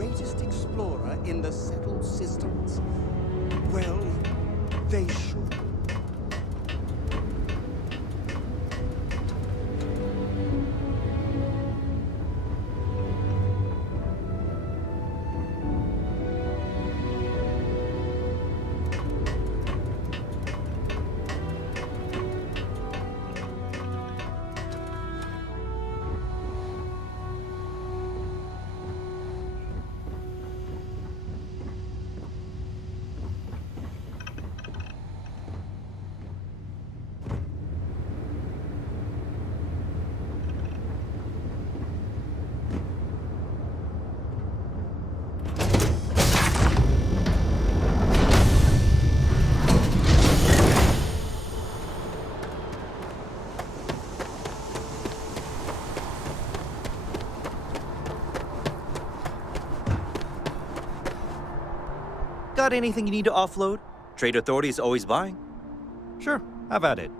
greatest explorer in the settled systems? Well, they should. Got anything you need to offload? Trade Authority is always buying. Sure, have at it.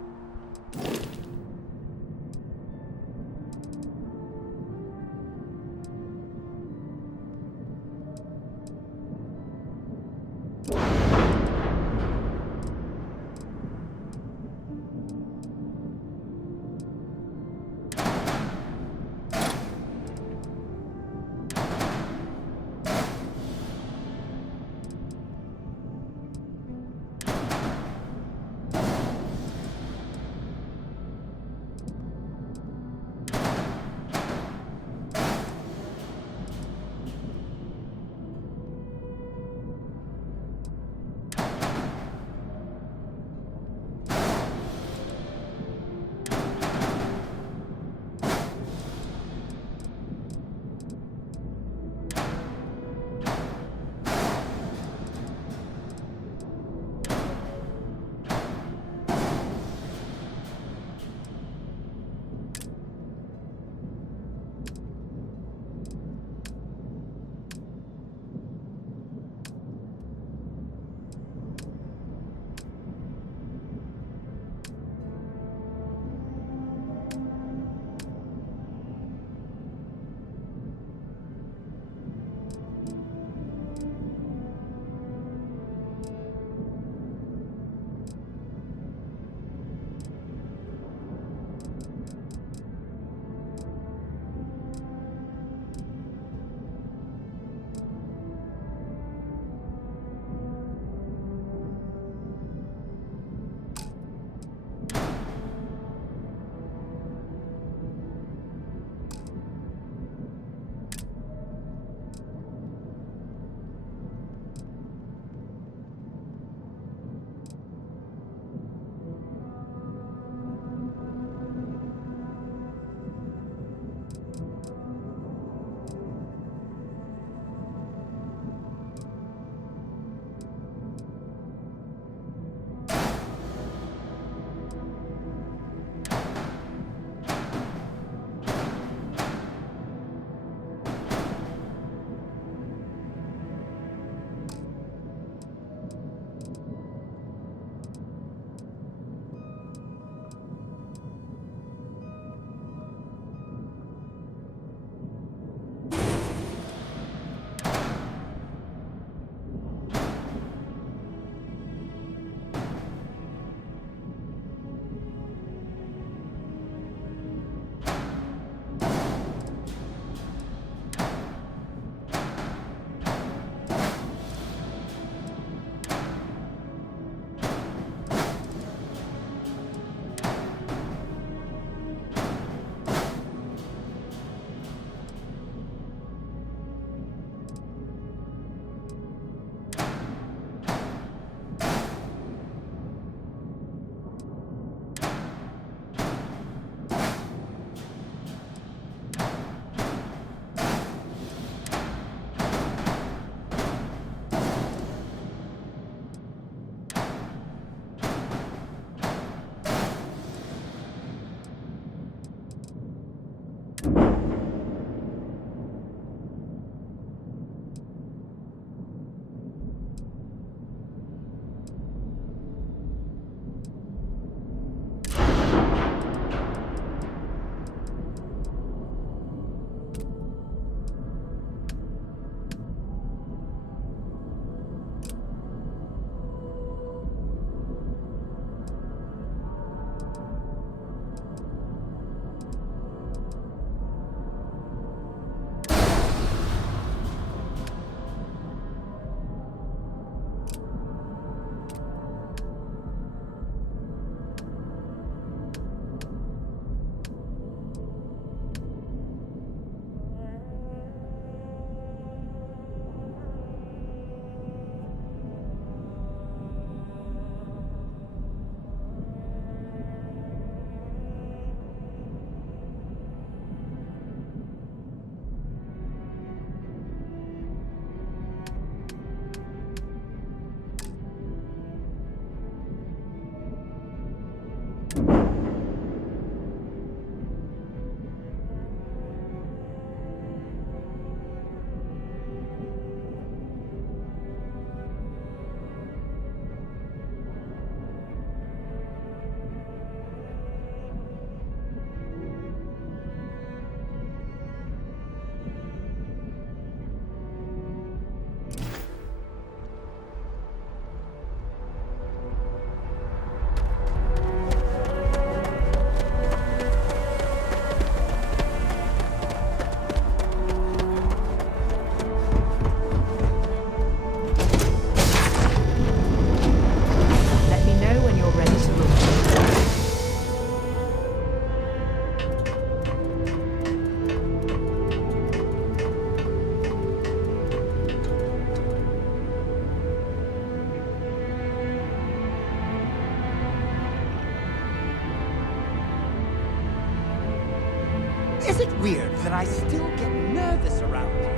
Weird that I still get nervous around you.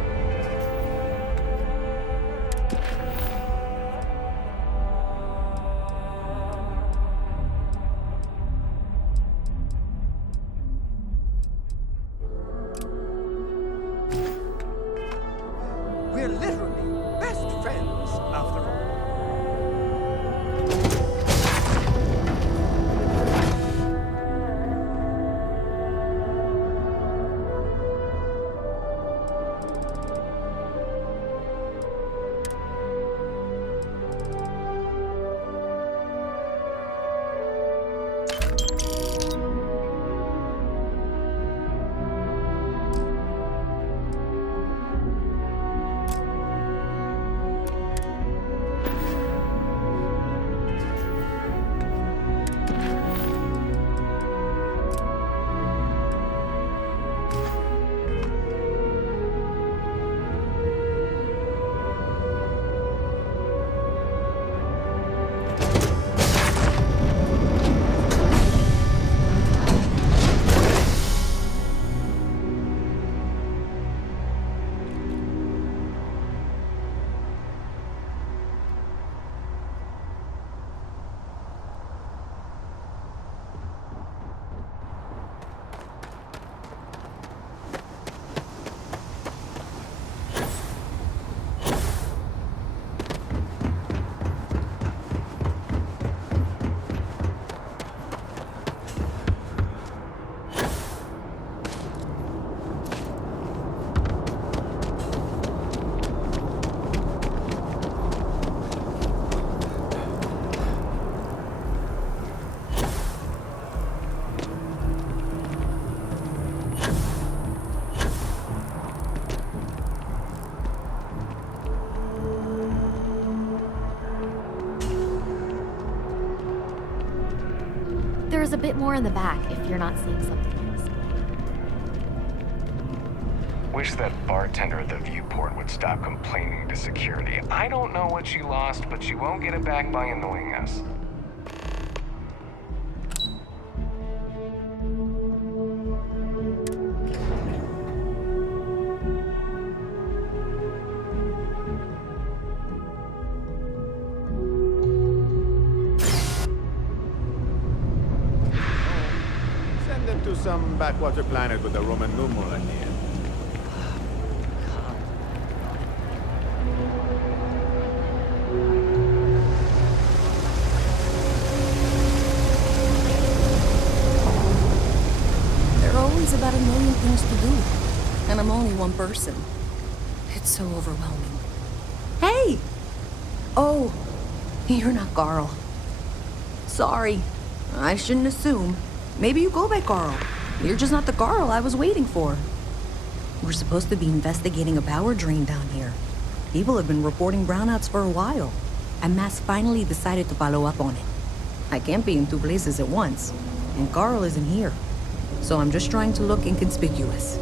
We're literally best friends, after all. There's a bit more in the back if you're not seeing something else. Wish that bartender at the viewport would stop complaining to security. I don't know what you lost, but you won't get it back by annoying us. Send them to some backwater planet with a Roman numeral at the end. There are always about a million things to do, and I'm only one person. It's so overwhelming. Hey! Oh, you're not Carl. Sorry, I shouldn't assume. Maybe you go by Carl. You're just not the Carl I was waiting for. We're supposed to be investigating a power drain down here. People have been reporting brownouts for a while, and Mass finally decided to follow up on it. I can't be in two places at once, and Carl isn't here. So I'm just trying to look inconspicuous.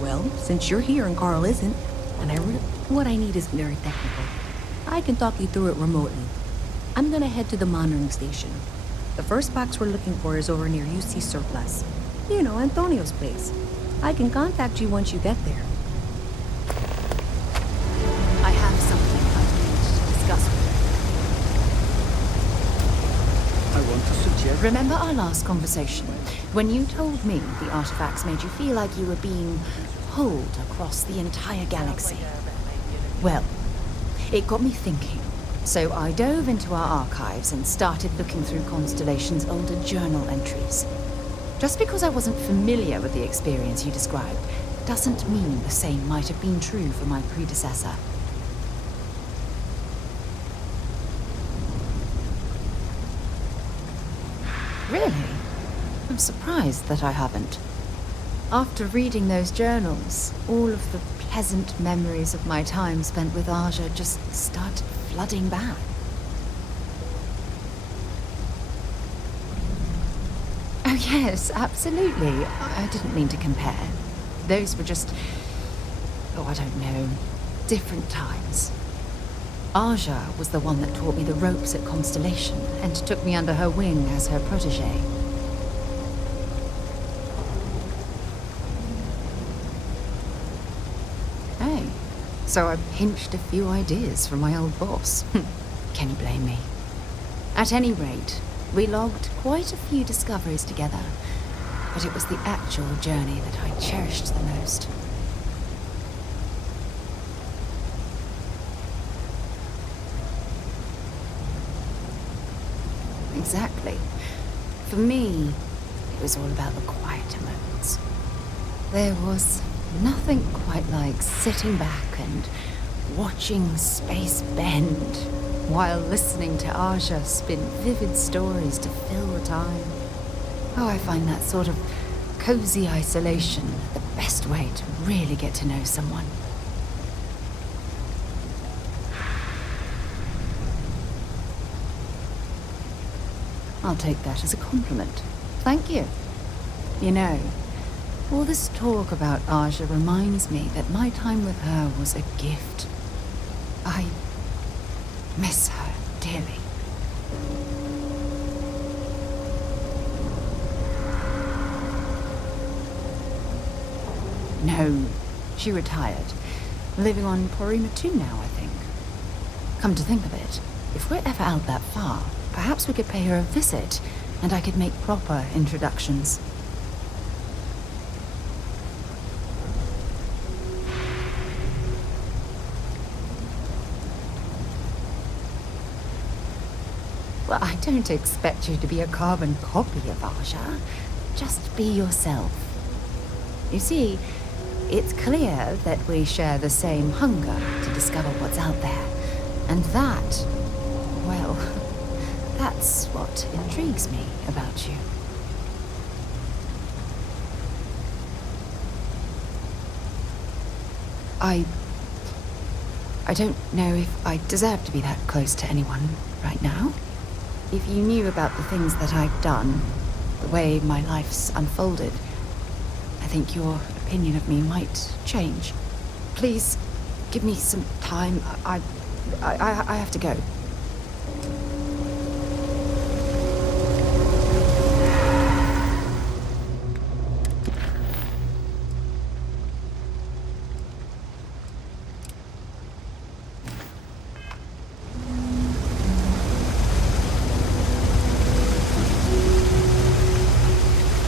Well, since you're here and Carl isn't, and what I need isn't very technical, I can talk you through it remotely. I'm gonna head to the monitoring station. The first box we're looking for is over near UC Surplus. You know, Antonio's place. I can contact you once you get there. I have something I need to discuss with you. I want to suggest... Remember our last conversation, when you told me the artifacts made you feel like you were being pulled across the entire galaxy? Well, it got me thinking. So I dove into our archives and started looking through Constellation's older journal entries. Just because I wasn't familiar with the experience you described, doesn't mean the same might have been true for my predecessor. Really? I'm surprised that I haven't. After reading those journals, all of the pleasant memories of my time spent with Aja just started flooding back. Oh yes, absolutely. I didn't mean to compare. Those were just, I don't know, different times. Aja was the one that taught me the ropes at Constellation and took me under her wing as her protege. So I pinched a few ideas from my old boss. Can you blame me? At any rate, we logged quite a few discoveries together, but it was the actual journey that I cherished the most. Exactly. For me, it was all about the quieter moments. There was nothing quite like sitting back and watching space bend while listening to Aja spin vivid stories to fill the time. Oh, I find that sort of cozy isolation the best way to really get to know someone. I'll take that as a compliment. Thank you. You know, all this talk about Aja reminds me that my time with her was a gift. I miss her dearly. No, she retired. Living on Porima 2 now, I think. Come to think of it, if we're ever out that far, perhaps we could pay her a visit, and I could make proper introductions. Well, I don't expect you to be a carbon copy of Aja. Just be yourself. You see, it's clear that we share the same hunger to discover what's out there. And that, well, that's what intrigues me about you. I don't know if I deserve to be that close to anyone right now. If you knew about the things that I've done, the way my life's unfolded, I think your opinion of me might change. Please, give me some time. I have to go.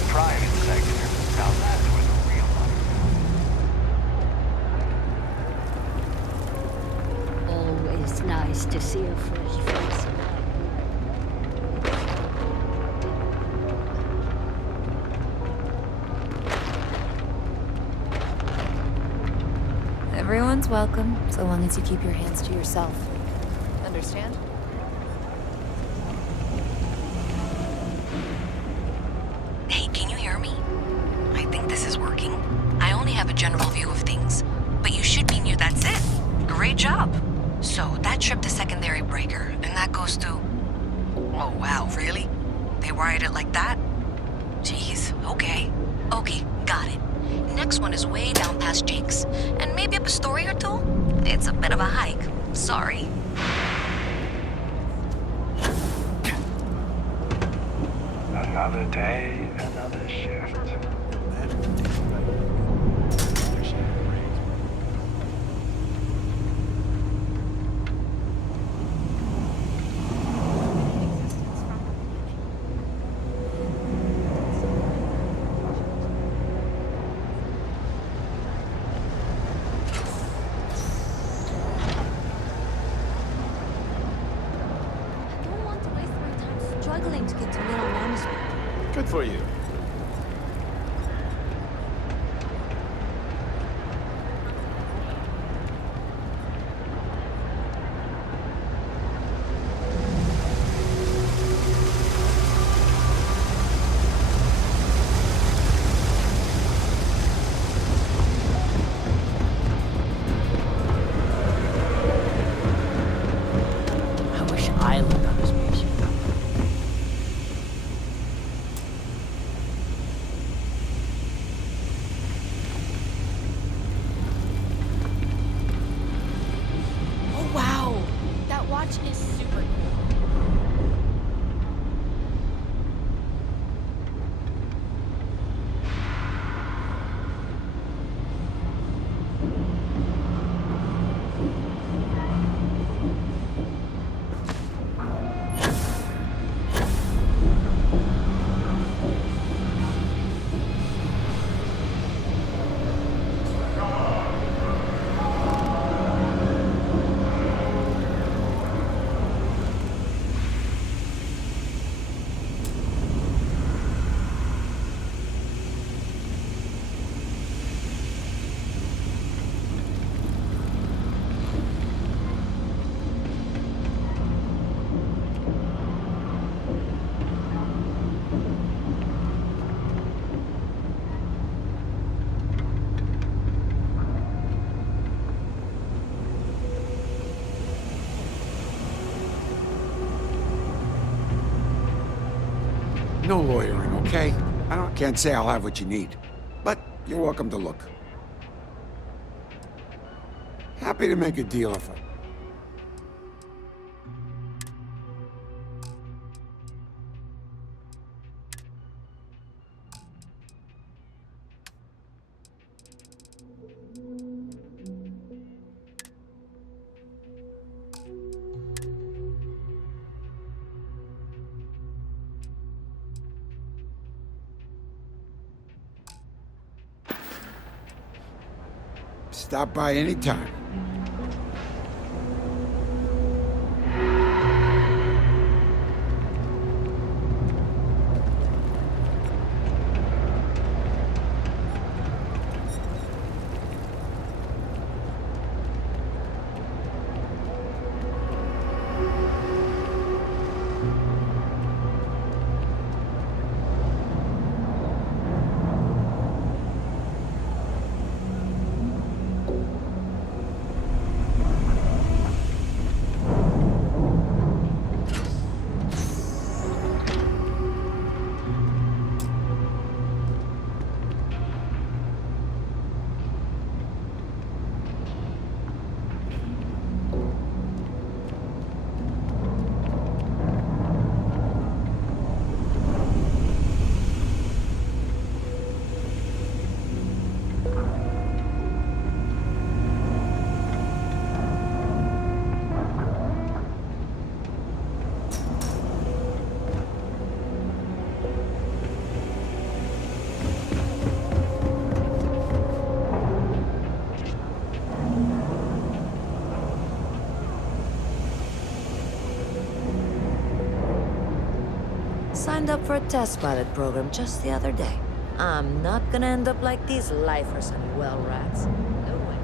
Private sector. Now that's where the real money is. Always nice to see a fresh face. Everyone's welcome, so long as you keep your hands to yourself. Understand? Hey, can you hear me? I think this is working. I only have a general view of things, but you should be near that zip. Great job. So, that trip to secondary breaker, and that goes to... Oh, wow, really? They wired it like that? Jeez, okay. Okay, got it. Next one is way down past Jake's, and maybe up a story or two? It's a bit of a hike. Sorry. Another day, another shift. I don't want to waste my time struggling to get to middle management. Good for you. I wish I lived on a spaceship. Oh wow! That watch is super cool. No lawyering, okay? Can't say I'll have what you need, but you're welcome to look. Happy to make a deal if I... Stop by anytime. Signed up for a test pilot program just the other day. I'm not gonna end up like these lifers and well rats. No way.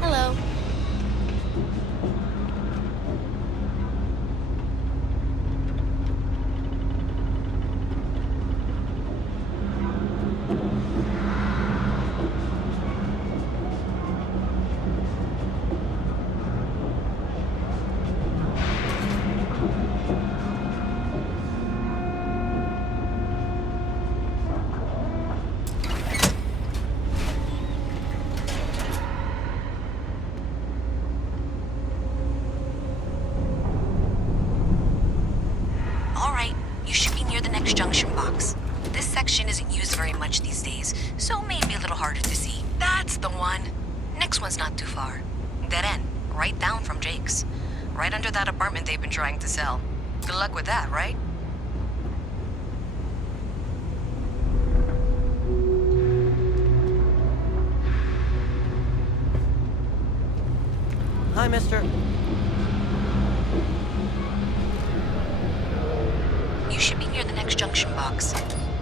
Hello. All right, you should be near the next junction box. This section isn't used very much these days, so maybe a little harder to see. That's the one. Next one's not too far. Dead end, right down from Jake's. Right under that apartment they've been trying to sell. Good luck with that, right? Hi, mister. You should be near the next junction box.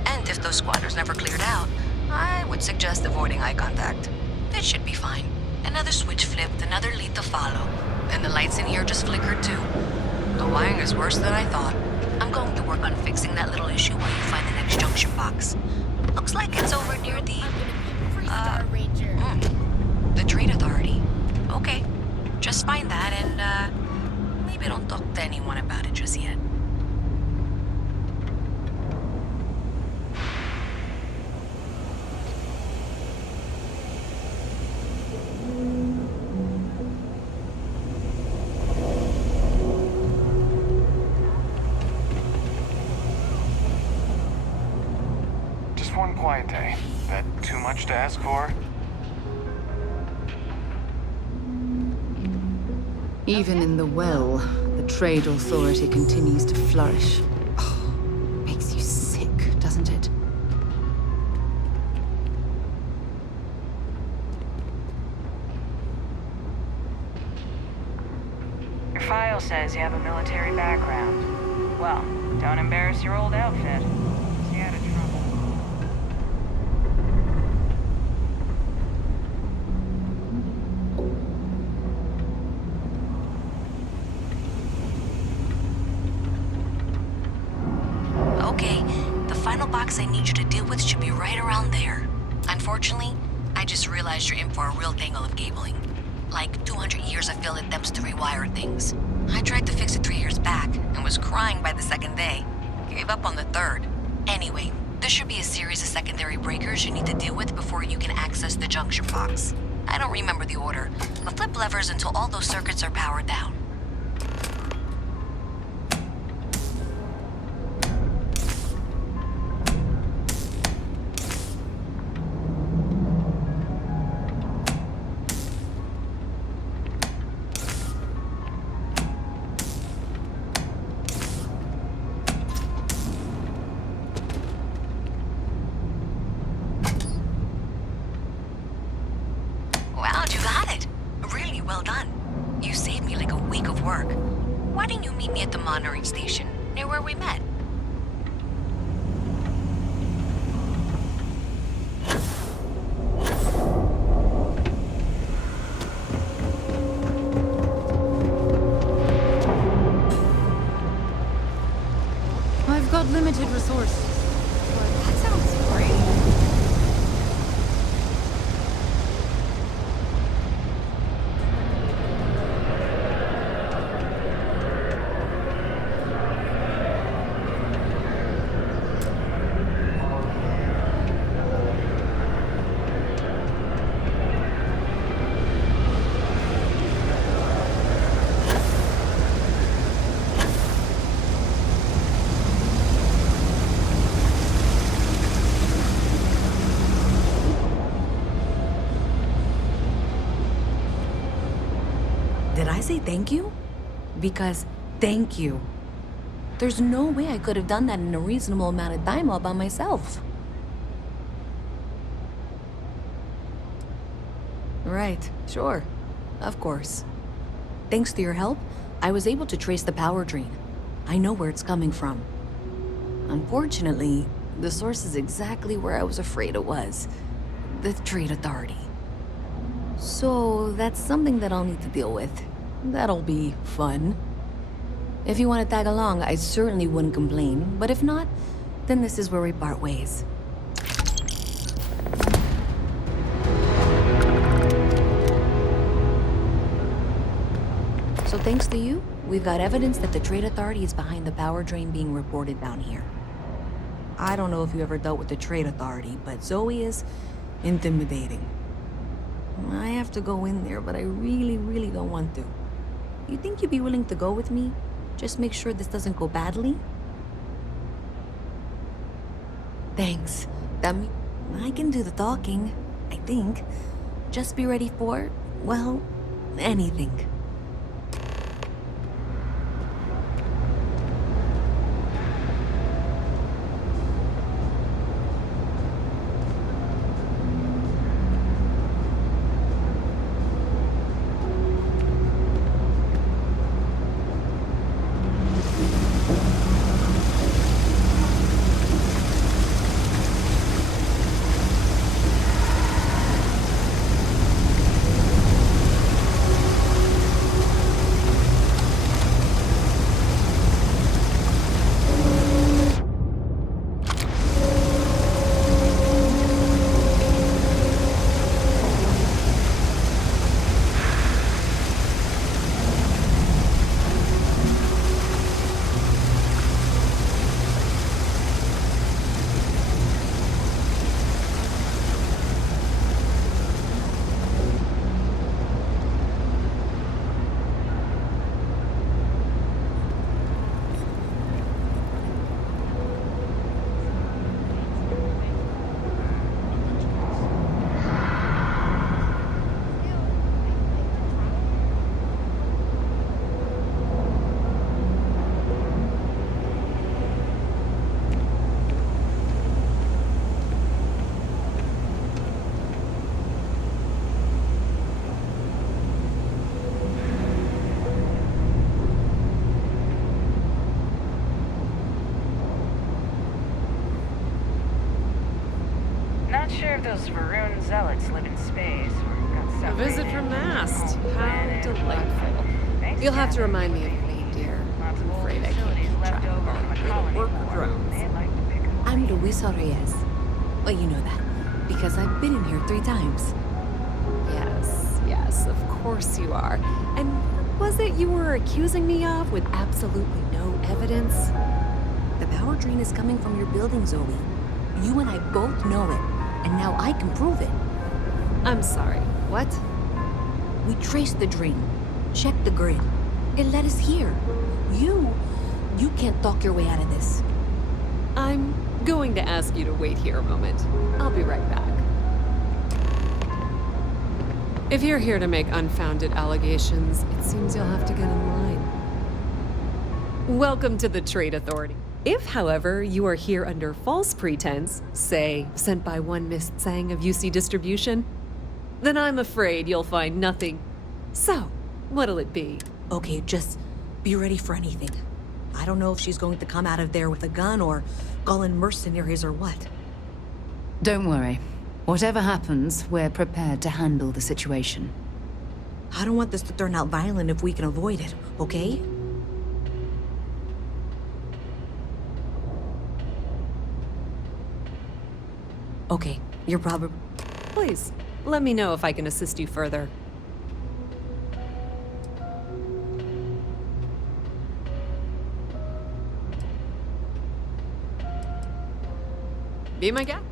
And if those squatters never cleared out, I would suggest avoiding eye contact. It should be fine. Another switch flipped, another lead to follow. And the lights in here just flickered too. The wiring is worse than I thought. I'm going to work on fixing that little issue while you find the next junction box. Looks like it's over near the... the Trade Authority. Okay. Just find that and, maybe don't talk to anyone about it just yet. Just one quiet day. That too much to ask for? Even in the well, the Trade Authority continues to flourish. Oh, makes you sick, doesn't it? Your file says you have a military background. Well, don't embarrass your old outfit. Stay out of trouble. box I need you to deal with should be right around there. Unfortunately, I just realized you're in for a real tangle of cabling. Like 200 years of field attempts to rewire things. I tried to fix it 3 years back and was crying by the second day. Gave up on the third. Anyway, there should be a series of secondary breakers you need to deal with before you can access the junction box. I don't remember the order, but flip levers until all those circuits are powered down. Wow, you got it. Really well done. You saved me like a week of work. Why didn't you meet me at the monitoring station, near where we met? I've got limited resources. That sounds great. Did I say thank you? Because thank you. There's no way I could have done that in a reasonable amount of time all by myself. Right, sure. Of course. Thanks to your help, I was able to trace the power drain. I know where it's coming from. Unfortunately, the source is exactly where I was afraid it was. The Trade Authority. So that's something that I'll need to deal with. That'll be fun. If you want to tag along, I certainly wouldn't complain. But if not, then this is where we part ways. So thanks to you, we've got evidence that the Trade Authority is behind the power drain being reported down here. I don't know if you ever dealt with the Trade Authority, but Zoe is intimidating. I have to go in there, but I really don't want to. You think you'd be willing to go with me? Just make sure this doesn't go badly? Thanks. That means I can do the talking, I think. Just be ready for, well, anything. Not sure if those Varun zealots live in space or got A separated. visit from Nast. How Planet, delightful. Thanks, You'll have to Captain. remind me of your name, dear. Lots of I'm old afraid I facilities can't keep left track of over all from a the colony work war. drones. They'd like to pick up. I'm I'm Luisa Reyes. Well, you know that, because I've been in here 3 times. Yes, of course you are. And what was it you were accusing me of with absolutely no evidence? The power drain is coming from your building, Zoe. You and I both know it, and now I can prove it. I'm sorry, what? We traced the drain, checked the grid. It led us here. You can't talk your way out of this. I'm going to ask you to wait here a moment. I'll be right back. If you're here to make unfounded allegations, it seems you'll have to get in line. Welcome to the Trade Authority. If, however, you are here under false pretense, say, sent by one Miss Tsang of UC Distribution, then I'm afraid you'll find nothing. So, what'll it be? Okay, just be ready for anything. I don't know if she's going to come out of there with a gun or call in mercenaries or what. Don't worry. Whatever happens, we're prepared to handle the situation. I don't want this to turn out violent if we can avoid it, okay? Okay, you're probably... Please, let me know if I can assist you further. Be my guest.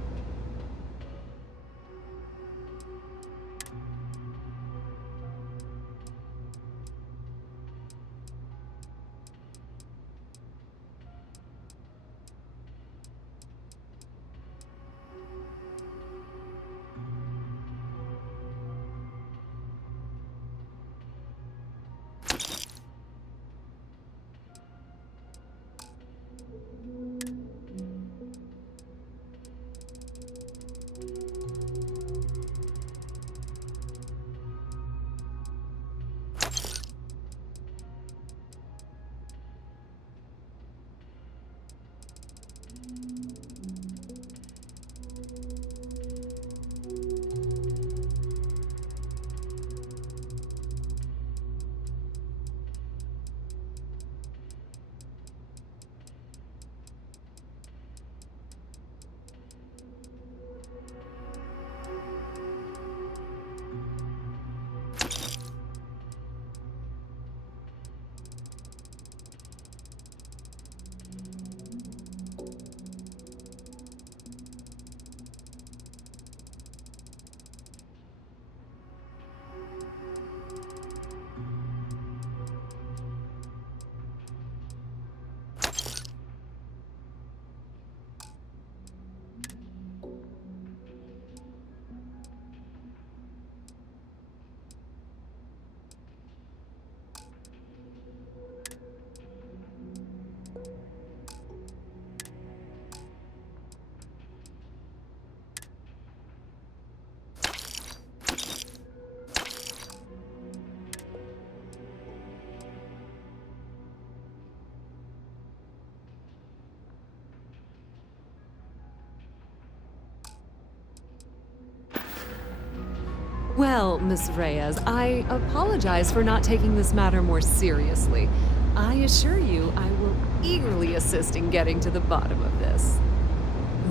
Well, Miss Reyes, I apologize for not taking this matter more seriously. I assure you I will eagerly assist in getting to the bottom of this.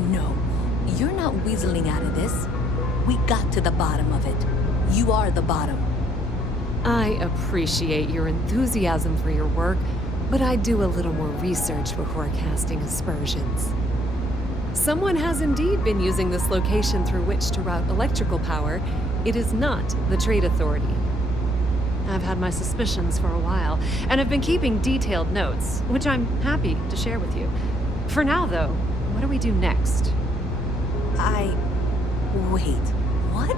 No, you're not weaseling out of this. We got to the bottom of it. You are the bottom. I appreciate your enthusiasm for your work, but I do a little more research before casting aspersions. Someone has indeed been using this location through which to route electrical power. It is not the Trade Authority. I've had my suspicions for a while, and have been keeping detailed notes, which I'm happy to share with you. For now, though, what do we do next? Wait, what?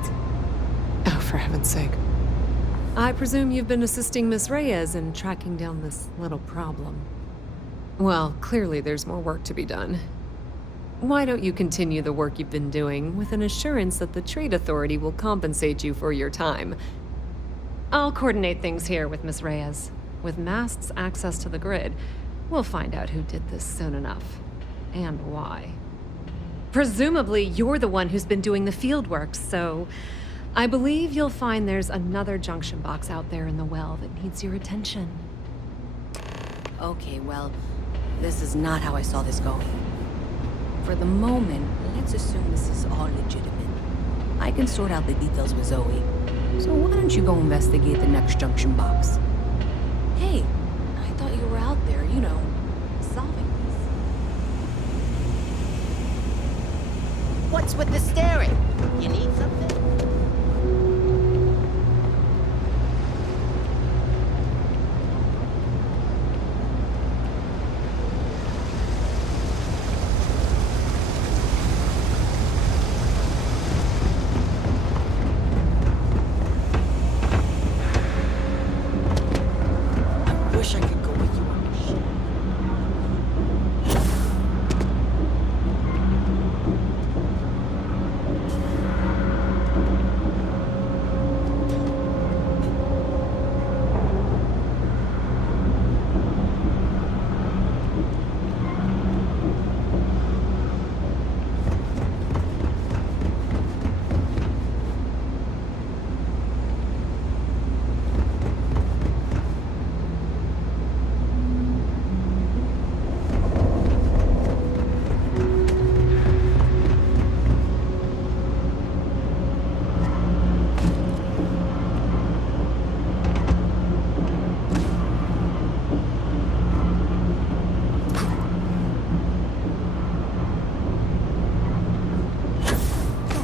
Oh, for heaven's sake. I presume you've been assisting Miss Reyes in tracking down this little problem. Well, clearly there's more work to be done. Why don't you continue the work you've been doing with an assurance that the Trade Authority will compensate you for your time? I'll coordinate things here with Miss Reyes. With Mast's access to the grid, we'll find out who did this soon enough. And why. Presumably, you're the one who's been doing the field work, so I believe you'll find there's another junction box out there in the well that needs your attention. Okay, well, this is not how I saw this going. For the moment, let's assume this is all legitimate. I can sort out the details with Zoe. So why don't you go investigate the next junction box? Hey, I thought you were out there, you know, solving this. What's with the staring? You need something? Wish I could go with you on this shit.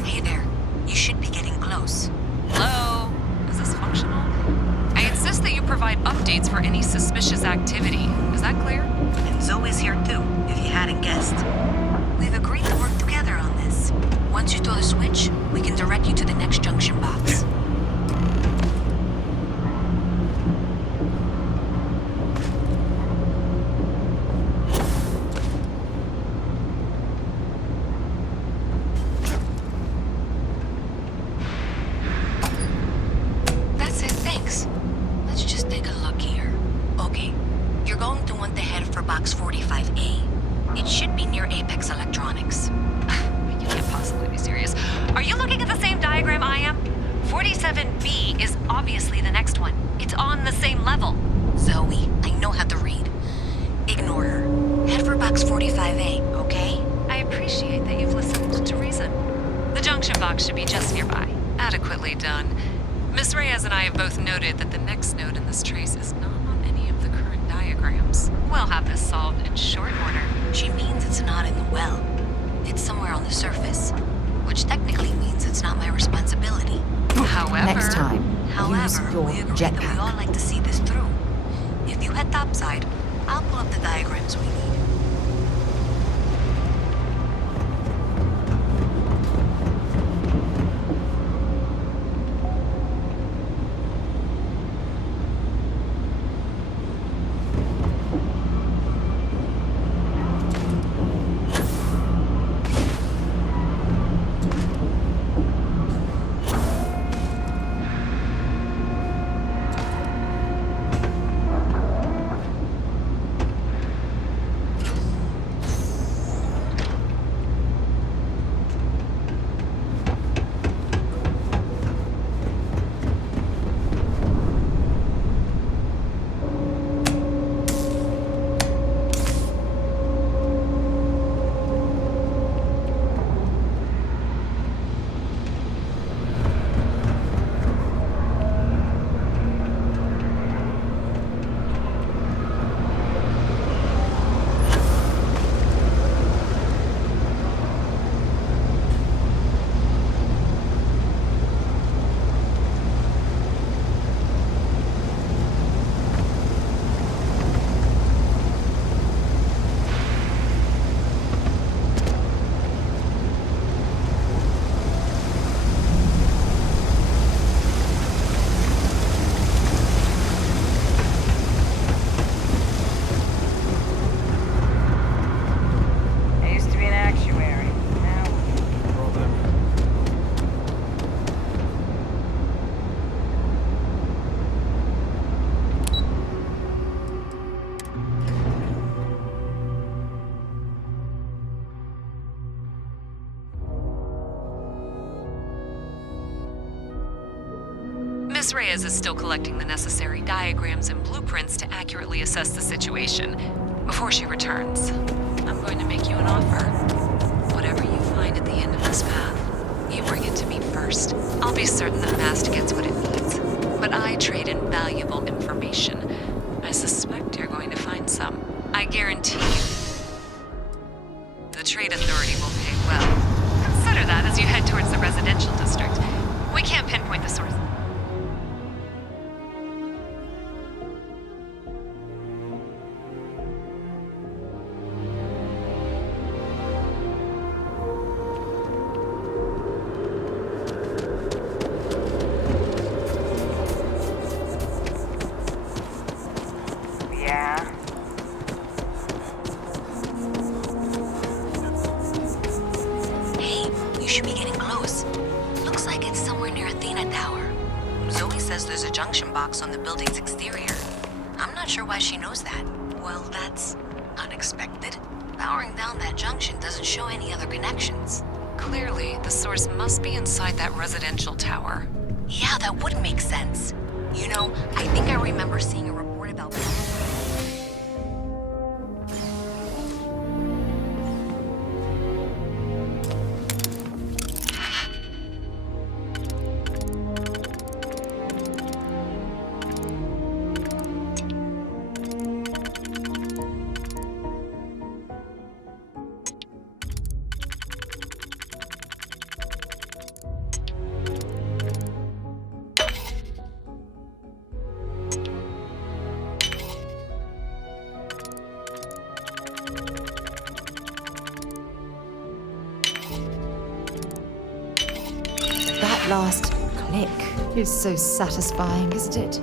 Hey there. You should be getting close. Hello? Is this functional? I insist that you provide updates for any suspicious activity. Is that clear? And Zoe's here too, if you hadn't guessed. We've agreed to work together on this. Once you throw the switch, we can direct you to the next junction box. That's it, thanks. Let's just take a look here. Okay, you're going to want to head for box 45A. It should be near Apex Electronics. You can't possibly be serious. Are you looking at the same diagram I am? 47B is obviously the next one. It's on the same level. Zoe, I know how to read. Ignore her. Head for box 45A, okay? I appreciate that you've listened to reason. The junction box should be just nearby. Adequately done. Miss Reyes and I have both noted that the next node in this trace is not on any of the current diagrams. We'll have this solved in short order. She means it's not in the well. It's somewhere on the surface, which technically means it's not my responsibility. However, Next time, use your we agree that we jetpack. all like to see this through. If you head topside, I'll pull up the diagrams we need. Miss Reyes is still collecting the necessary diagrams and blueprints to accurately assess the situation. Before she returns, I'm going to make you an offer. I'll be certain the Mast gets what it needs. But I trade in valuable information. I suspect you're going to find some. I guarantee you. The Trade Authority will pay well. Consider that as you head towards the residential district. We can't pinpoint the source. Yeah? Hey, you should be getting close. Looks like it's somewhere near Athena Tower. Zoe says there's a junction box on the building's exterior. I'm not sure why she knows that. Well, that's unexpected. Powering down that junction doesn't show any other connections. Clearly, the source must be inside that residential tower. Yeah, that would make sense. You know, I think I remember seeing a report about... That last click is so satisfying, isn't it?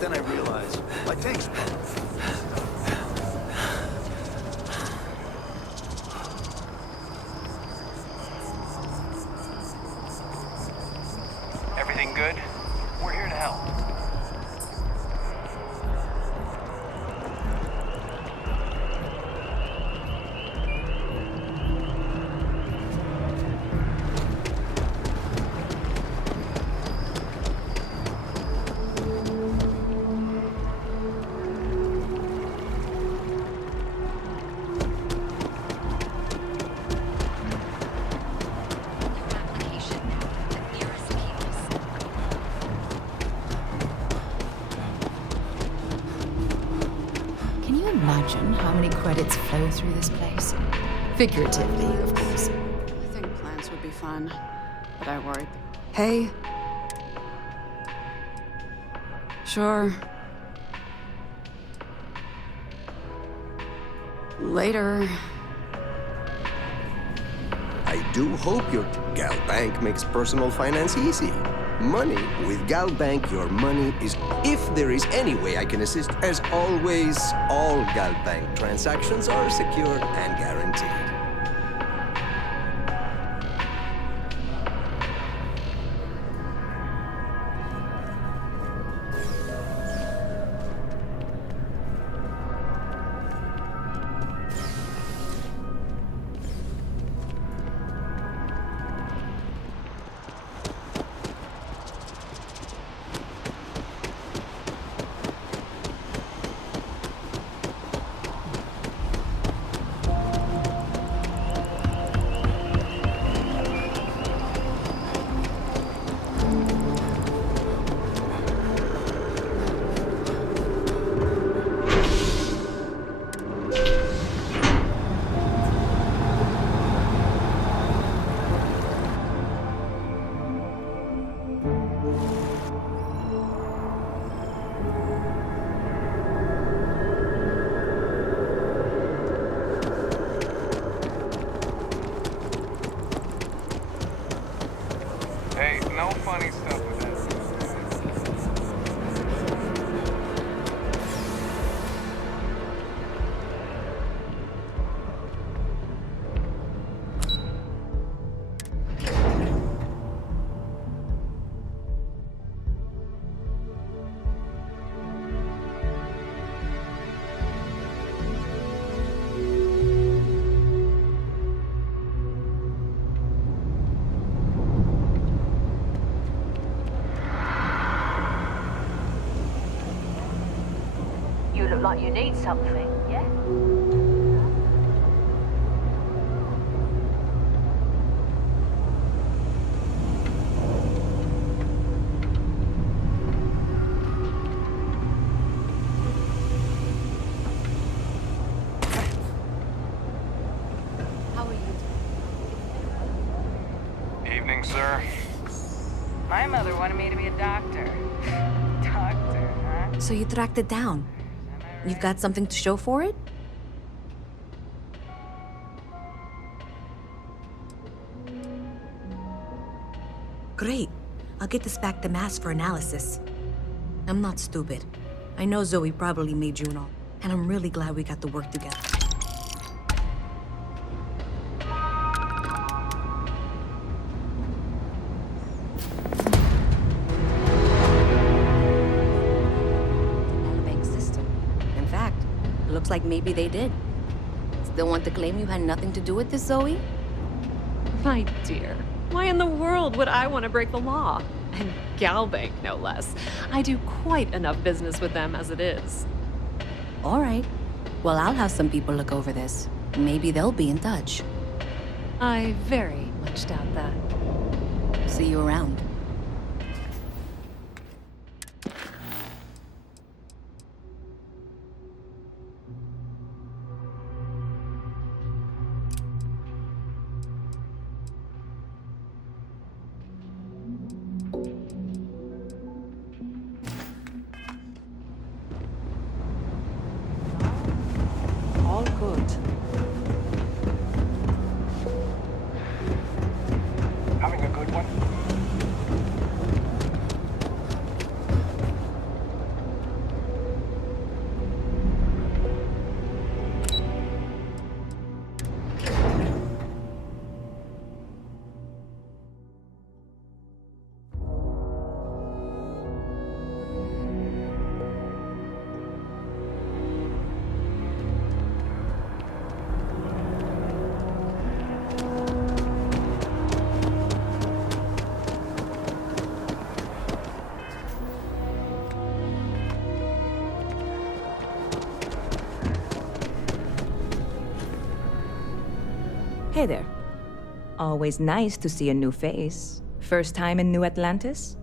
Then I realized my tank's broken. Everything good? We're here to help. Can you imagine how many credits flow through this place? Figuratively, of course. I think plants would be fun, but I worry. Hey. Sure. Later. I do hope your Gal Bank makes personal finance easy. Money with Gal Bank, your money is... If there is any way I can assist, as always, all Gal Bank transactions are secure and guaranteed. funny stuff with that. You look like you need something, yeah? How are you? Evening, sir. My mother wanted me to be a doctor. Doctor, huh? So you tracked it down. You've got something to show for it? Great. I'll get this back to Mass for analysis. I'm not stupid. I know Zoe probably made you an all, and I'm really glad we got to work together. Bank system. In fact, looks like maybe they did. Still want to claim you had nothing to do with this, Zoe? My dear, why in the world would I want to break the law? And Galbank, no less. I do quite enough business with them as it is. All right. Well, I'll have some people look over this. Maybe they'll be in touch. I very much doubt that. See you around. All good. Having a good one? Hey there. Always nice to see a new face. First time in New Atlantis?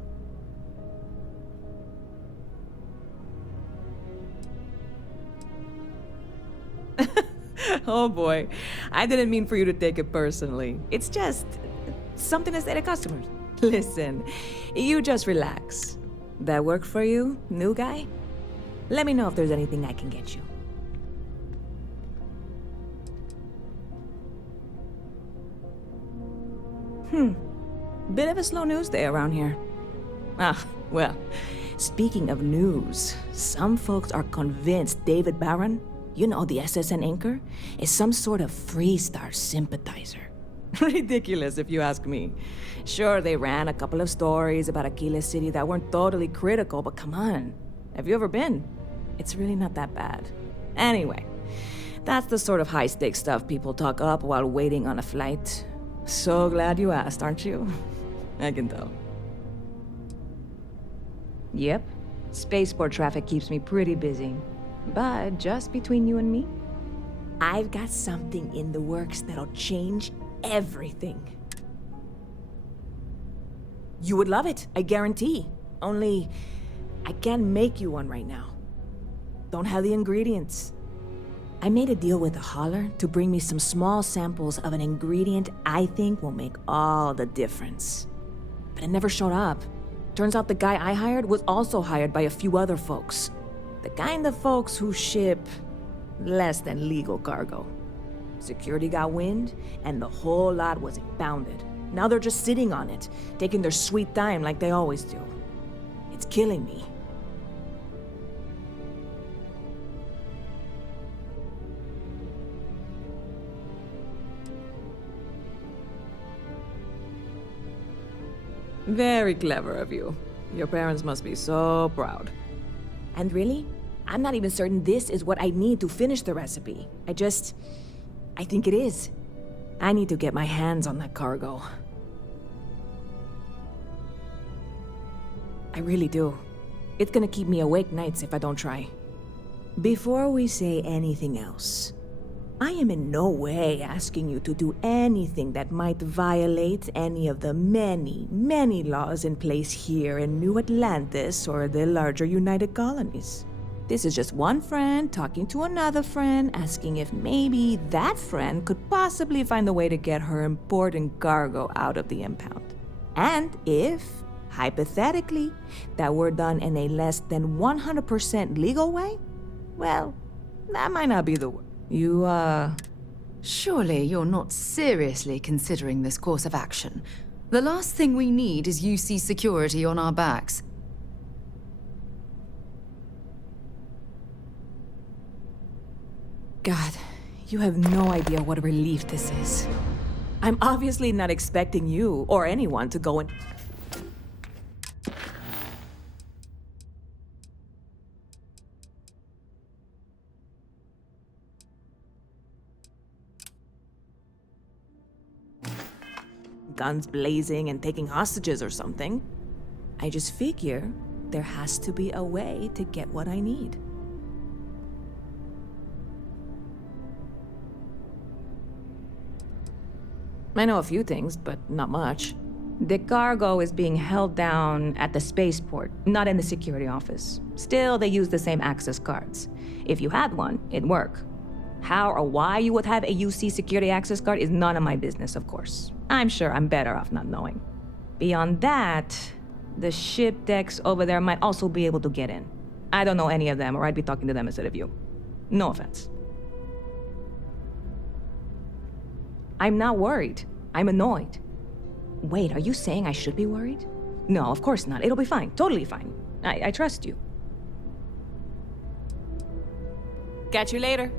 Oh boy, I didn't mean for you to take it personally. It's just something to say to customers. Listen, you just relax. That work for you, new guy? Let me know if there's anything I can get you. Bit of a slow news day around here. Ah, well, speaking of news, some folks are convinced David Barron, you know, the SSN anchor, is some sort of Freestar sympathizer. Ridiculous, if you ask me. Sure, they ran a couple of stories about Aquila City that weren't totally critical, but come on. Have you ever been? It's really not that bad. Anyway, that's the sort of high-stakes stuff people talk up while waiting on a flight. So glad you asked, aren't you? I can tell. Yep. Spaceport traffic keeps me pretty busy. But just between you and me, I've got something in the works that'll change everything. You would love it, I guarantee. Only, I can't make you one right now. Don't have the ingredients. I made a deal with a hauler to bring me some small samples of an ingredient I think will make all the difference. But it never showed up. Turns out the guy I hired was also hired by a few other folks. The kind of folks who ship less than legal cargo. Security got wind, and the whole lot was impounded. Now they're just sitting on it, taking their sweet time like they always do. It's killing me. Very clever of you. Your parents must be so proud. And really, I'm not even certain this is what I need to finish the recipe. I think it is. I need to get my hands on that cargo. I really do. It's gonna keep me awake nights if I don't try. Before we say anything else, I am in no way asking you to do anything that might violate any of the many, many laws in place here in New Atlantis or the larger United Colonies. This is just one friend talking to another friend, asking if maybe that friend could possibly find a way to get her important cargo out of the impound. And if, hypothetically, that were done in a less than 100% legal way, well, that might not be the word. Surely you're not seriously considering this course of action. The last thing we need is UC security on our backs. God, you have no idea what a relief this is. I'm obviously not expecting you or anyone to go in. Guns blazing and taking hostages or something. I just figure there has to be a way to get what I need. I know a few things, but not much. The cargo is being held down at the spaceport, not in the security office. Still, they use the same access cards. If you had one, it'd work. How or why you would have a UC security access card is none of my business, of course. I'm sure I'm better off not knowing. Beyond that, the ship decks over there might also be able to get in. I don't know any of them, or I'd be talking to them instead of you. No offense. I'm not worried. I'm annoyed. Wait, are you saying I should be worried? No, of course not. It'll be fine. Totally fine. I trust you. Catch you later.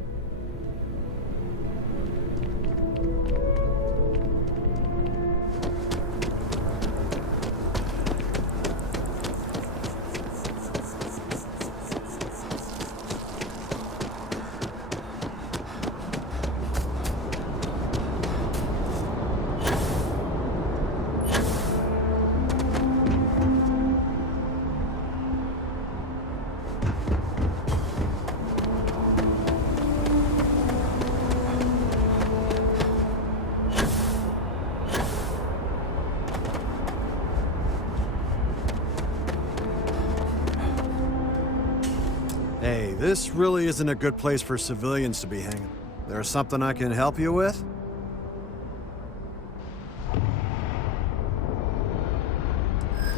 Hey, this really isn't a good place for civilians to be hanging. There's something I can help you with?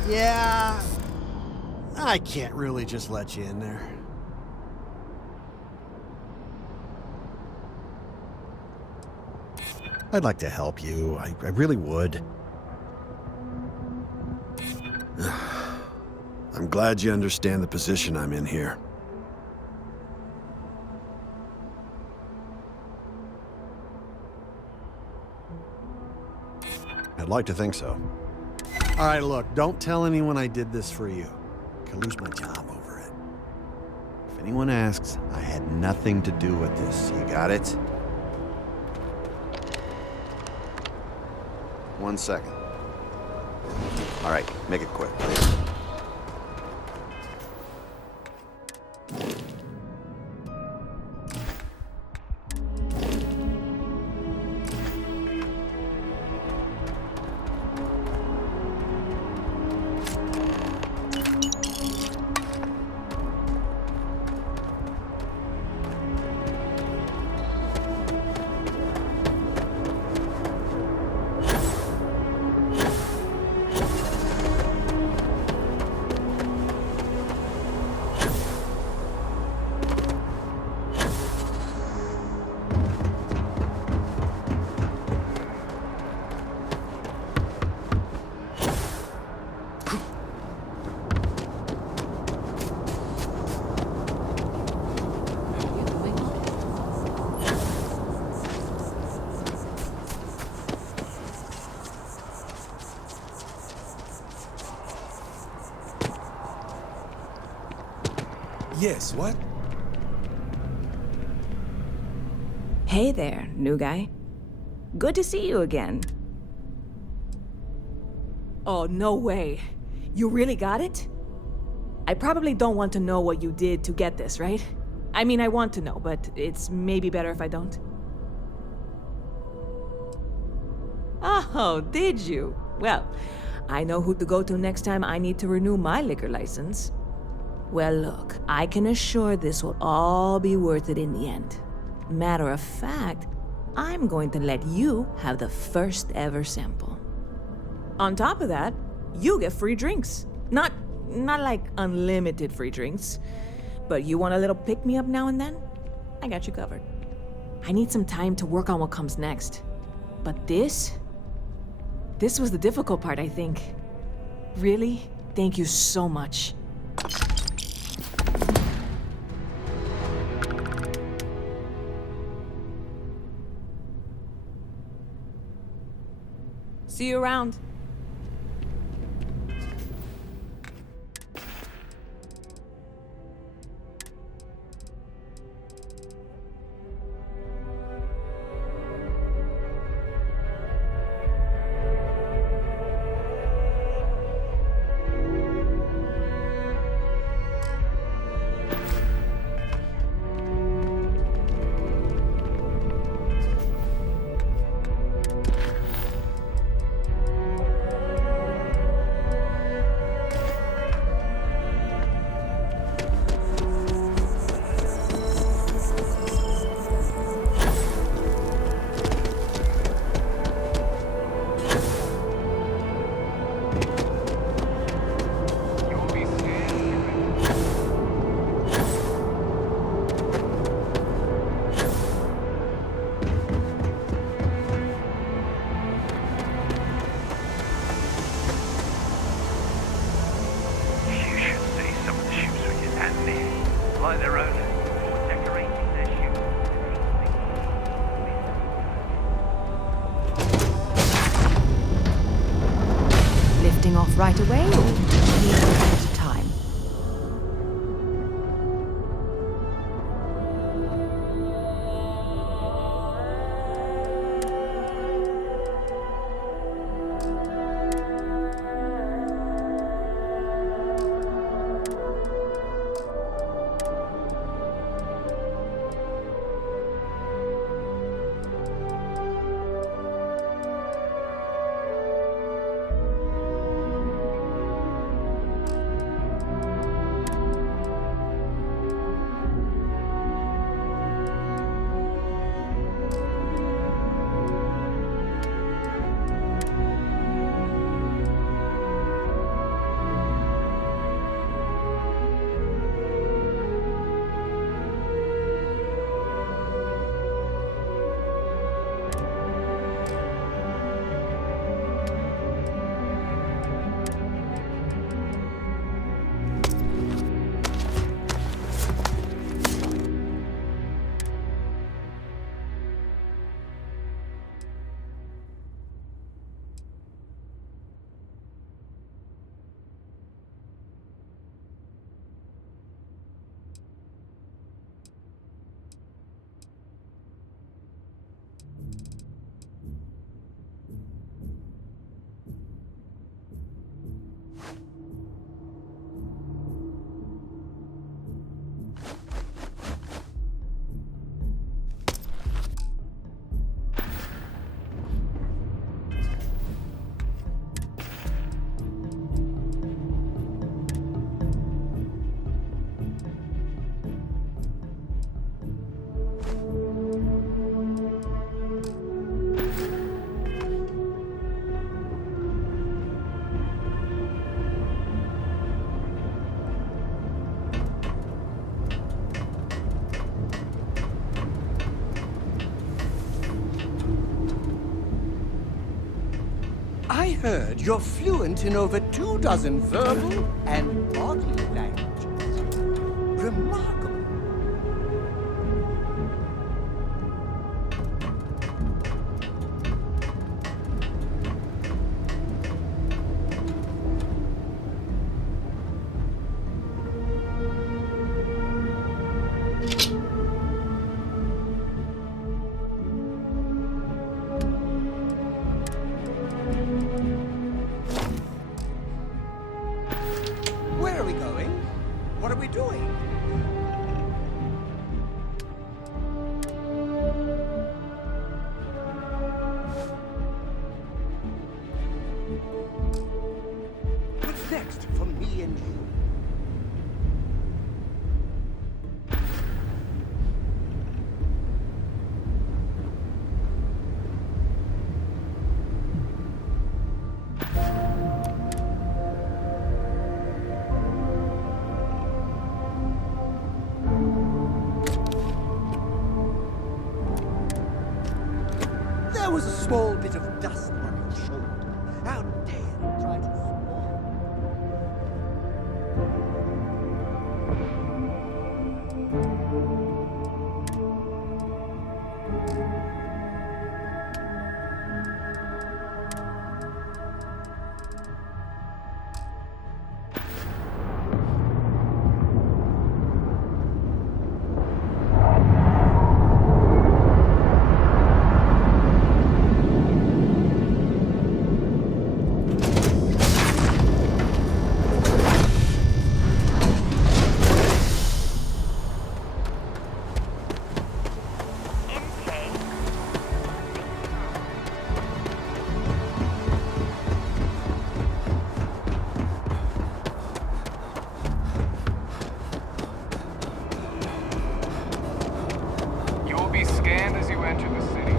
Yeah, I can't really just let you in there. I'd like to help you. I really would. I'm glad you understand the position I'm in here. I'd like to think so. All right, look, don't tell anyone I did this for you. I could lose my job over it. If anyone asks, I had nothing to do with this. You got it? 1 second. All right, make it quick, please. Yes, what? Hey there, new guy. Good to see you again. Oh, no way. You really got it? I probably don't want to know what you did to get this, right? I mean, I want to know, but it's maybe better if I don't. Oh, did you? Well, I know who to go to next time I need to renew my liquor license. Well, look, I can assure this will all be worth it in the end. Matter of fact, I'm going to let you have the first ever sample. On top of that, you get free drinks. Not like unlimited free drinks, but you want a little pick-me-up now and then? I got you covered. I need some time to work on what comes next. But this was the difficult part, I think. Really, thank you so much. See you around. Off right away, or need a bit of time? I heard you're fluent in over 24 verbal and bodily languages. Remarkable. me and you. There was a small bit of dust on your shoulder. How dare you try to You will be scanned as you enter the city.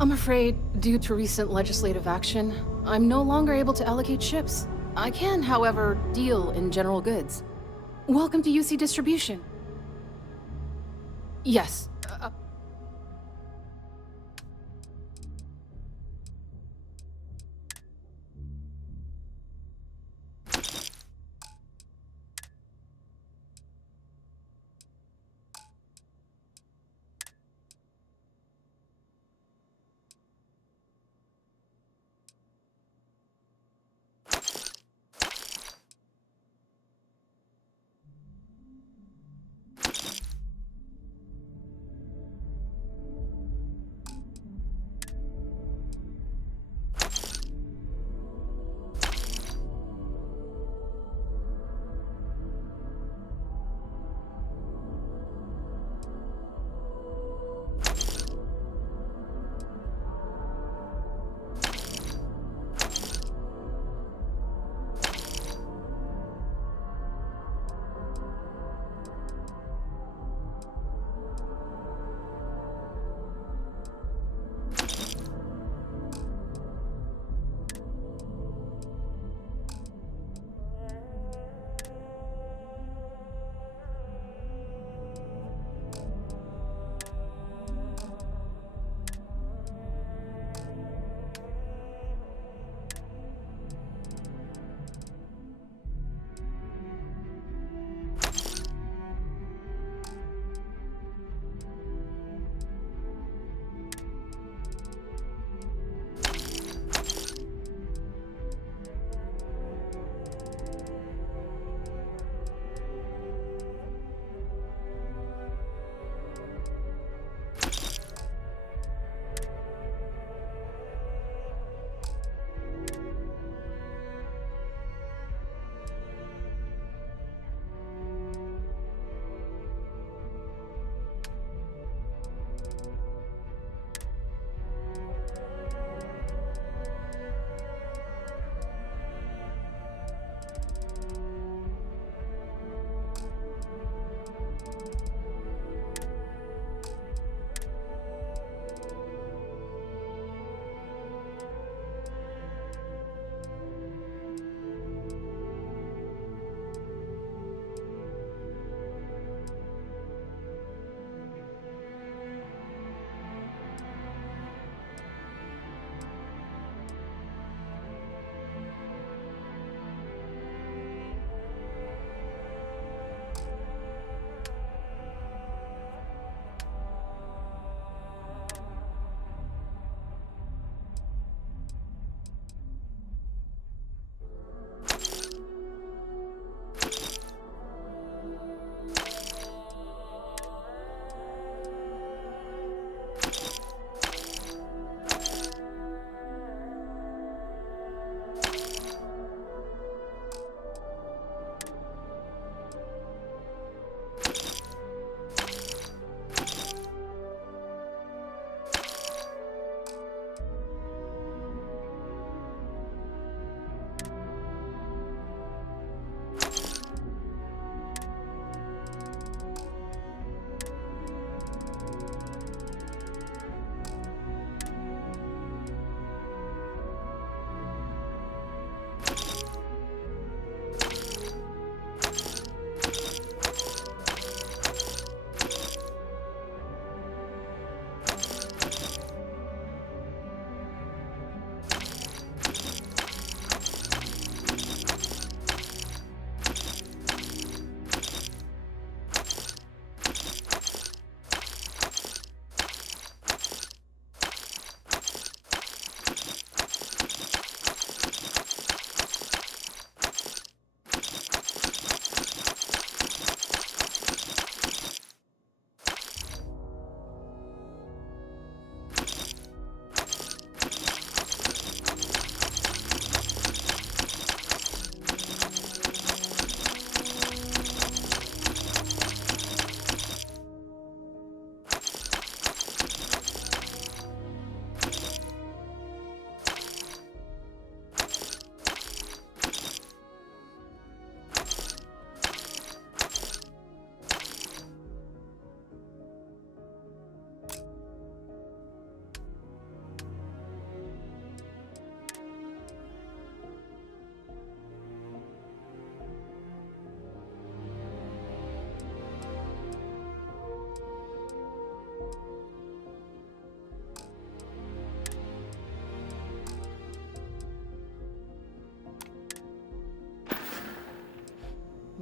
I'm afraid, due to recent legislative action, I'm no longer able to allocate ships. I can, however, deal in general goods. Welcome to UC Distribution. Yes.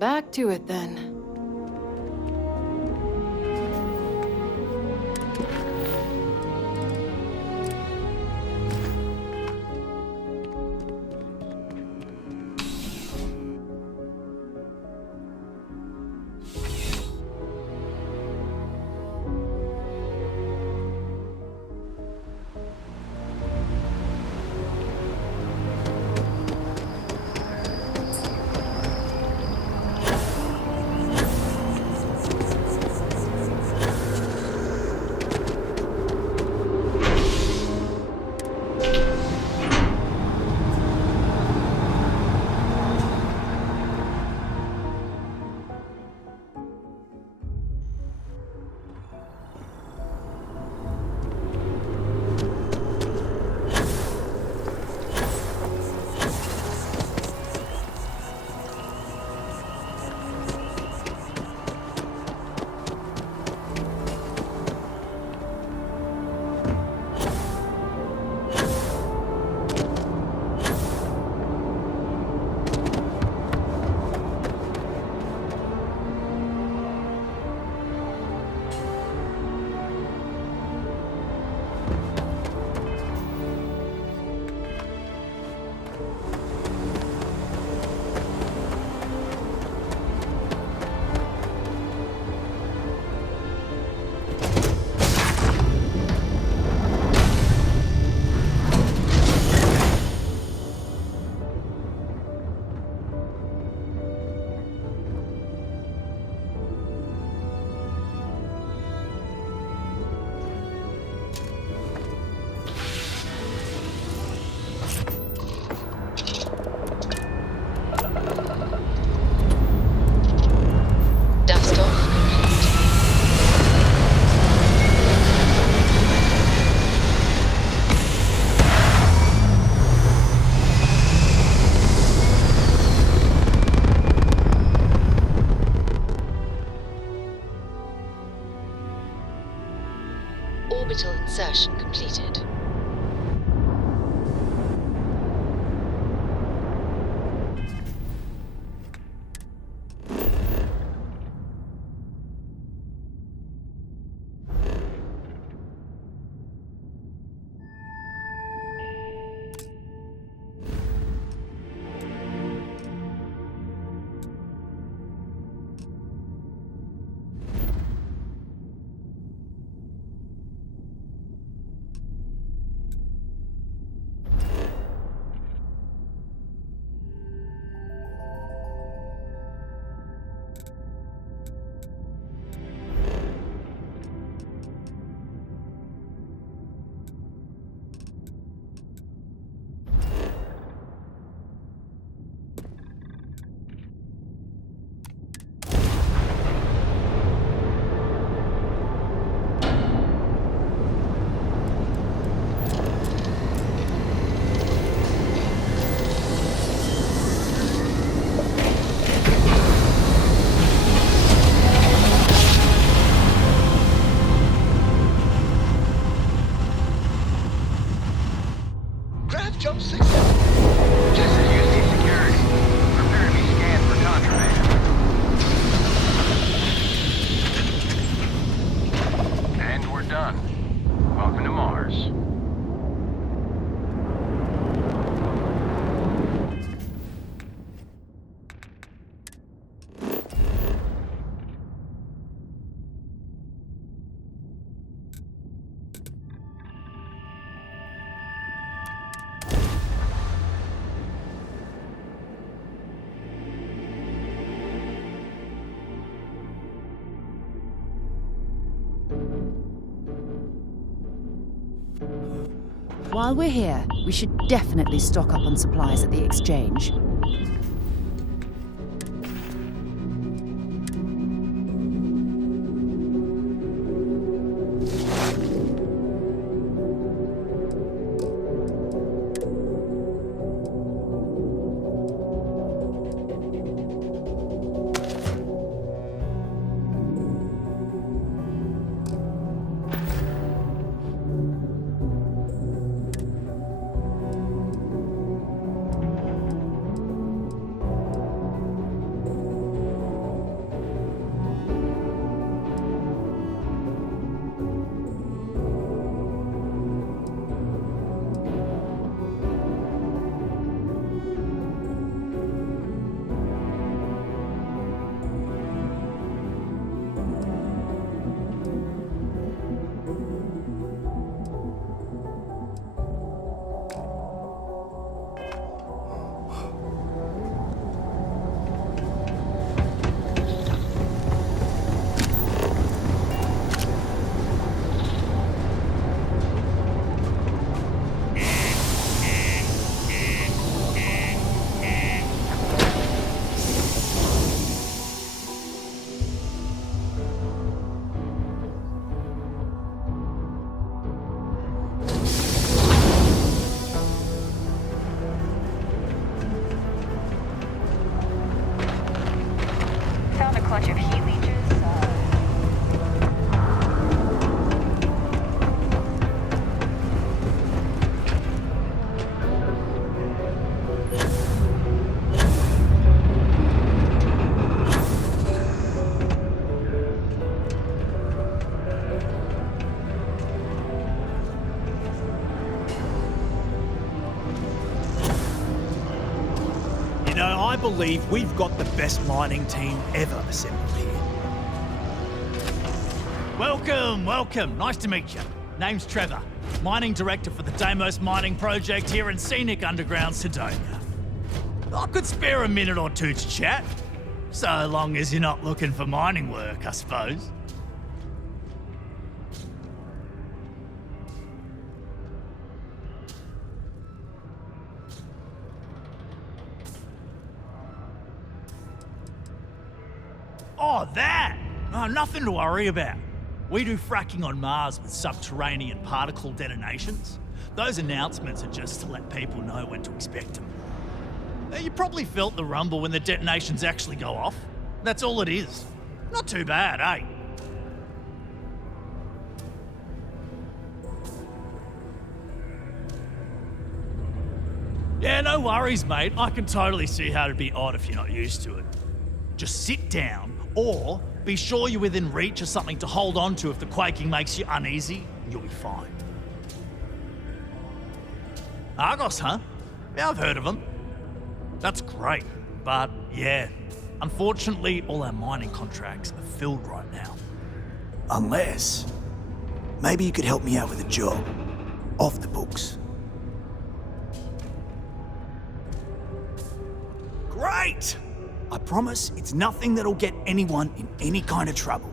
Back to it then. Orbital insertion completed. Jump 6. Just as UC security. Prepare to be scanned for contraband. And we're done. Welcome to Mars. While we're here, we should definitely stock up on supplies at the exchange. believe we've got the best mining team ever assembled here. Welcome, welcome. Nice to meet you. Name's Trevor, mining director for the Deimos mining project here in scenic underground Sidonia. I could spare a minute or two to chat, so long as you're not looking for mining work, I suppose. Oh, that! Oh, nothing to worry about. We do fracking on Mars with subterranean particle detonations. Those announcements are just to let people know when to expect them. You probably felt the rumble when the detonations actually go off. That's all it is. Not too bad, eh? Yeah, no worries, mate. I can totally see how it'd be odd if you're not used to it. Just sit down, or be sure you're within reach of something to hold on to if the quaking makes you uneasy, and you'll be fine. Argos, huh? Yeah, I've heard of them. That's great, but yeah, unfortunately all our mining contracts are filled right now. Unless, maybe you could help me out with a job. Off the books. Great! I promise it's nothing that'll get anyone in any kind of trouble.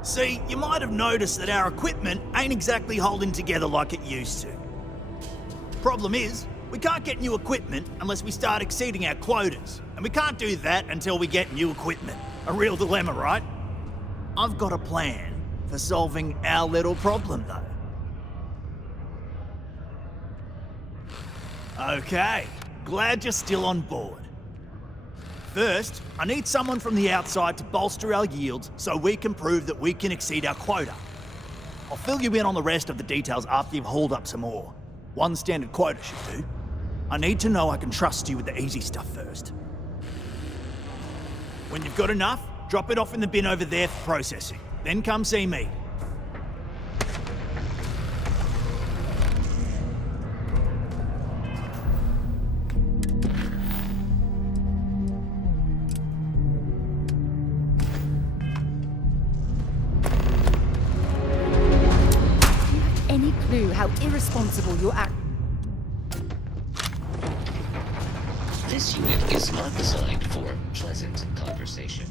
See, you might have noticed that our equipment ain't exactly holding together like it used to. Problem is, we can't get new equipment unless we start exceeding our quotas, and we can't do that until we get new equipment. A real dilemma, right? I've got a plan for solving our little problem, though. Okay, glad you're still on board. First, I need someone from the outside to bolster our yields so we can prove that we can exceed our quota. I'll fill you in on the rest of the details after you've hauled up some ore. One standard quota should do. I need to know I can trust you with the easy stuff first. When you've got enough, drop it off in the bin over there for processing. Then come see me. Any clue how irresponsible your act? This unit is not designed for pleasant conversation.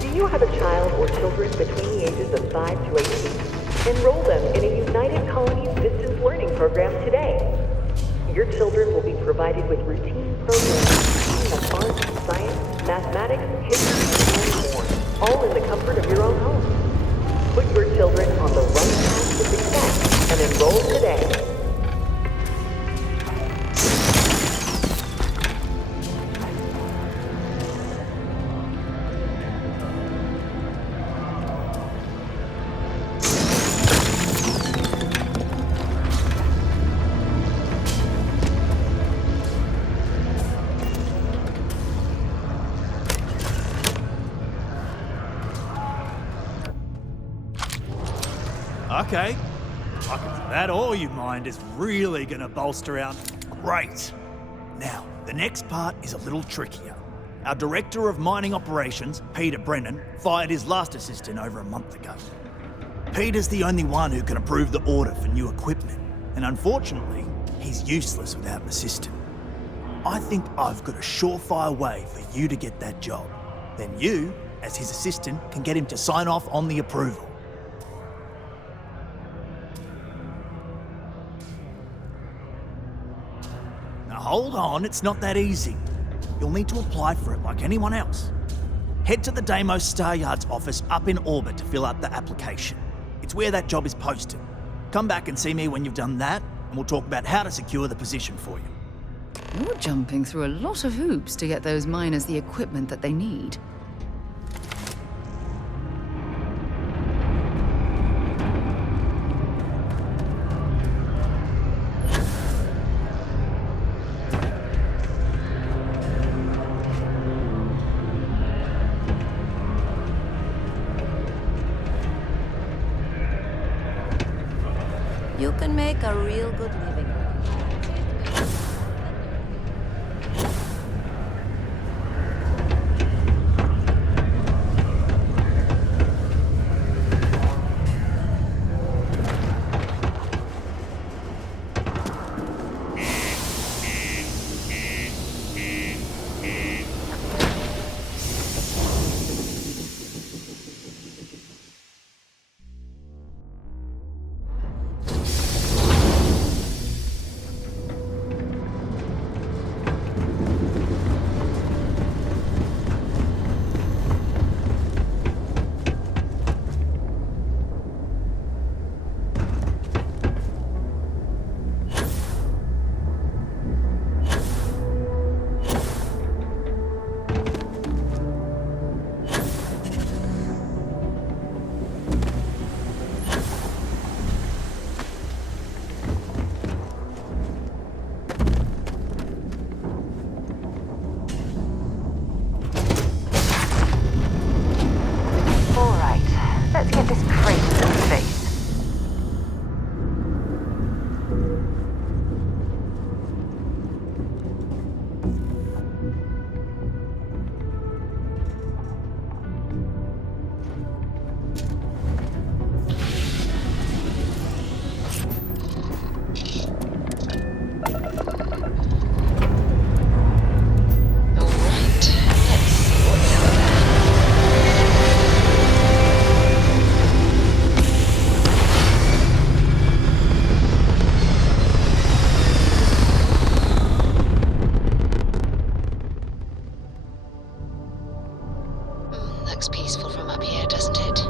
Do you have a child or children between the ages of 5 to 18? Enroll them in a United Colonies distance learning program today. Your children will be provided with routine programs of art, science, mathematics, history, and more, all in the comfort of your own home. Put your children on the right path to success and enroll today. Okay. I can do that or you mind is really gonna bolster our... Great. Now, the next part is a little trickier. Our Director of Mining Operations, Peter Brennan, fired his last assistant over a month ago. Peter's the only one who can approve the order for new equipment, and unfortunately, he's useless without an assistant. I think I've got a surefire way for you to get that job. Then you, as his assistant, can get him to sign off on the approval. Hold on, it's not that easy. You'll need to apply for it like anyone else. Head to the Deimos Star Yard's office up in orbit to fill out the application. It's where that job is posted. Come back and see me when you've done that, and we'll talk about how to secure the position for you. You're jumping through a lot of hoops to get those miners the equipment that they need. You can make a real good living. Looks peaceful from up here, doesn't it?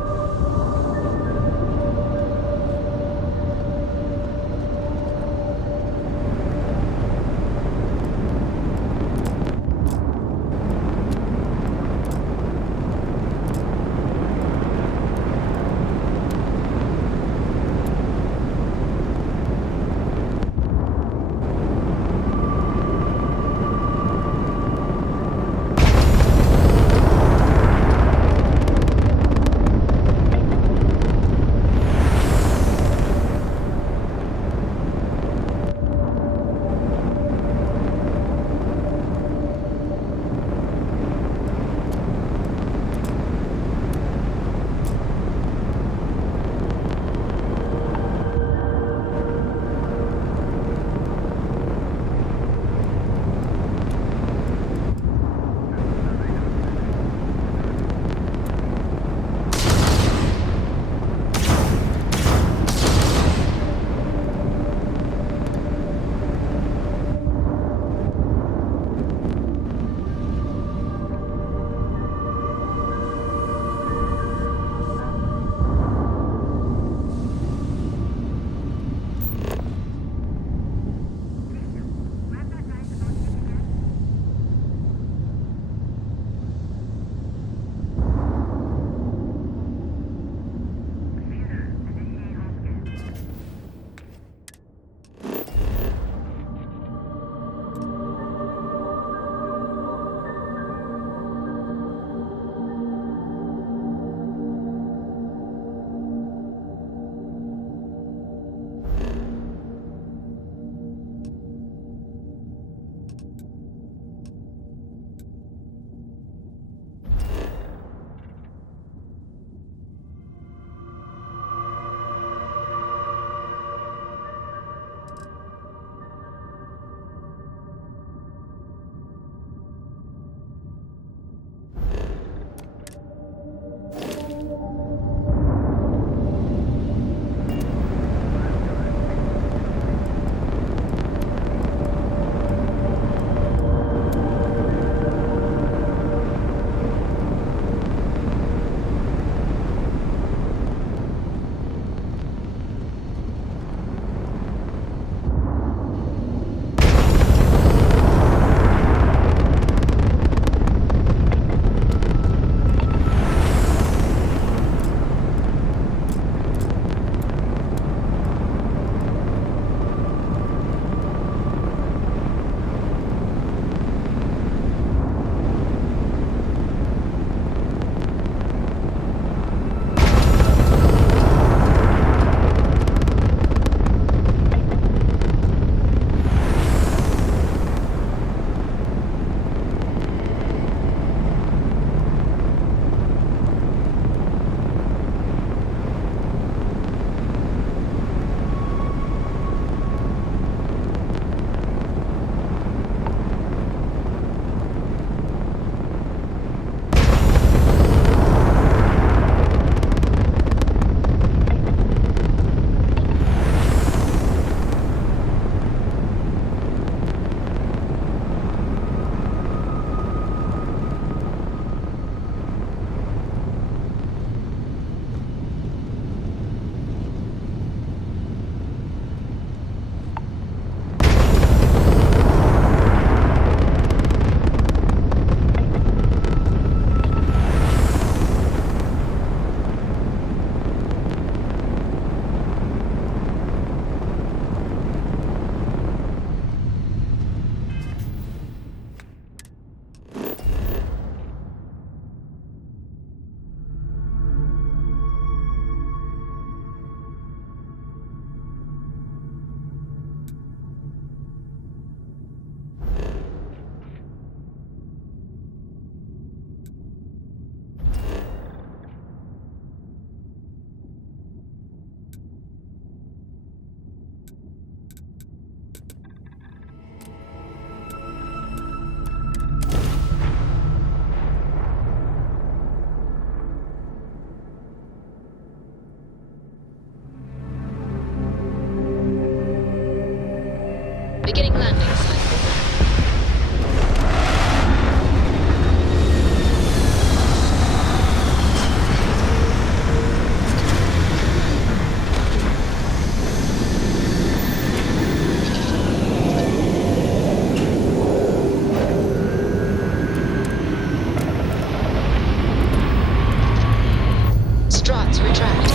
extract.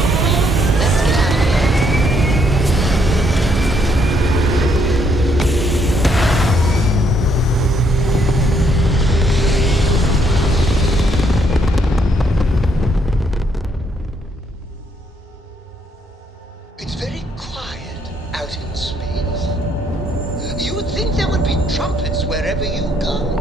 Let's get out of here. It's very quiet out in space. You would think there would be trumpets wherever you go.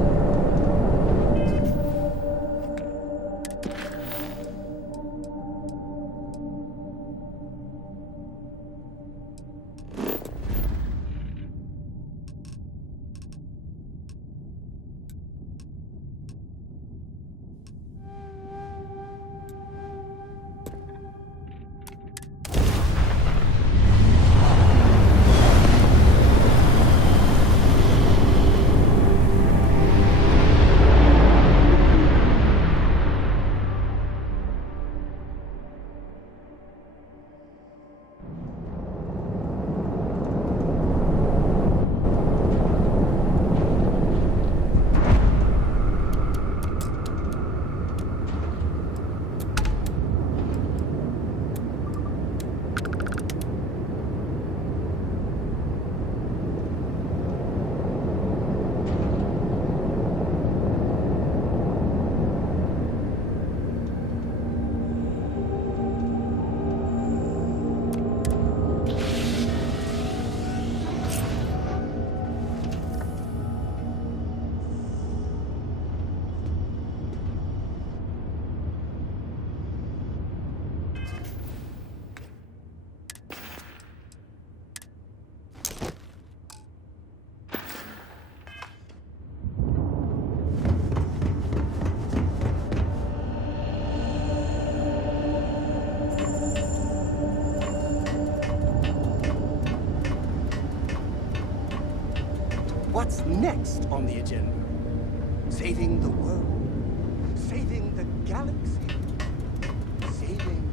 What's next on the agenda? Saving the world? Saving the galaxy? Saving...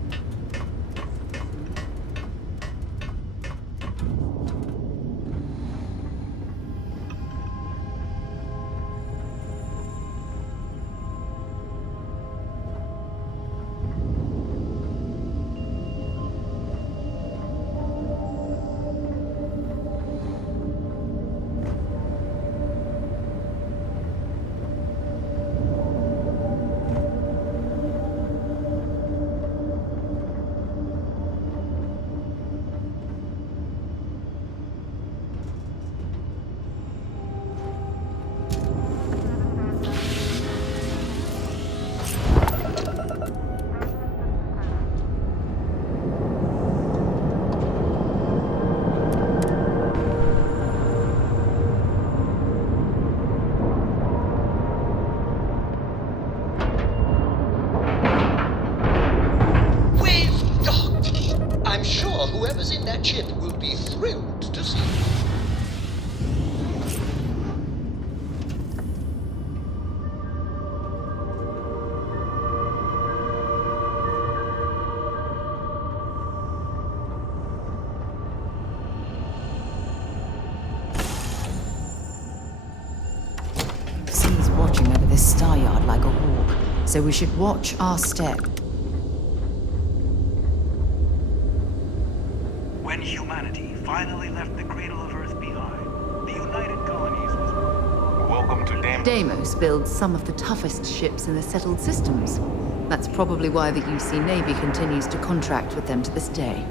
Whoever's in that ship will be thrilled to see you. He's watching over this star yard like a hawk, so we should watch our step. When humanity finally left the cradle of Earth behind, the United Colonies was... Welcome to Deimos builds some of the toughest ships in the settled systems. That's probably why the UC Navy continues to contract with them to this day.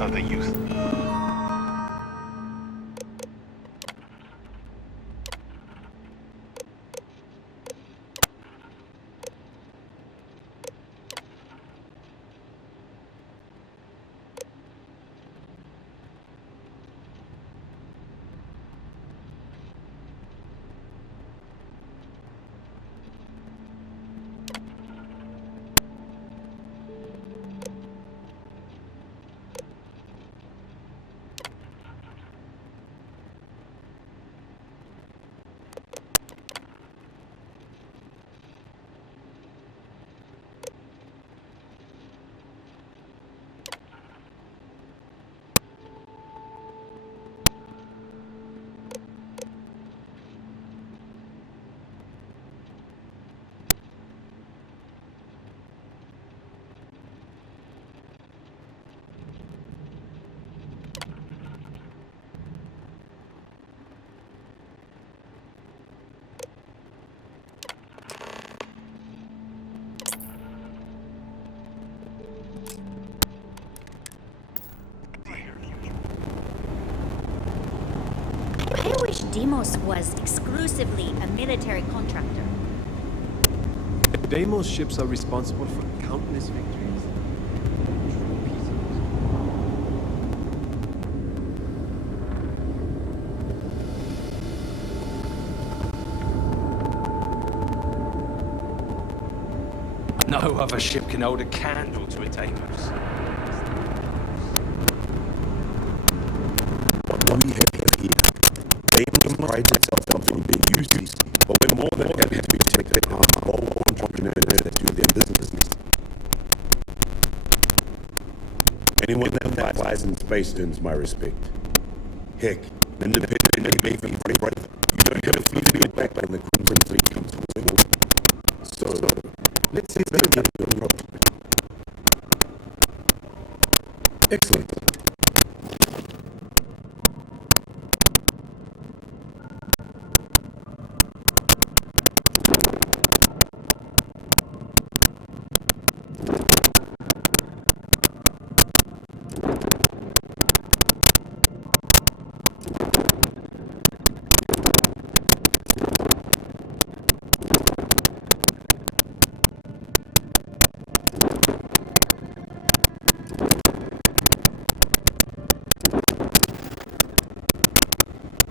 of the youth. I wish Demos was exclusively a military contractor. Deimos ships are responsible for countless victories. No other ship can hold a candle to a Deimos. We have here. Deimos prides itself on being used, but we're more than happy to take the time of all entrepreneurs that do their business. Anyone that flies in space earns my respect. Heck, independent making free brother. You don't have to feed me back when the Crimson Fleet comes to win. So, let's see if they get your project. Excellent.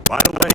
By the way,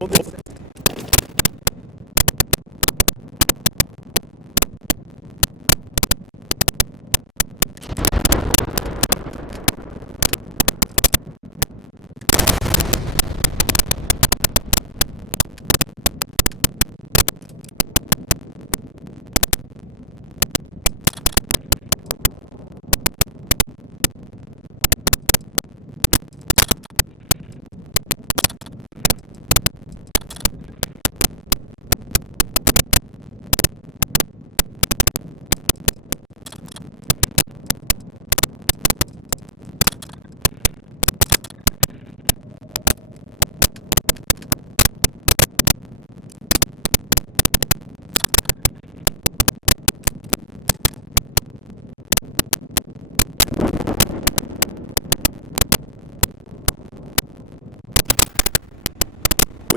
When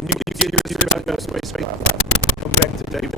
you get your back out of space, come back to Dave.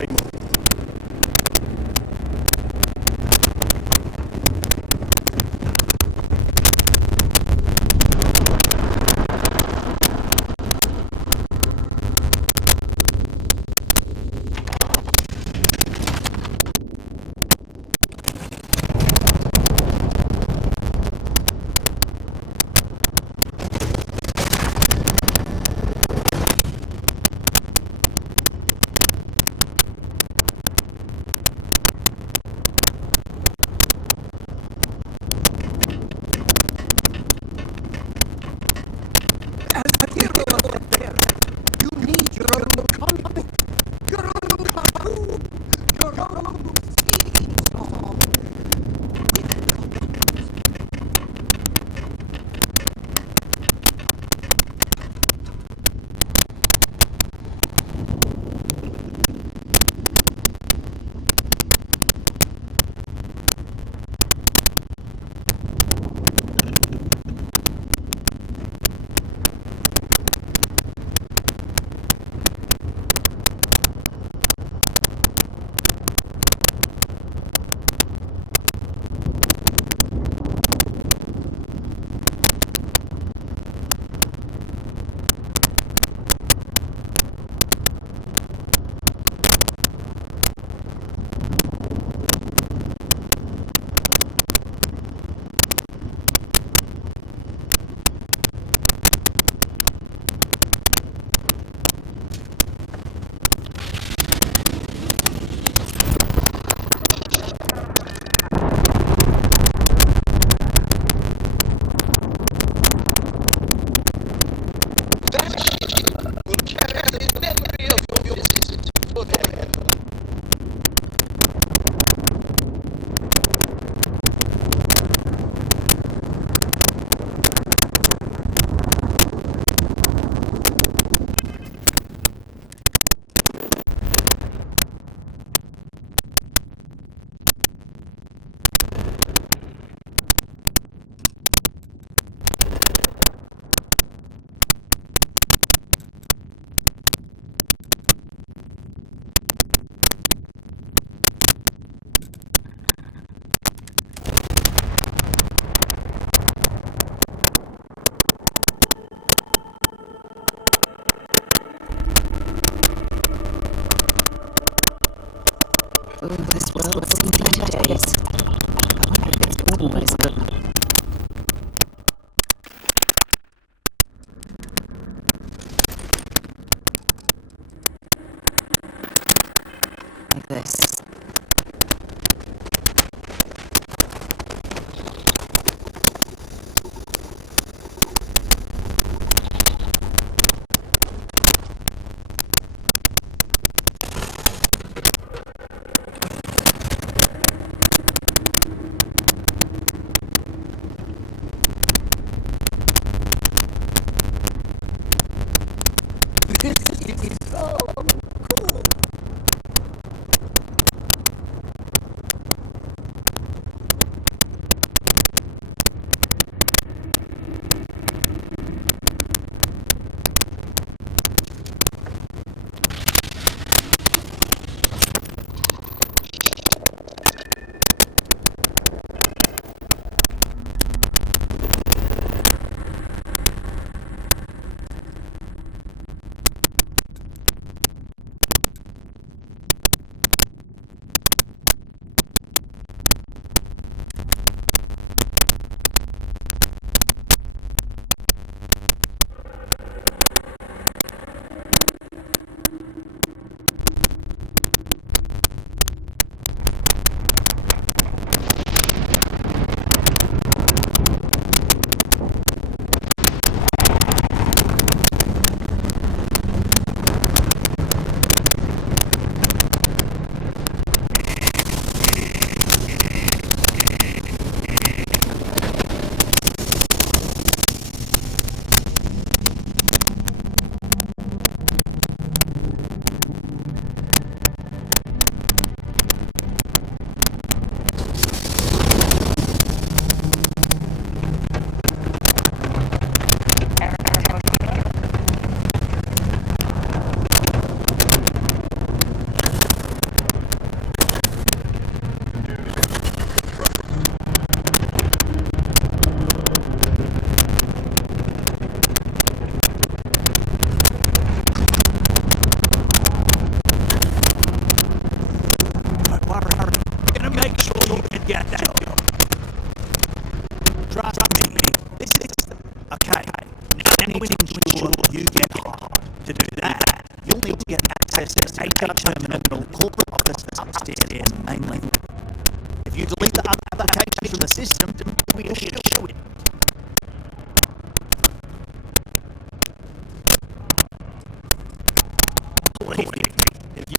Oh, this world seems like days. I wonder if it's always good. Like this.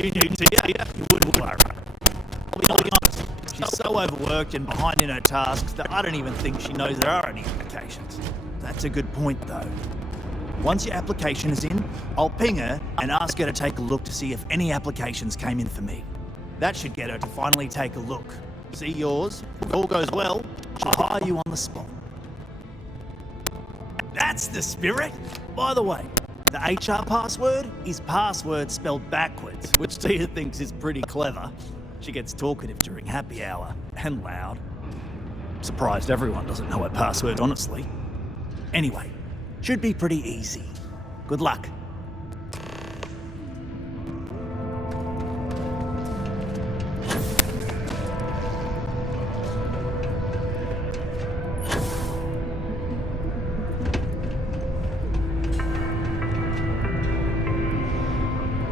she knew Tia, you wouldn't worry. I'll be honest, she's so overworked and behind in her tasks that I don't even think she knows there are any applications. That's a good point, though. Once your application is in, I'll ping her and ask her to take a look to see if any applications came in for me. That should get her to finally take a look. See yours. If all goes well, she'll hire you on the spot. That's the spirit! By the way, the HR password is password spelled backwards, which Tia thinks is pretty clever. She gets talkative during happy hour, and loud. Surprised everyone doesn't know her password, honestly. Anyway, should be pretty easy. Good luck.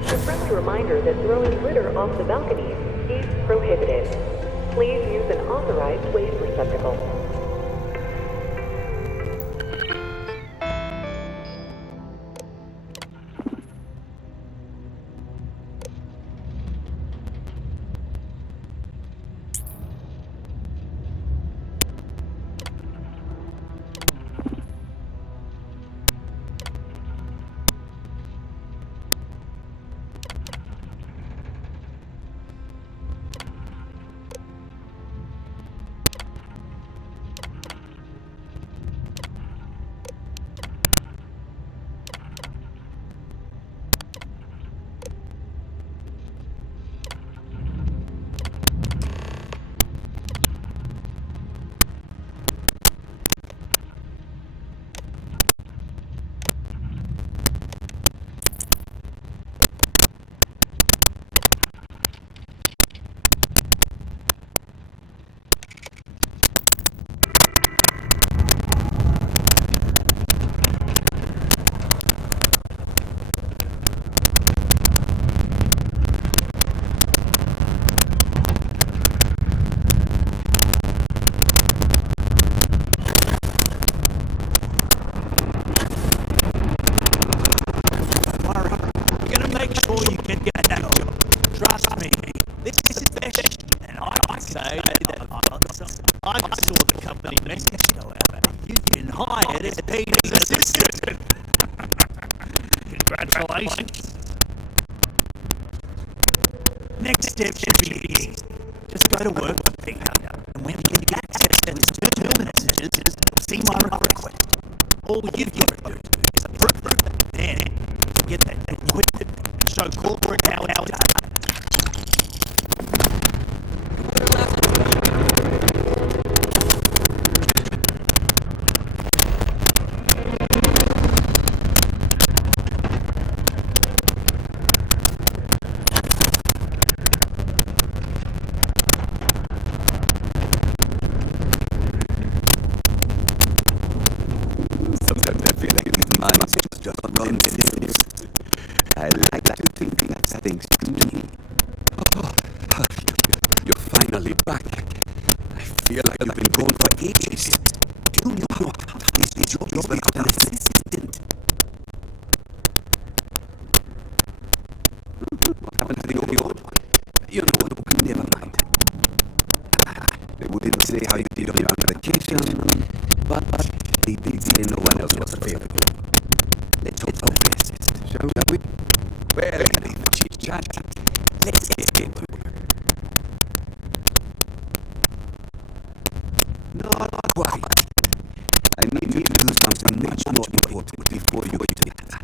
A friendly reminder that throwing litter off the balconies is prohibited. Please use an authorized waste receptacle. Congratulations. Next step should be easy. Just go to work with Peter, and when you get access to his two messages, see my request. All you've got to do is approve it, then get that equipment and show corporate how it's done. I like to think that's thanks to me. Oh, you're finally back. I feel like you've been gone for ages. Do you know how this is your job without an assistant? What happened to the old one? You know what, never mind. They wouldn't say how you did on your vacation, but they didn't know what else was available. Let's hope for the best, shall we? Well, ready for chit-chat. Let's get to work. Not quite. I need you to do something much more important before you do that.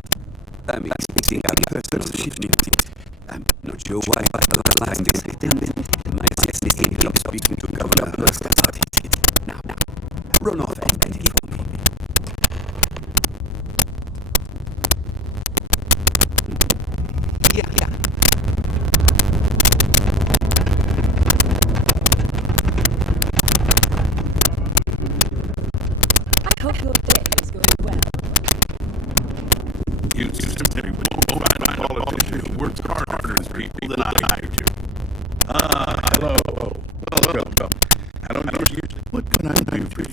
I'm expecting a personal shipment. I'm not sure why, but the line is hidden. My assistant is speaking to Governor Hurst about it. Now, run off and get it for me. Yeah. I hope your day is going well. You simply won't find a politician who works harder as people than I hired you. Hello. Welcome. I don't know you. What can I do for you?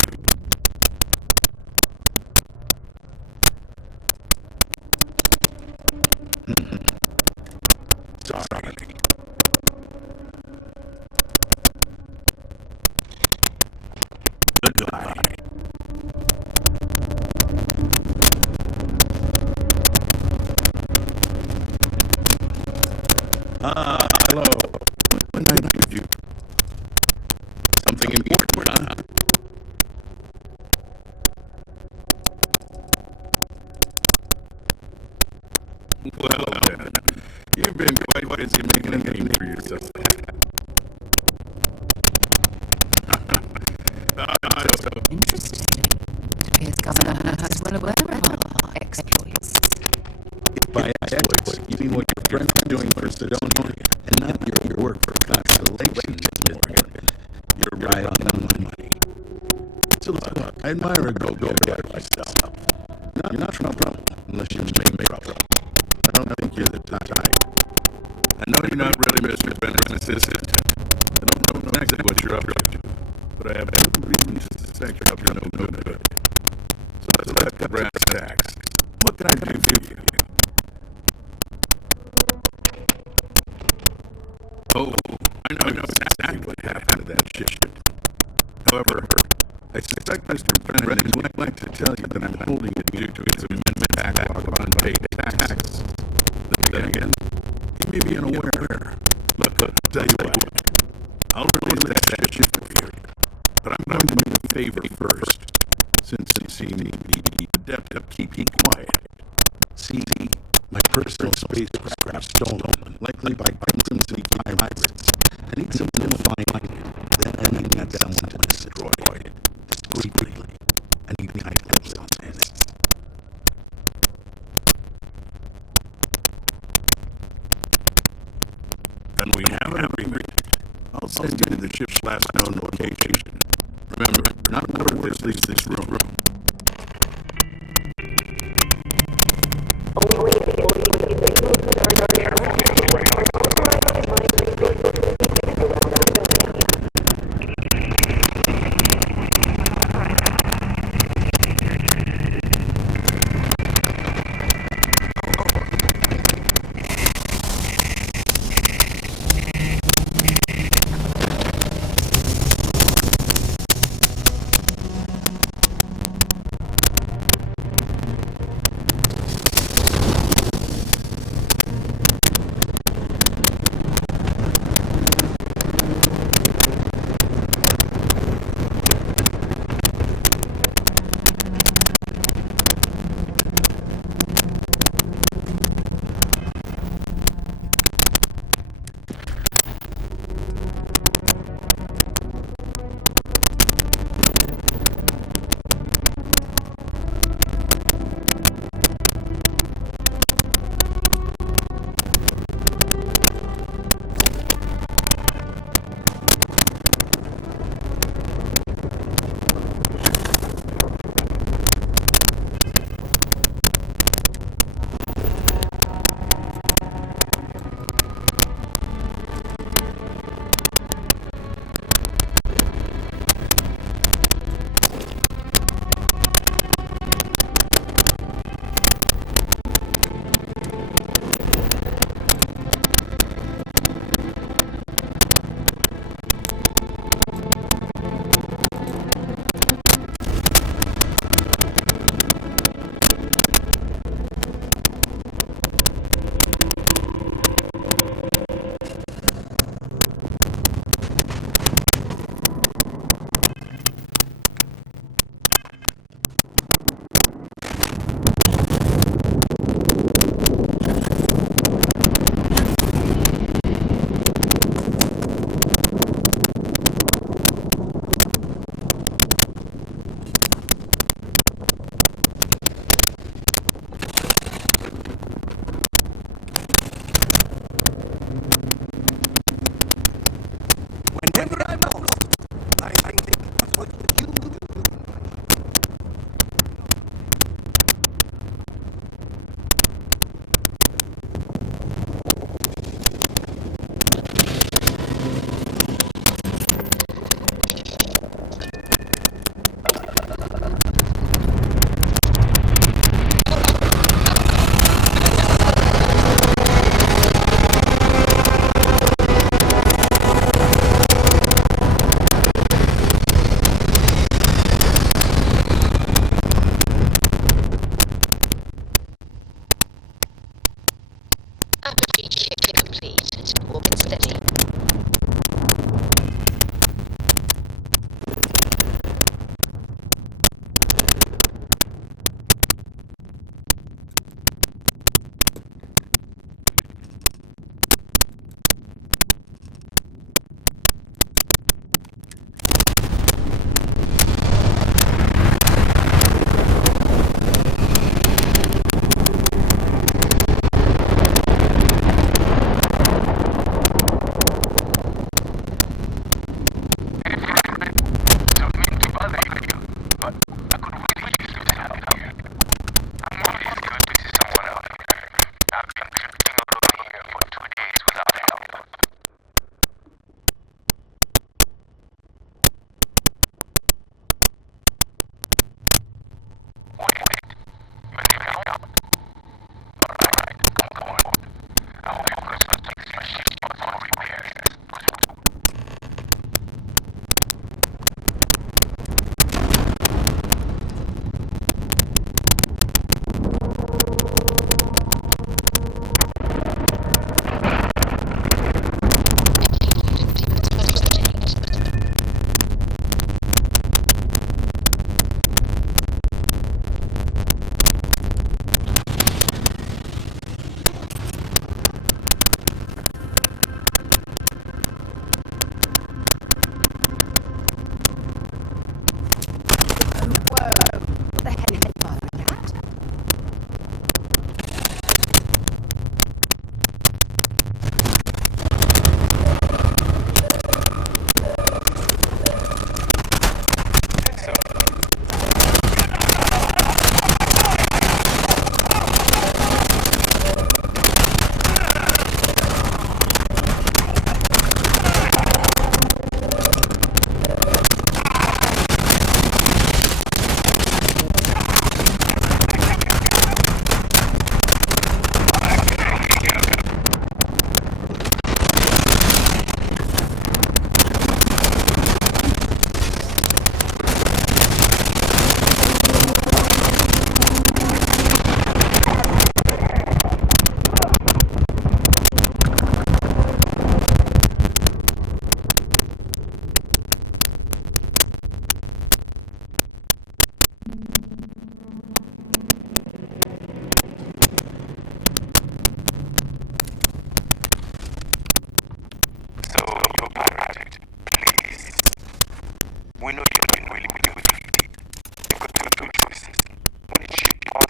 Sorry. Hello. What can I do for you? Something important, huh? Well, then, you've been quite busy making a name for yourself. Interesting. It appears Governor is well aware of our exploits. By exploits, you mean what your friends are doing for Sedona, and not your work for Constellation, Miss Morgan. You're right on the money. So look, I admire a go-go like myself. You're not trouble, unless you make trouble. I don't think you're the type. I know you're not really Mr. Bennett's assistant. I don't know exactly what you're up to, but I have every reason to suspect you're up to no good. So let's cut brass tacks. What can I do for you? Oh, I know exactly what happened to that ship. However, I suspect Mr. Brennan would like to tell you that I'm holding it due to his amendment backlog of unpaid taxes. Then again, he may be unaware. Look, I'll tell you what. I'll release that ship for you. But I'm going to do a favor first, since you seem to be adept at keeping quiet. See, my personal spacecraft stolen, likely by Crimson Sea pirates. I need something to find it, then I need someone to destroy it. Discreetly. I need guidance on this. And we have an agreement. I'll send you to the ship's last known location. Remember, not a word leaves this room.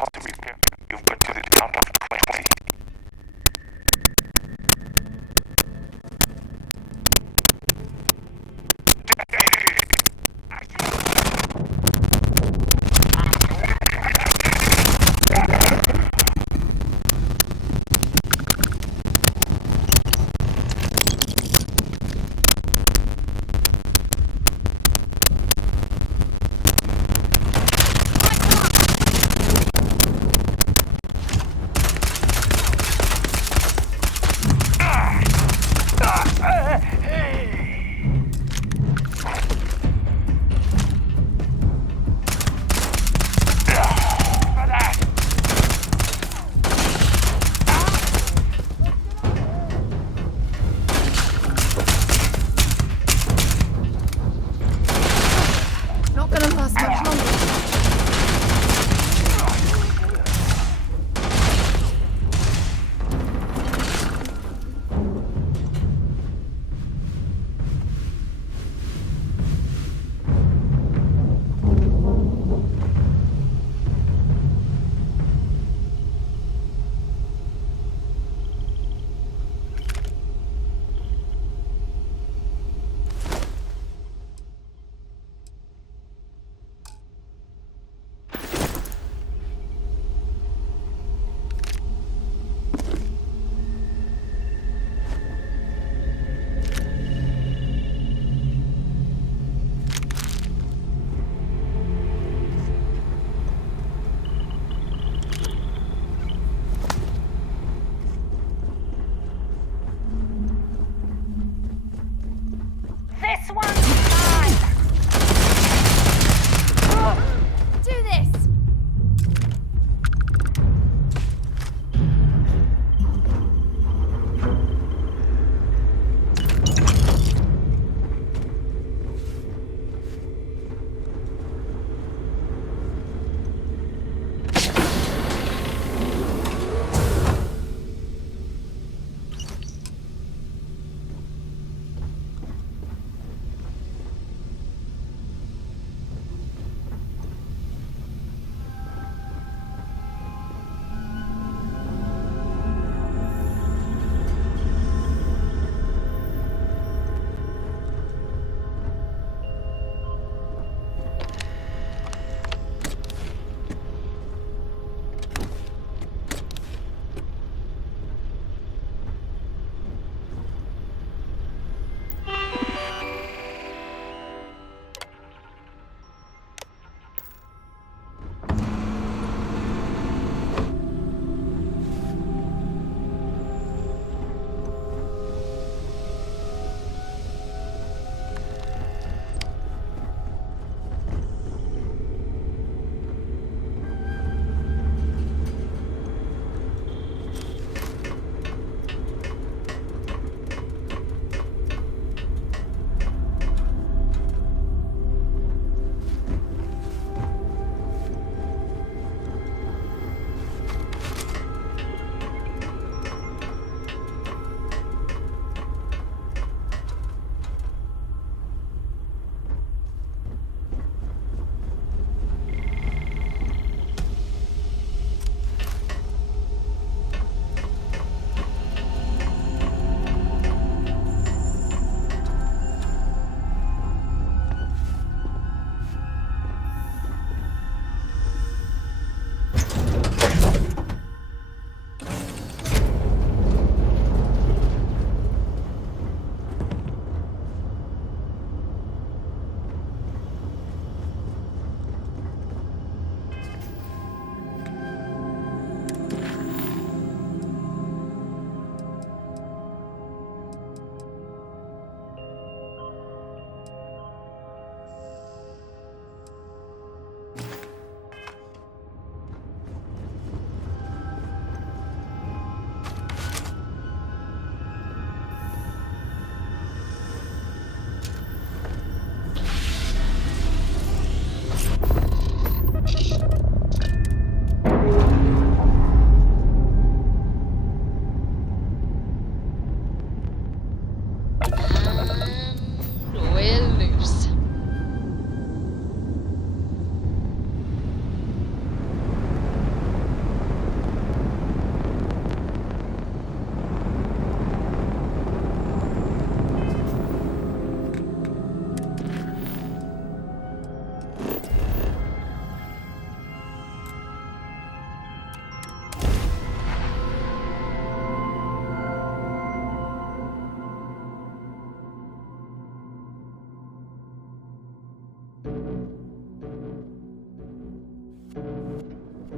to repair. You've got to the count of 20. Not gonna last much longer.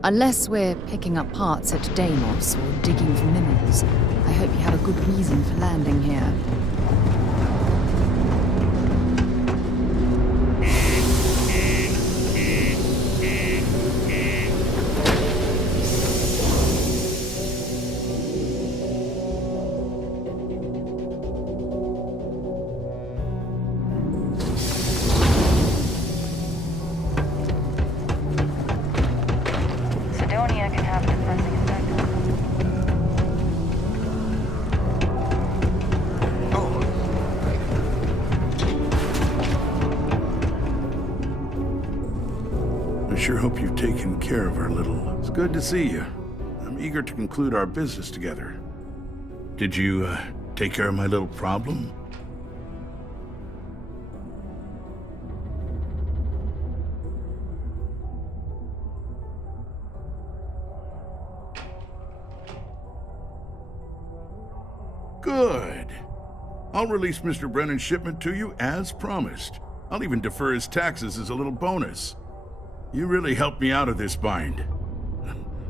Unless we're picking up parts at Deimos or digging for minerals, I hope you have a good reason for landing here. Sidonia can have depressing effects. I sure hope you've taken care of her little. It's good to see you. I'm eager to conclude our business together. Did you, take care of my little problem? Good. I'll release Mr. Brennan's shipment to you as promised. I'll even defer his taxes as a little bonus. You really helped me out of this bind.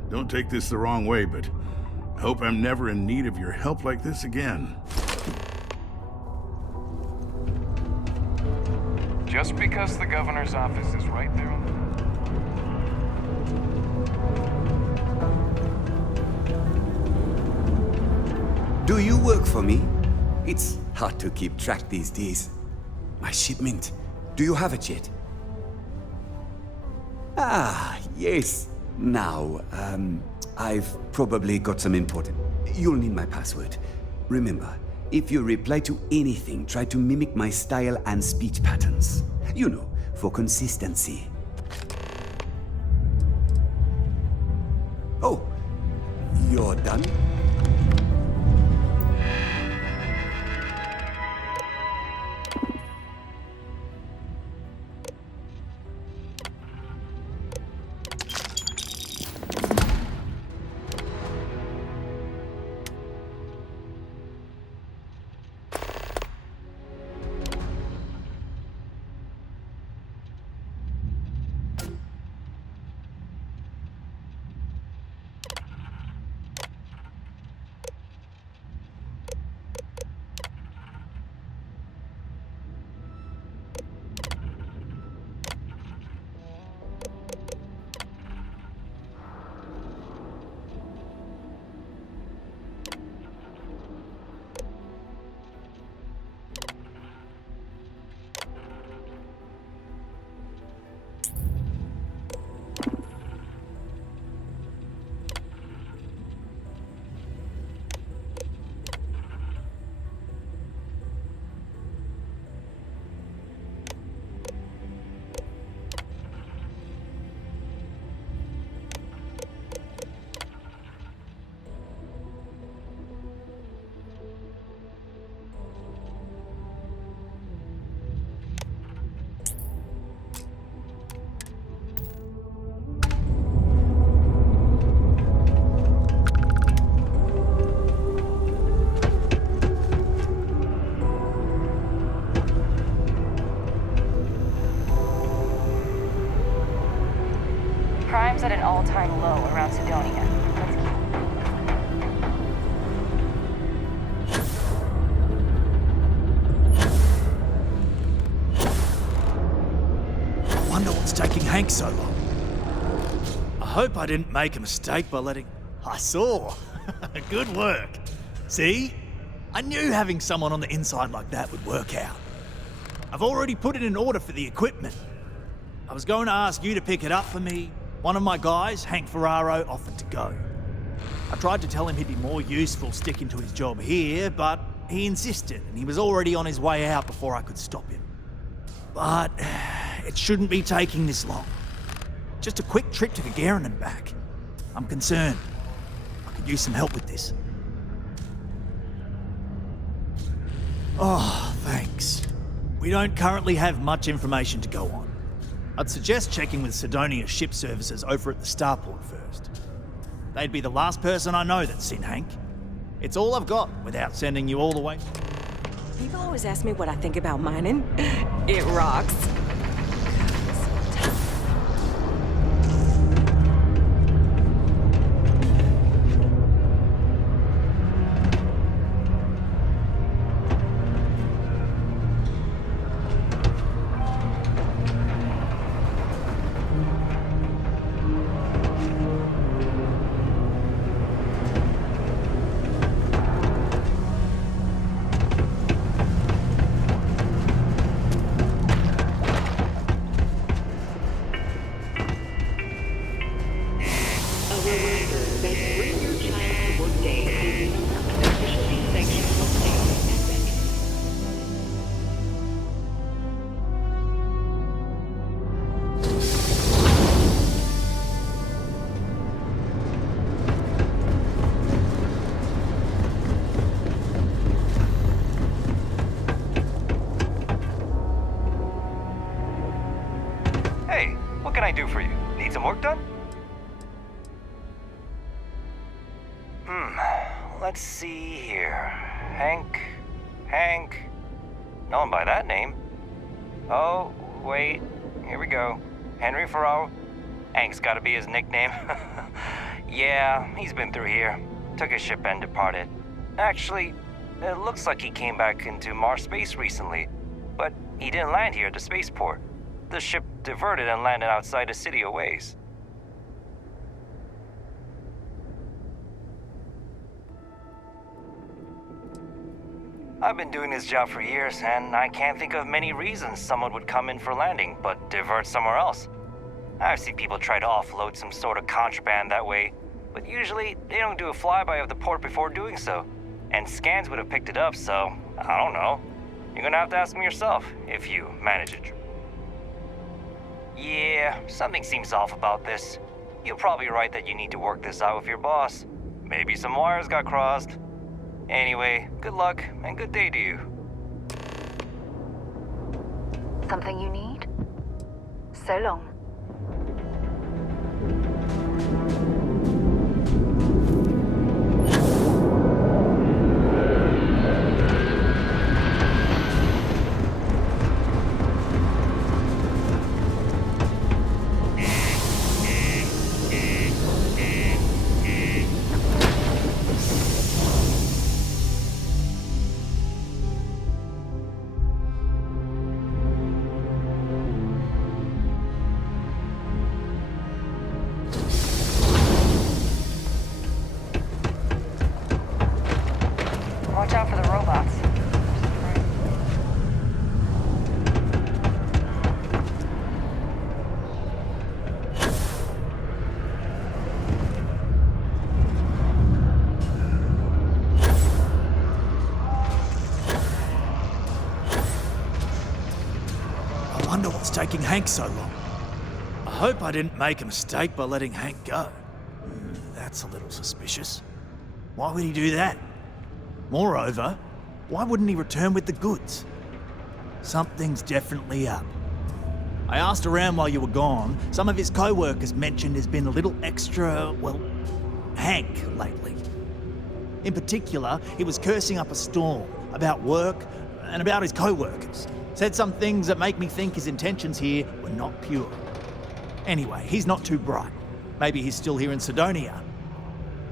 Don't take this the wrong way, but I hope I'm never in need of your help like this again. Just because the governor's office is right there on the... Do you work for me? It's hard to keep track these days. My shipment. Do you have it yet? Ah, yes. Now, I've probably got some important... You'll need my password. Remember, if you reply to anything, try to mimic my style and speech patterns. You know, for consistency. Oh, you're done? Crime's at an all-time low around Sidonia. Let's keep... I wonder what's taking Hank so long. I hope I didn't make a mistake by letting... I saw. Good work. See? I knew having someone on the inside like that would work out. I've already put in an order for the equipment. I was going to ask you to pick it up for me. One of my guys, Hank Ferraro, offered to go. I tried to tell him he'd be more useful sticking to his job here, but he insisted, and he was already on his way out before I could stop him. But it shouldn't be taking this long. Just a quick trip to Gagarin and back. I'm concerned. I could use some help with this. Oh, thanks. We don't currently have much information to go on. I'd suggest checking with Sidonia Ship Services over at the starport first. They'd be the last person I know that's seen Hank. It's all I've got without sending you all the way. People always ask me what I think about mining. It rocks. What can I do for you? Need some work done? Let's see here. Hank? No one by that name. Oh, wait. Here we go. Henry Farrell? Hank's gotta be his nickname. Yeah, he's been through here. Took his ship and departed. Actually, it looks like he came back into Mars space recently, but he didn't land here at the spaceport. The ship diverted and landed outside the city a ways. I've been doing this job for years, and I can't think of many reasons someone would come in for landing, but divert somewhere else. I've seen people try to offload some sort of contraband that way, but usually they don't do a flyby of the port before doing so. And scans would have picked it up, so I don't know. You're gonna have to ask them yourself, if you manage it. Yeah, something seems off about this. You're probably right that you need to work this out with your boss. Maybe some wires got crossed. Anyway, good luck and good day to you. Something you need? So long. Watch out for the robots. I wonder what's taking Hank so long. I hope I didn't make a mistake by letting Hank go. That's a little suspicious. Why would he do that? Moreover, why wouldn't he return with the goods? Something's definitely up. I asked around while you were gone. Some of his co-workers mentioned there's been a little extra, well, Hank lately. In particular, he was cursing up a storm about work and about his co-workers. Said some things that make me think his intentions here were not pure. Anyway, he's not too bright. Maybe he's still here in Sidonia.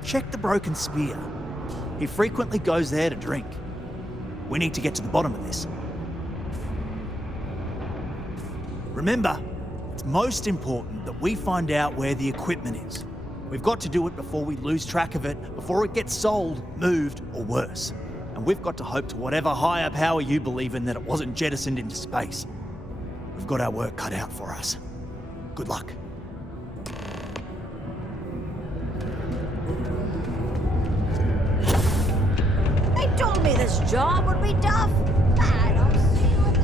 Check the Broken Spear. He frequently goes there to drink. We need to get to the bottom of this. Remember, it's most important that we find out where the equipment is. We've got to do it before we lose track of it, before it gets sold, moved, or worse. And we've got to hope to whatever higher power you believe in that it wasn't jettisoned into space. We've got our work cut out for us. Good luck. They told me this job would be tough. I don't see what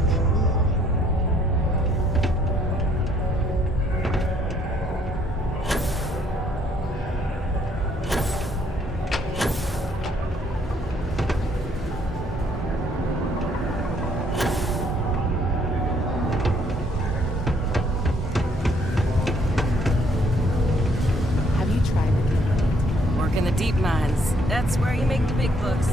Have you tried it? Work in the deep mines. That's where you make the big bucks.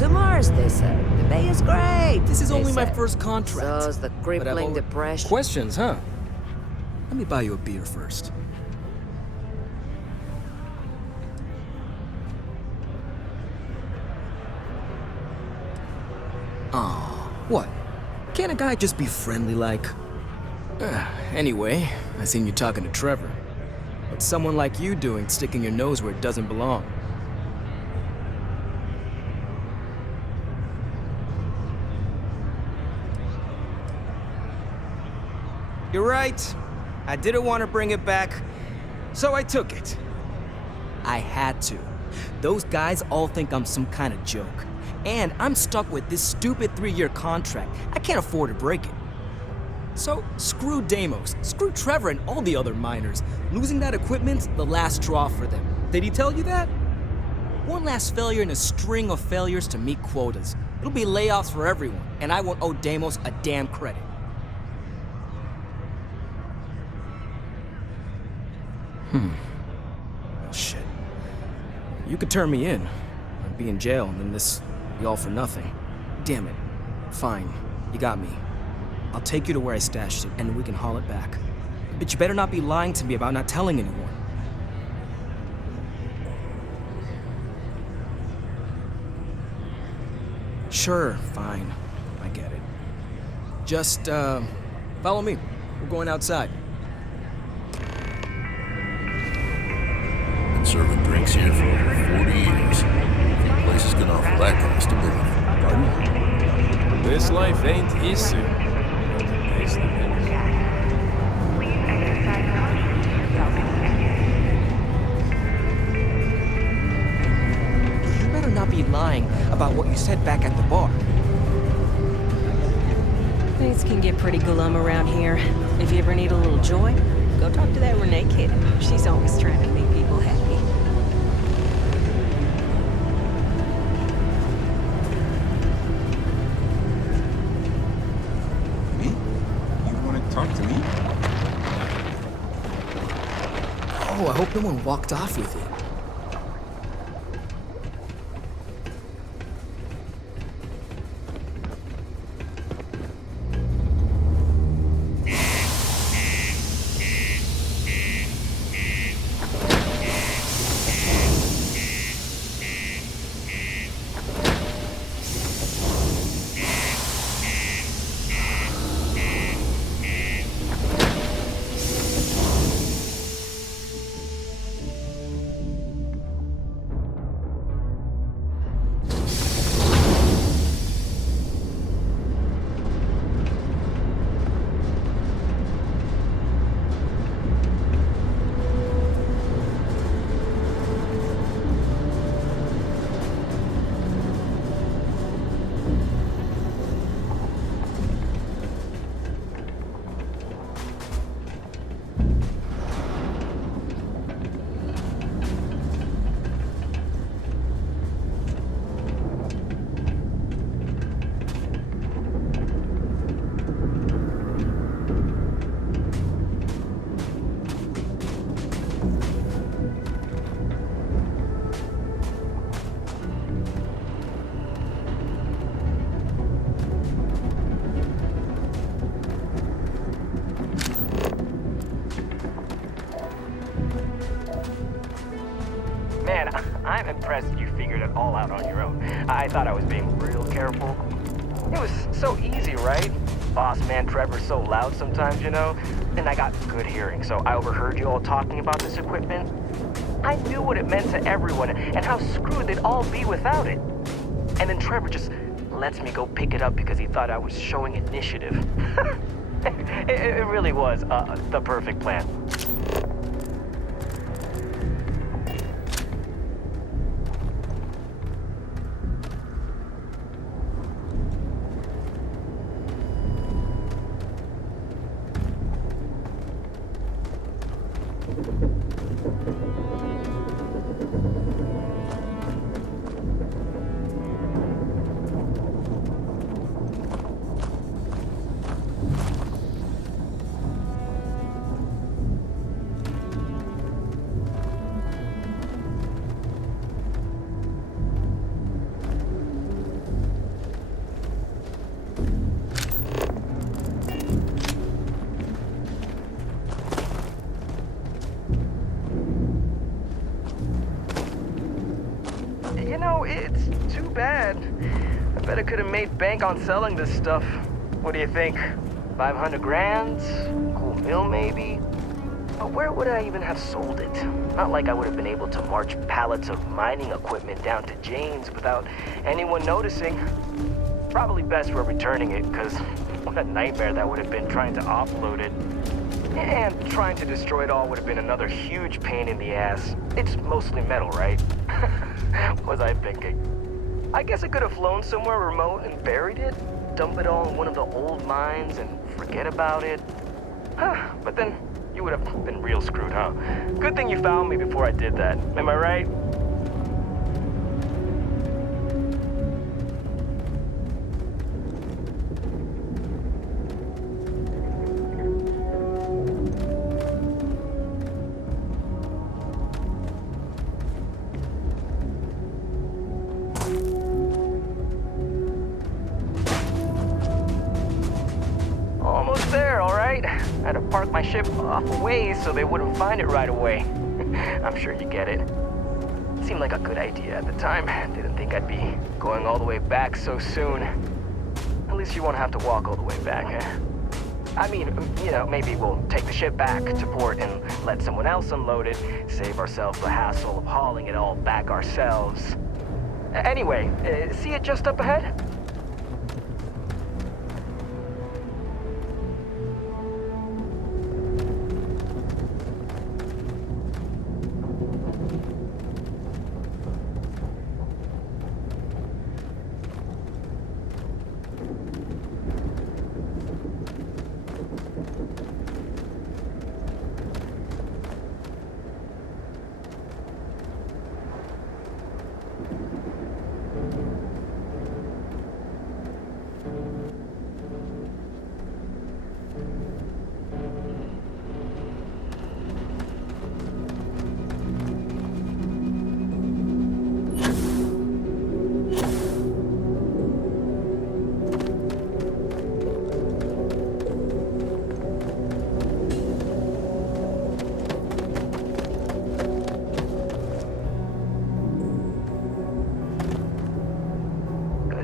To Mars, they said. The bay is great. This is they only my said. first contract. So's the But I've crippling always- depression. Questions, huh? Let me buy you a beer first. Aw, what? Can't a guy just be friendly like? Anyway, I seen you talking to Trevor. What's someone like you doing sticking your nose where it doesn't belong? You're right. I didn't want to bring it back, so I took it. I had to. Those guys all think I'm some kind of joke. And I'm stuck with this stupid 3-year contract. I can't afford to break it. So, screw Deimos, screw Trevor and all the other miners. Losing that equipment's the last straw for them. Did he tell you that? One last failure in a string of failures to meet quotas. It'll be layoffs for everyone, and I won't owe Deimos a damn credit. Well, shit. You could turn me in. I'd be in jail, and then this be all for nothing. Damn it. Fine. You got me. I'll take you to where I stashed it, and we can haul it back. But you better not be lying to me about not telling anyone. Sure, fine. I get it. Just, follow me. We're going outside. Been serving drinks here for over 40 years. Few places can offer that kind of stability. Pardon? This life ain't easy. You better not be lying about what you said back at the bar. Things can get pretty glum around here. If you ever need a little joy, go talk to that Renee kid. She's always trying to make people happy. Me? You want to talk to me? Oh, I hope no one walked off with you. I'm impressed you figured it all out on your own. I thought I was being real careful. It was so easy, right? Boss man Trevor's so loud sometimes, you know? And I got good hearing, so I overheard you all talking about this equipment. I knew what it meant to everyone and how screwed they'd all be without it. And then Trevor just lets me go pick it up because he thought I was showing initiative. It really was the perfect plan. You know, it's too bad. I bet I could have made bank on selling this stuff. What do you think? 500 grand? Cool meal, maybe? But where would I even have sold it? Not like I would have been able to march pallets of mining equipment down to Jane's without anyone noticing. Probably best we're returning it, because what a nightmare that would have been trying to offload it. And trying to destroy it all would have been another huge pain in the ass. It's mostly metal, right? What was I thinking? I guess I could have flown somewhere remote and buried it, dump it all in one of the old mines and forget about it. But then you would have been real screwed, huh? Good thing you found me before I did that. Am I right? ship off a ways so they wouldn't find it right away. I'm sure you get it. Seemed like a good idea at the time. Didn't think I'd be going all the way back so soon. At least you won't have to walk all the way back, eh? I mean, you know, maybe we'll take the ship back to port and let someone else unload it, save ourselves the hassle of hauling it all back ourselves. Anyway, see it just up ahead?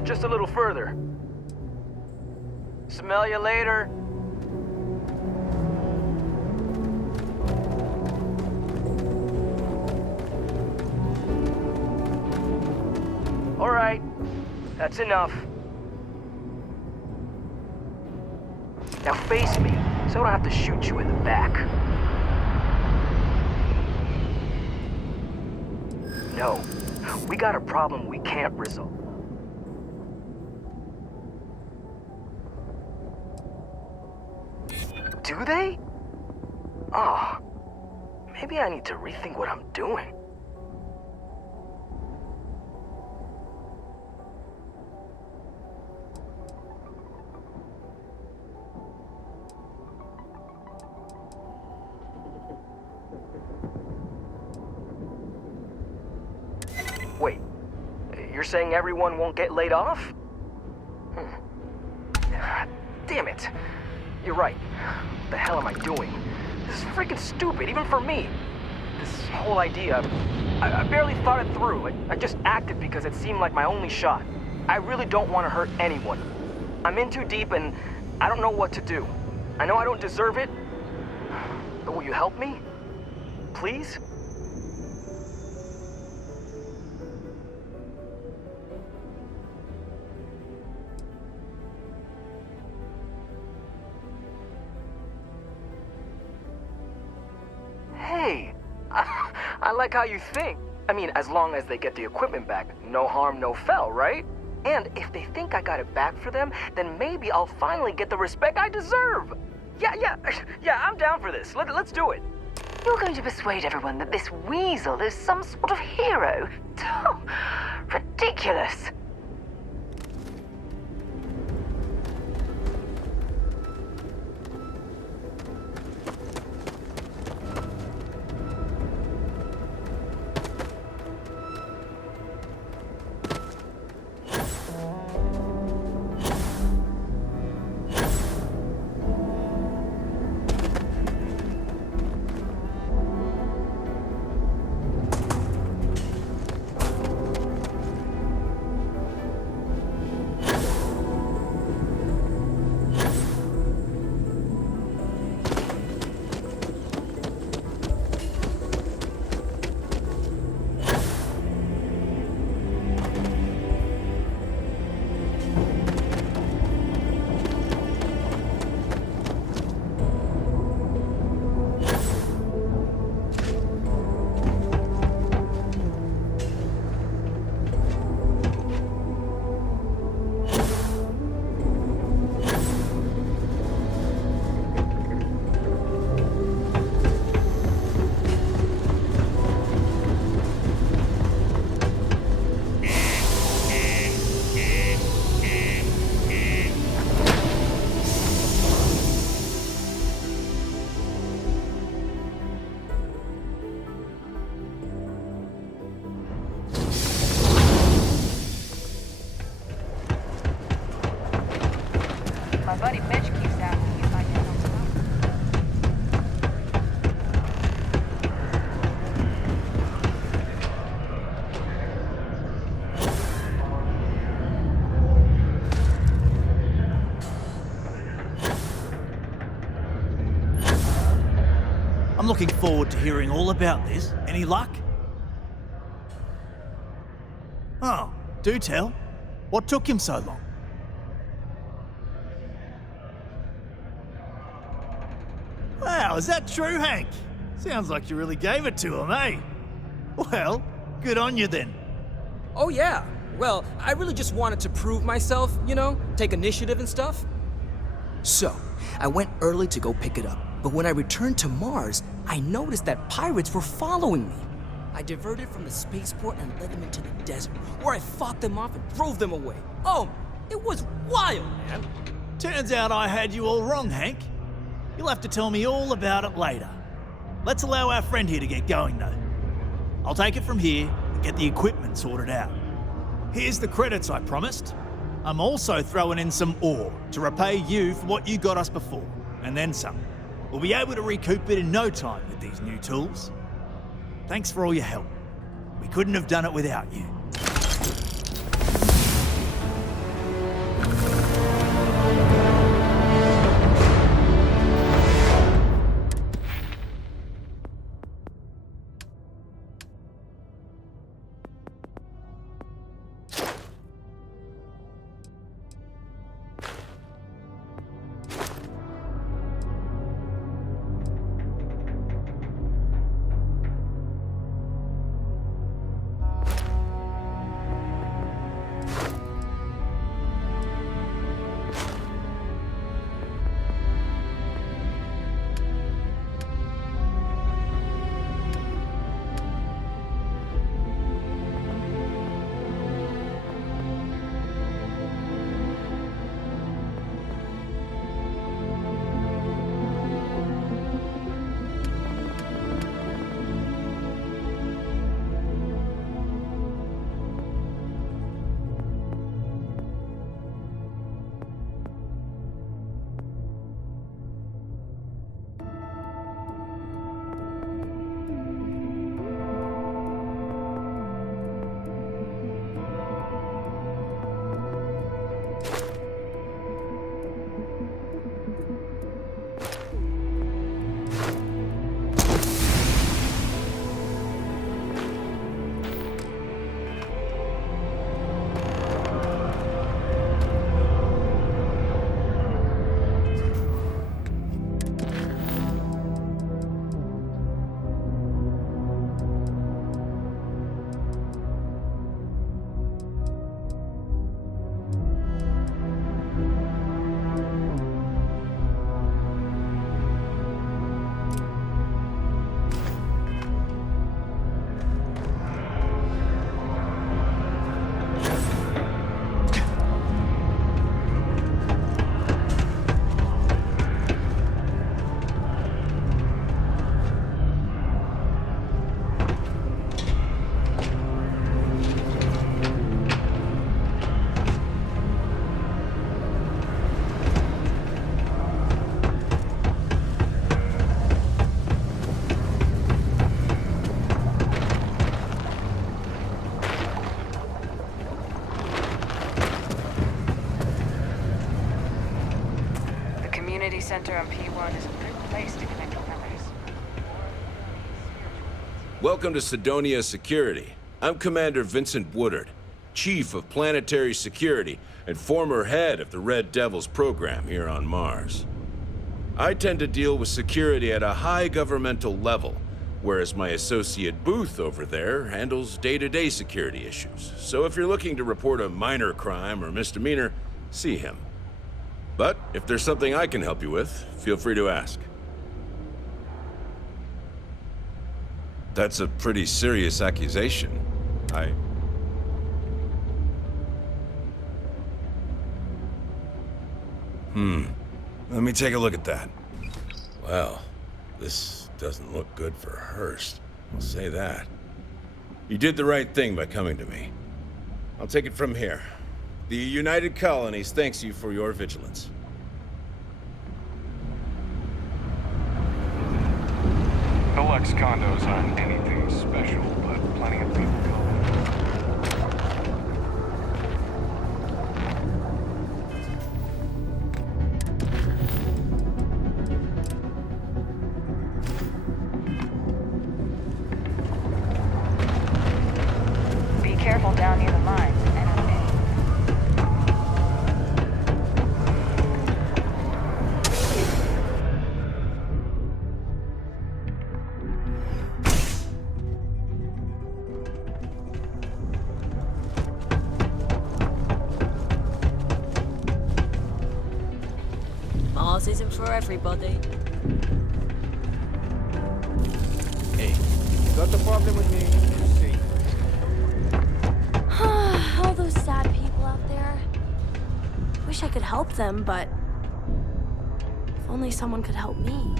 Just a little further. Smell you later. All right, that's enough. Now face me, so I don't have to shoot you in the back. No, we got a problem we can't resolve. Do they? Oh, maybe I need to rethink what I'm doing. Wait, you're saying everyone won't get laid off? Damn it. You're right. What the hell am I doing? This is freaking stupid, even for me. This whole idea, I barely thought it through. I just acted because it seemed like my only shot. I really don't want to hurt anyone. I'm in too deep and I don't know what to do. I know I don't deserve it, but will you help me? Please? Hey, I like how you think. I mean, as long as they get the equipment back, no harm, no foul, right? And if they think I got it back for them, then maybe I'll finally get the respect I deserve. Yeah, I'm down for this. Let's do it. You're going to persuade everyone that this weasel is some sort of hero? Oh, ridiculous. I'm looking forward to hearing all about this. Any luck? Oh, do tell. What took him so long? Wow, is that true, Hank? Sounds like you really gave it to him, eh? Well, good on you then. Oh yeah. Well, I really just wanted to prove myself, you know, take initiative and stuff. So, I went early to go pick it up, but when I returned to Mars, I noticed that pirates were following me. I diverted from the spaceport and led them into the desert, where I fought them off and drove them away. Oh, it was wild, man. Turns out I had you all wrong, Hank. You'll have to tell me all about it later. Let's allow our friend here to get going, though. I'll take it from here and get the equipment sorted out. Here's the credits I promised. I'm also throwing in some ore to repay you for what you got us before, and then some. We'll be able to recoup it in no time with these new tools. Thanks for all your help. We couldn't have done it without you. Center on P1 is a good place to connect with others. Welcome to Sidonia Security. I'm Commander Vincent Woodard, Chief of Planetary Security and former head of the Red Devils program here on Mars. I tend to deal with security at a high governmental level, whereas my associate Booth over there handles day-to-day security issues. So if you're looking to report a minor crime or misdemeanor, see him. But if there's something I can help you with, feel free to ask. That's a pretty serious accusation. Let me take a look at that. Well, this doesn't look good for Hearst. I'll say that. You did the right thing by coming to me. I'll take it from here. The United Colonies thanks you for your vigilance. The Lux condos aren't anything special, but plenty of people go. for everybody. Hey, got a problem with me? See. All those sad people out there. Wish I could help them, but if only someone could help me.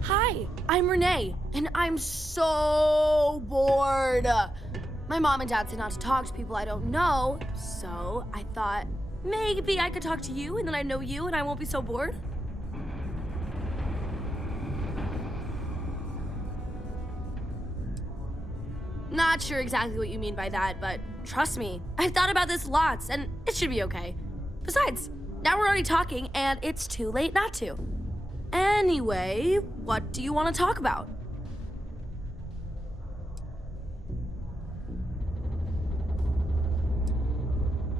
Hi, I'm Renee, and I'm so bored. My mom and dad say not to talk to people I don't know, so I thought maybe I could talk to you, and then I know you, and I won't be so bored. Not sure exactly what you mean by that, but trust me, I've thought about this lots, and it should be okay. Besides, now we're already talking, and it's too late not to. Anyway, what do you want to talk about?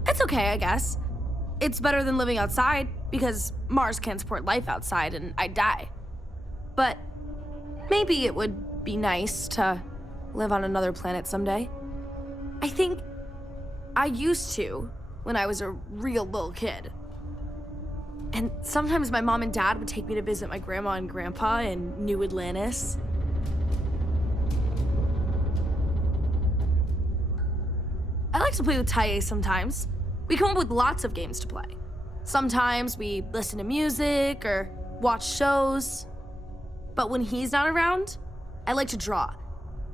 It's okay, I guess. It's better than living outside, because Mars can't support life outside and I'd die. But maybe it would be nice to live on another planet someday. I think I used to when I was a real little kid. And sometimes my mom and dad would take me to visit my grandma and grandpa in New Atlantis. I like to play with Taye sometimes. We come up with lots of games to play. Sometimes we listen to music or watch shows. But when he's not around, I like to draw.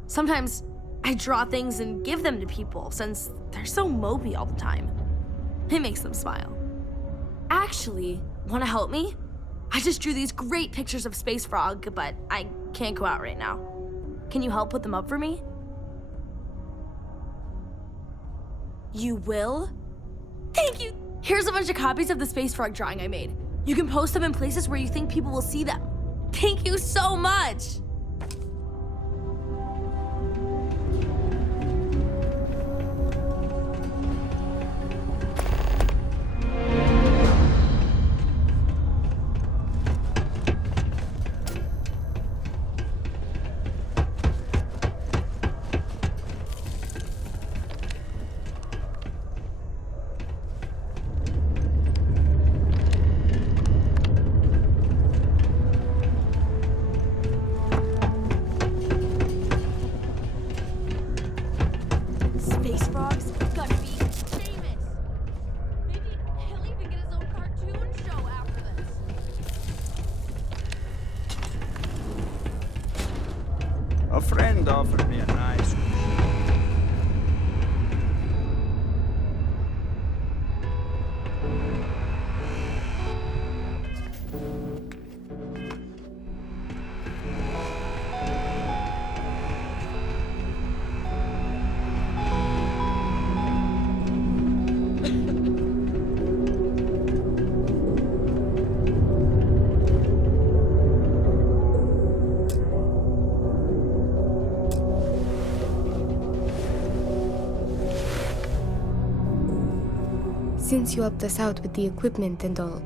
Sometimes I draw things and give them to people since they're so mopey all the time. It makes them smile. Actually, want to help me? I just drew these great pictures of Space Frog, but I can't go out right now. Can you help put them up for me? You will? Thank you! Here's a bunch of copies of the Space Frog drawing I made. You can post them in places where you think people will see them. Thank you so much! A friend offered me a nice... Since you helped us out with the equipment and all,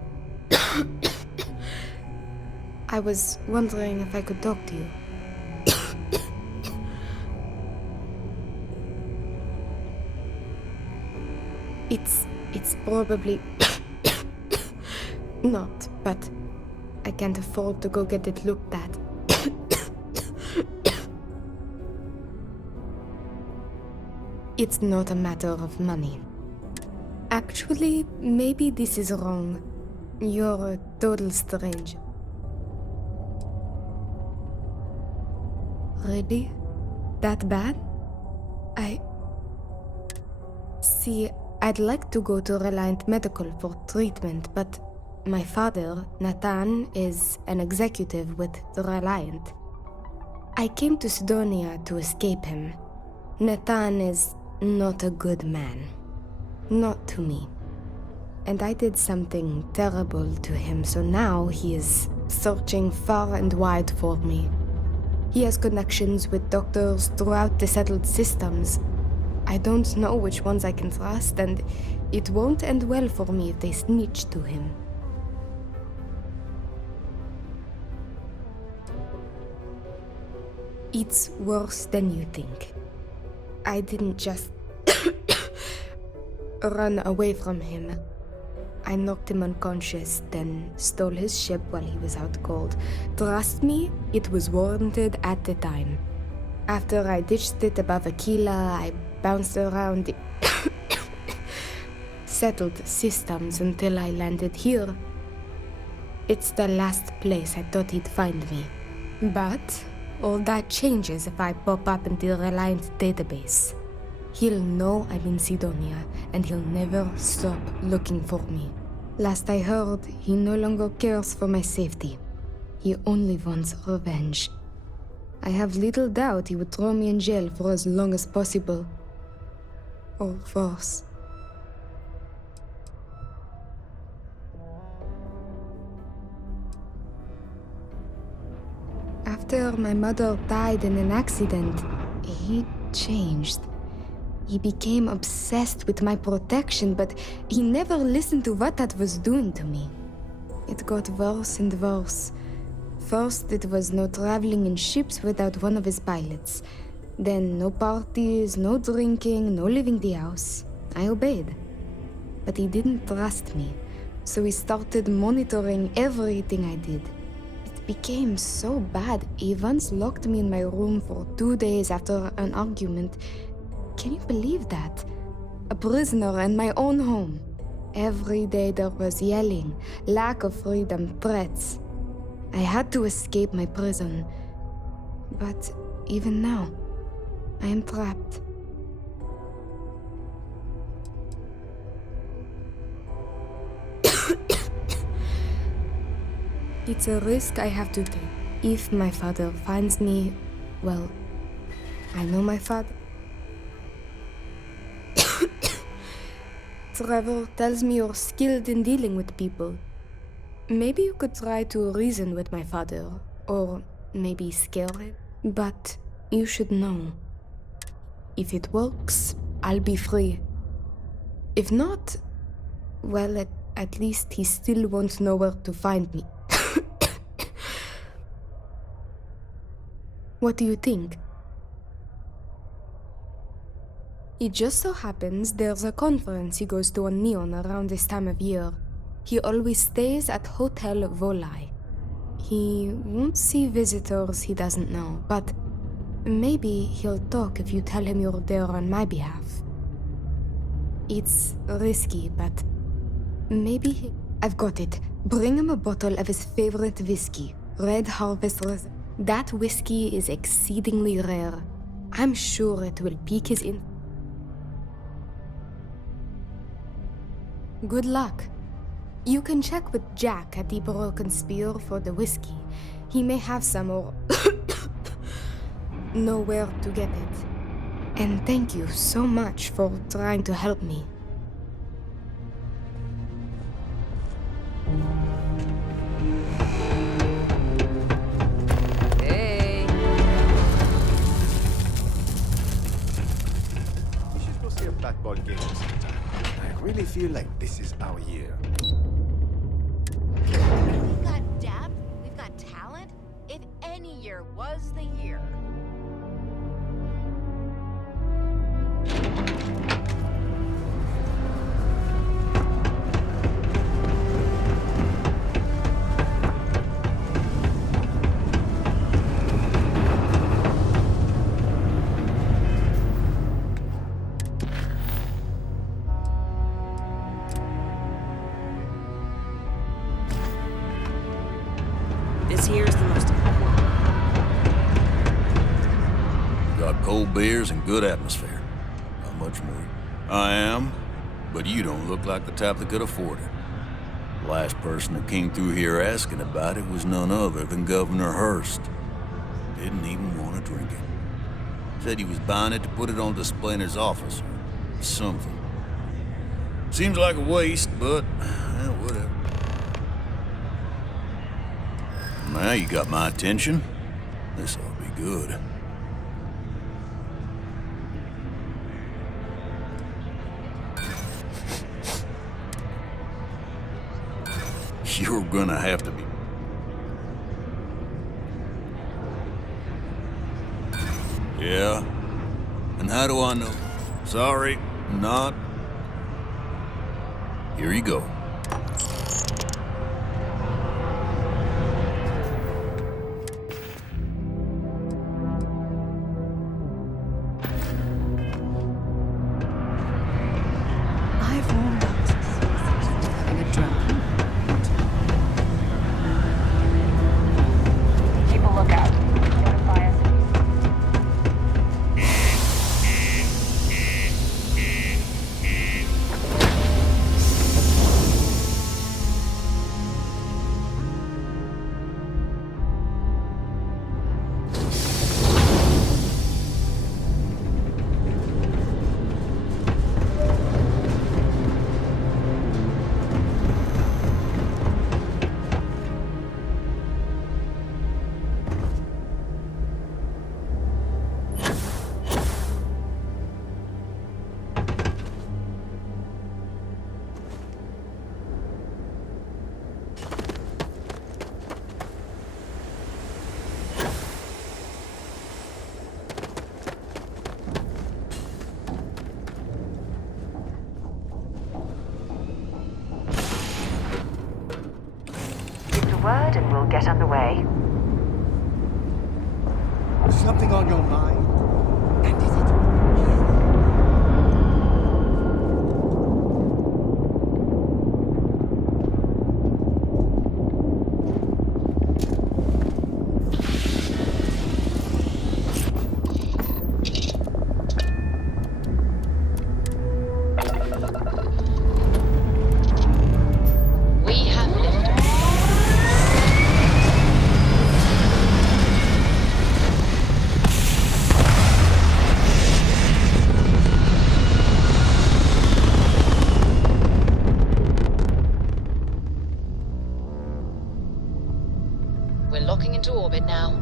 I was wondering if I could talk to you. It's probably not, but I can't afford to go get it looked at. It's not a matter of money. Actually, maybe this is wrong. You're a total stranger. Really? That bad? See, I'd like to go to Reliant Medical for treatment, but my father, Nathan, is an executive with the Reliant. I came to Sidonia to escape him. Nathan is not a good man. Not to me. And I did something terrible to him, so now he is searching far and wide for me. He has connections with doctors throughout the settled systems. I don't know which ones I can trust, and it won't end well for me if they snitch to him. It's worse than you think. I didn't just run away from him. I knocked him unconscious, then stole his ship while he was out cold. Trust me, it was warranted at the time. After I ditched it above Aquila, I bounced around the settled systems until I landed here. It's the last place I thought he'd find me. But all that changes if I pop up in the Reliant database. He'll know I'm in Sidonia, and he'll never stop looking for me. Last I heard, he no longer cares for my safety. He only wants revenge. I have little doubt he would throw me in jail for as long as possible. Or worse. After my mother died in an accident, he changed. He became obsessed with my protection, but he never listened to what that was doing to me. It got worse and worse. First, it was no traveling in ships without one of his pilots. Then, no parties, no drinking, no leaving the house. I obeyed. But he didn't trust me, so he started monitoring everything I did. It became so bad, he once locked me in my room for 2 days after an argument. Can you believe that? A prisoner in my own home. Every day there was yelling, lack of freedom, threats. I had to escape my prison. But even now, I am trapped. It's a risk I have to take. If my father finds me, well, I know my father. Trevor tells me you're skilled in dealing with people. Maybe you could try to reason with my father, or maybe scare him. But you should know, if it works, I'll be free. If not, well, at least he still won't know where to find me. What do you think? It just so happens there's a conference he goes to on Neon around this time of year. He always stays at Hotel Volai. He won't see visitors he doesn't know, but maybe he'll talk if you tell him you're there on my behalf. It's risky, but maybe I've got it. Bring him a bottle of his favorite whiskey, Red Harvest Reserve. That whiskey is exceedingly rare. I'm sure it will pique his interest. Good luck. You can check with Jack at the Broken Spear for the whiskey. He may have some or know where to get it. And thank you so much for trying to help me. Hey. We should go see a blackball game sometime. I really feel like this is our year. We've got depth, we've got talent. If any year was the year. This here is the most important. Got cold beers and good atmosphere. Not much more. I am, but you don't look like the type that could afford it. Last person who came through here asking about it was none other than Governor Hurst. Didn't even want to drink it. Said he was buying it to put it on display in his office or something. Seems like a waste, but whatever. Now you got my attention. This ought to be good. You're gonna have to be. Yeah? And how do I know? Sorry, not. Here you go. ahead and we'll get underway. Something on your mind? We're locking into orbit now.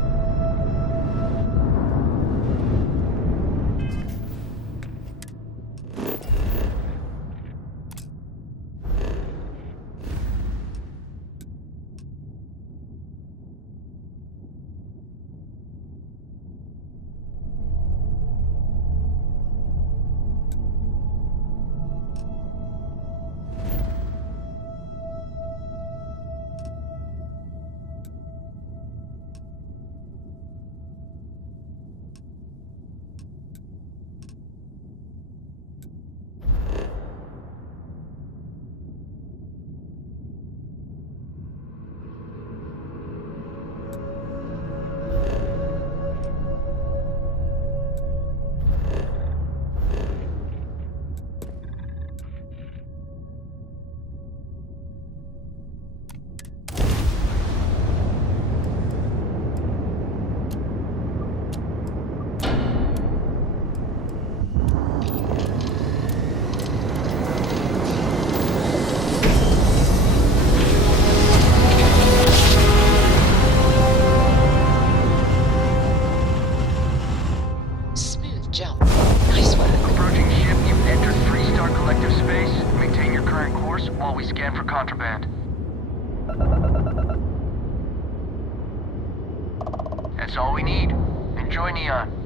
That's all we need. Enjoy, Neon.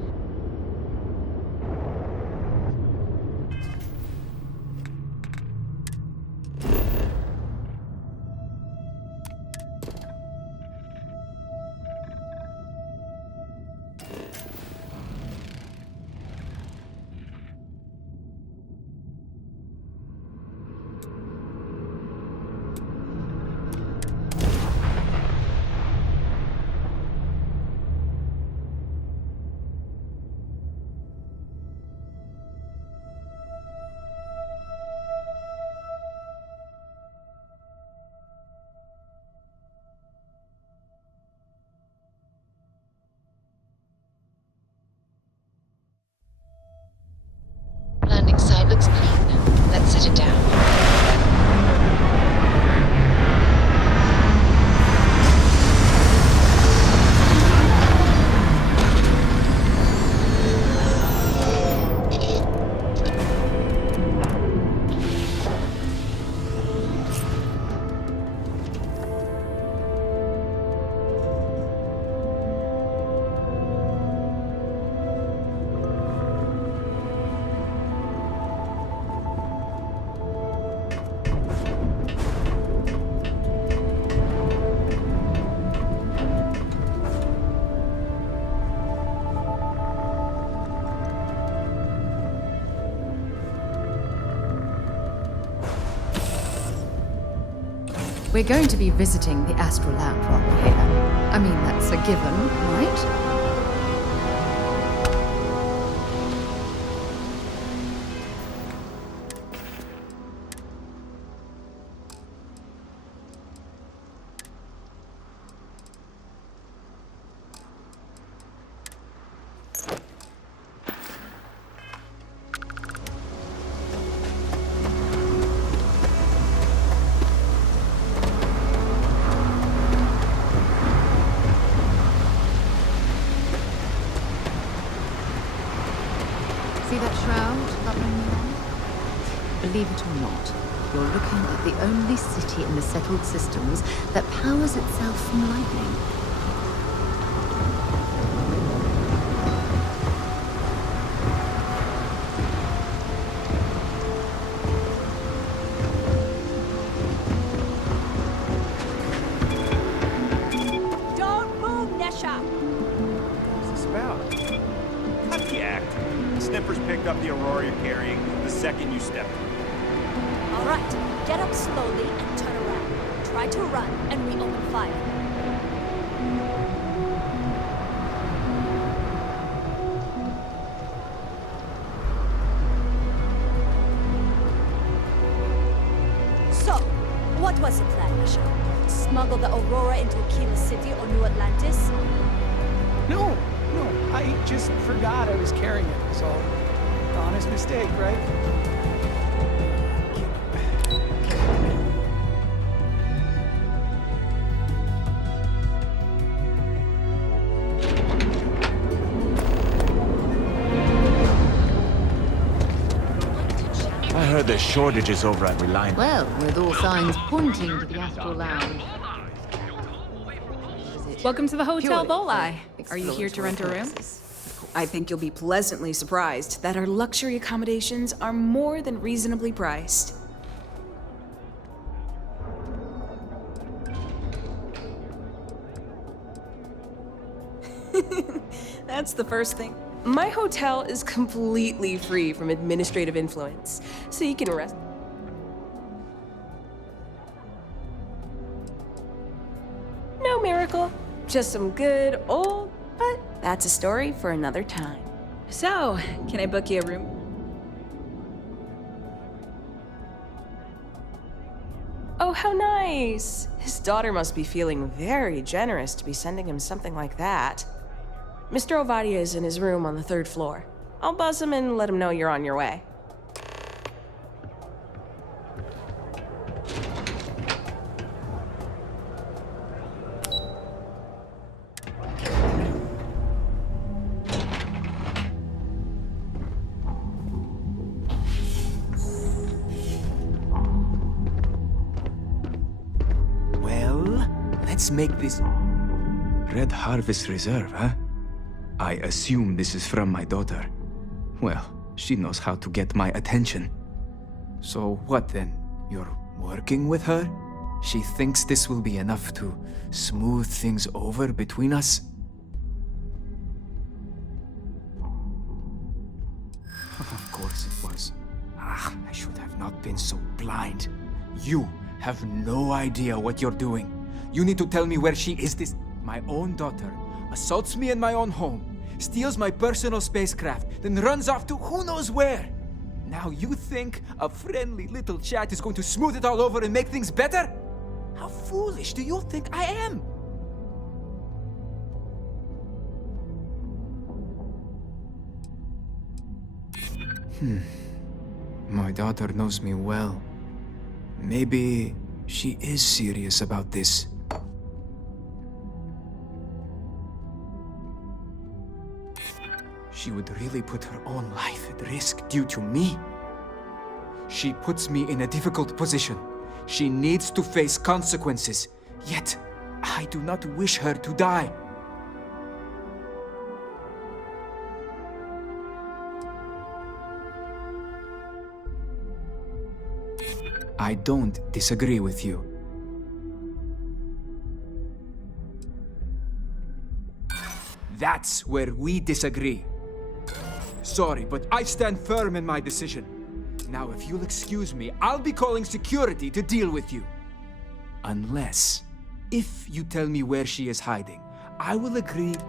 Landing site looks clean. Let's set it down. We're going to be visiting the astral lamp while we're here. I mean, that's a given, right? See that shroud covering me on? Believe it or not, you're looking at the only city in the settled systems that powers itself from lightning. Sniffers pick up the Aurora you're carrying the second you step in. All right, get up slowly and turn around. Try to run, and we open fire. So, what was the plan, Michelle? Smuggle the Aurora into Aquila City or New Atlantis? No, I just forgot I was carrying it, so honest mistake, right? I heard there's shortages over at Reliant. Well, with all signs pointing to the Astral Lounge. Welcome to the Hotel Purely Volai. Are you here to rent a room? I think you'll be pleasantly surprised that our luxury accommodations are more than reasonably priced. That's the first thing. My hotel is completely free from administrative influence, so you can rest. No miracle, just some good old, but that's a story for another time. So, can I book you a room? Oh, how nice! His daughter must be feeling very generous to be sending him something like that. Mr. Ovadia is in his room on the 3rd floor. I'll buzz him and let him know you're on your way. Well, let's make this... Red Harvest Reserve, huh? I assume this is from my daughter. Well, she knows how to get my attention. So what then? You're working with her? She thinks this will be enough to smooth things over between us? Of course it was. I should have not been so blind. You have no idea what you're doing. You need to tell me where she is. This... My own daughter assaults me in my own home, steals my personal spacecraft, then runs off to who knows where. Now you think a friendly little chat is going to smooth it all over and make things better? How foolish do you think I am? My daughter knows me well. Maybe she is serious about this. She would really put her own life at risk due to me. She puts me in a difficult position. She needs to face consequences. Yet, I do not wish her to die. I don't disagree with you. That's where we disagree. Sorry, but I stand firm in my decision. Now, if you'll excuse me, I'll be calling security to deal with you. Unless, if you tell me where she is hiding, I will agree to...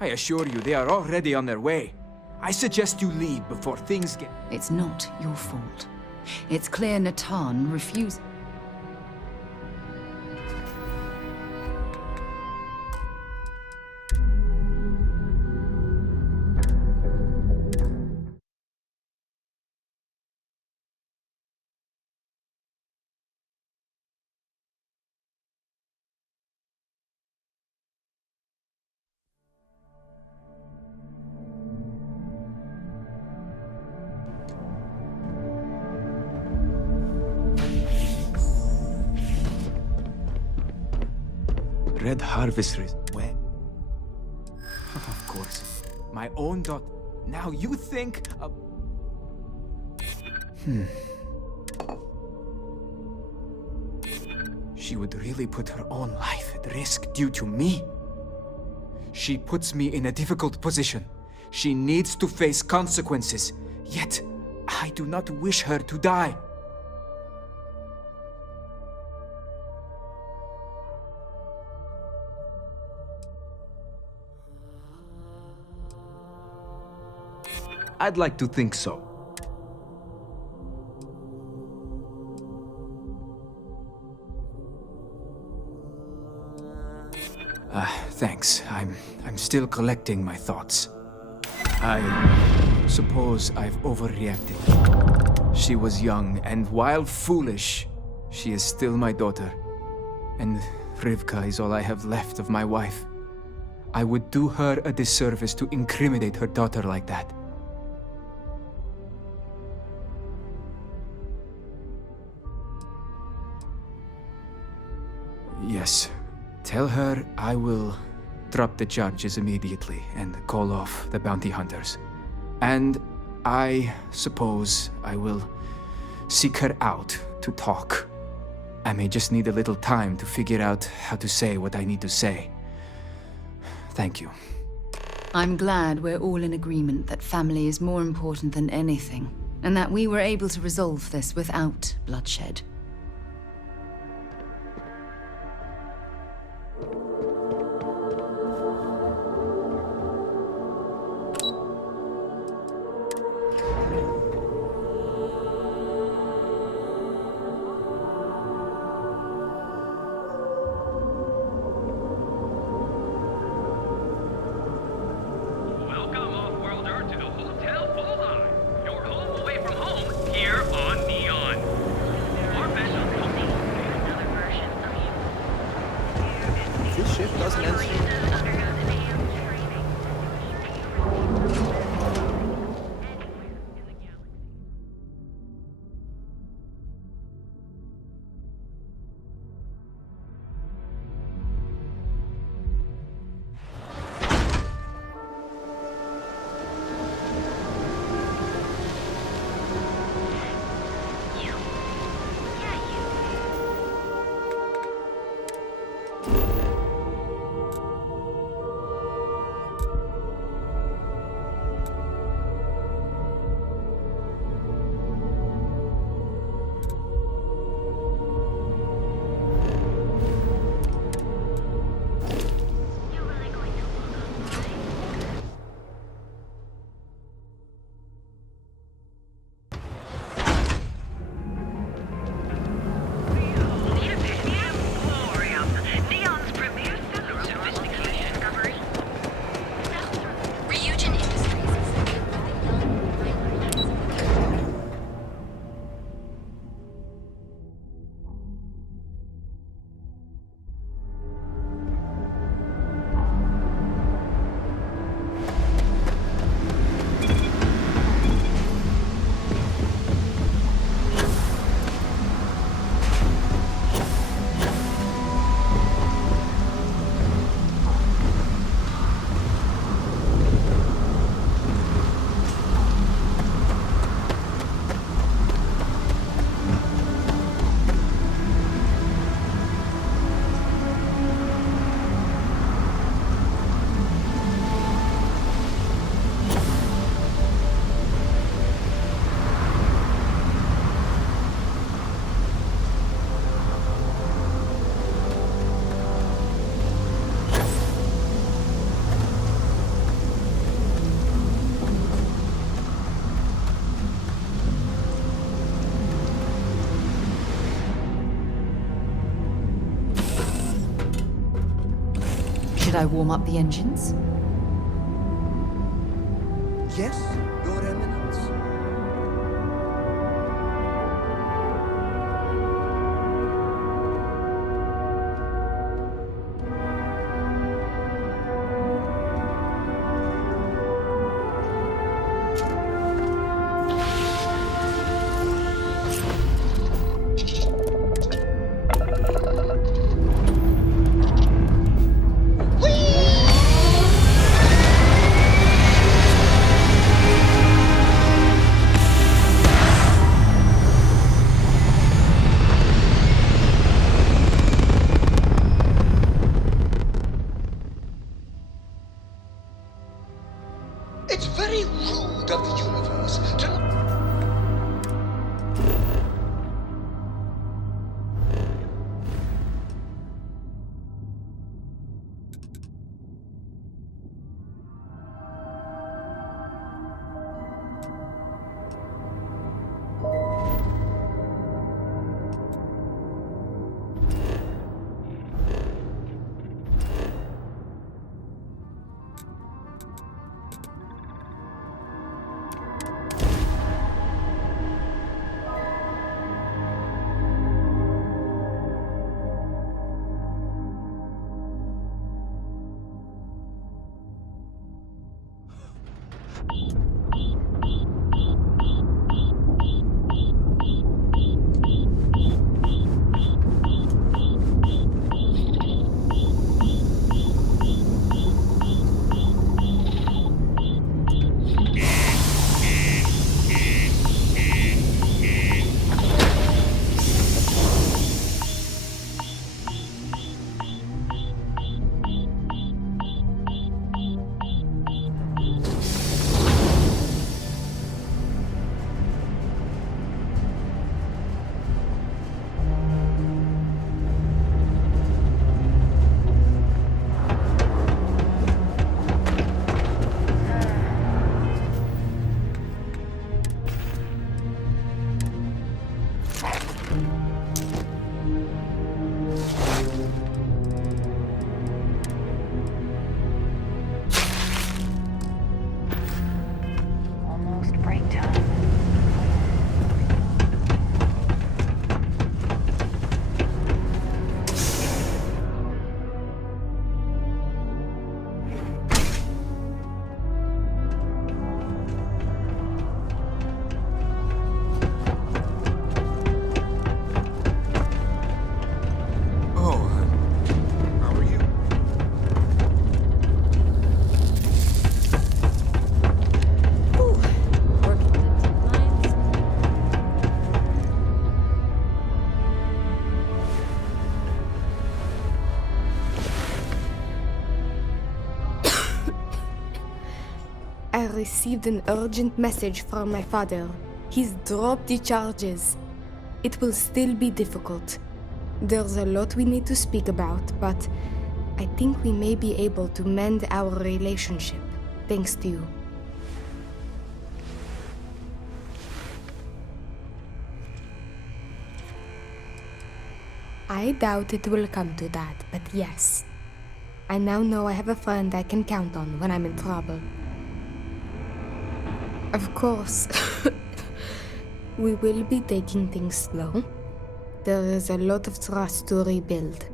I assure you, they are already on their way. I suggest you leave before things get... It's not your fault. It's clear Natan refused. Red Harvest Where? Of course. My own daughter. Now you think of... she would really put her own life at risk due to me. She puts me in a difficult position. She needs to face consequences, yet I do not wish her to die. I'd like to think so. Thanks. I'm still collecting my thoughts. I suppose I've overreacted. She was young, and while foolish, she is still my daughter. And Rivka is all I have left of my wife. I would do her a disservice to incriminate her daughter like that. Yes. Tell her I will drop the charges immediately and call off the bounty hunters. And I suppose I will seek her out to talk. I may just need a little time to figure out how to say what I need to say. Thank you. I'm glad we're all in agreement that family is more important than anything, and that we were able to resolve this without bloodshed. This ship doesn't end soon. Should I warm up the engines? Yes, Your Eminence. Whee! I received an urgent message from my father. He's dropped the charges. It will still be difficult. There's a lot we need to speak about, but I think we may be able to mend our relationship, thanks to you. I doubt it will come to that, but yes. I now know I have a friend I can count on when I'm in trouble. Of course, we will be taking things slow. There is a lot of trust to rebuild.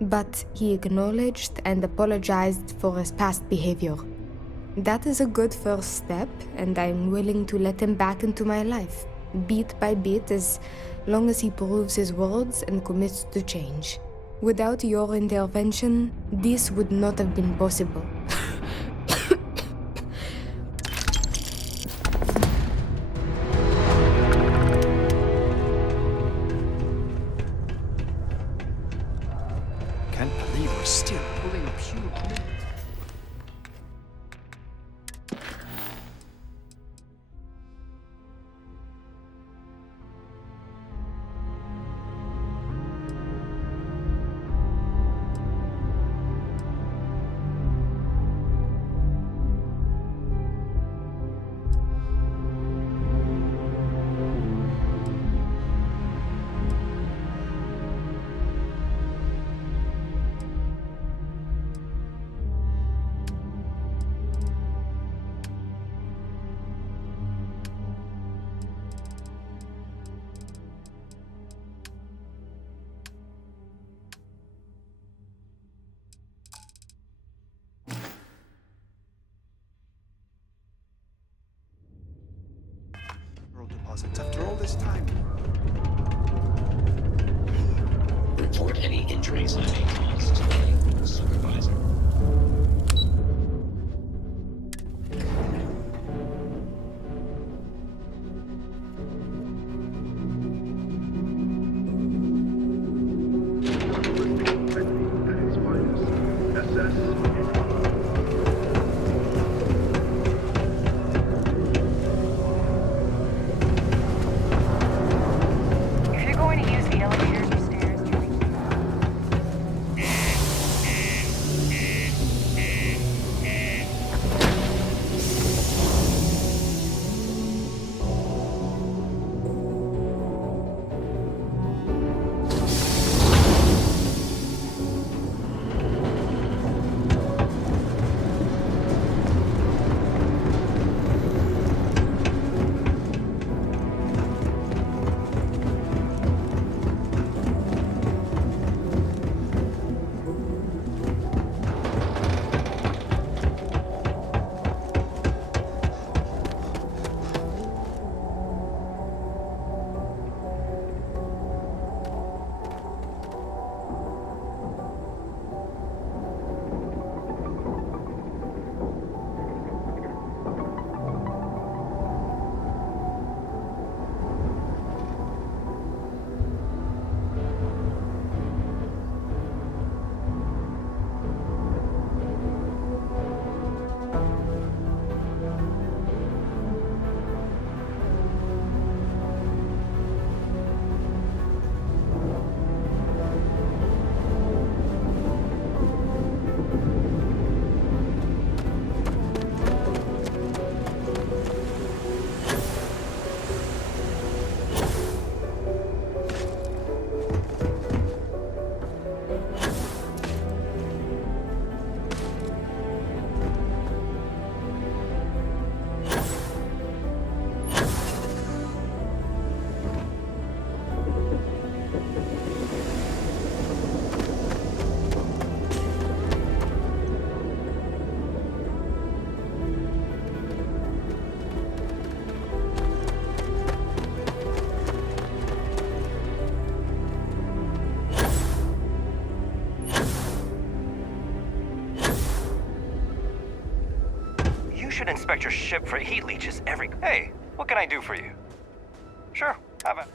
But he acknowledged and apologized for his past behavior. That is a good first step, and I'm willing to let him back into my life, bit by bit, as long as he proves his words and commits to change. Without your intervention, this would not have been possible. Can't believe we're still pulling a pew. Deposits after all this time. Report any injuries that may cause to the supervisor. If you're going to use the elevators or stairs during You should inspect your ship for heat leeches every... Hey, what can I do for you? Sure, have a...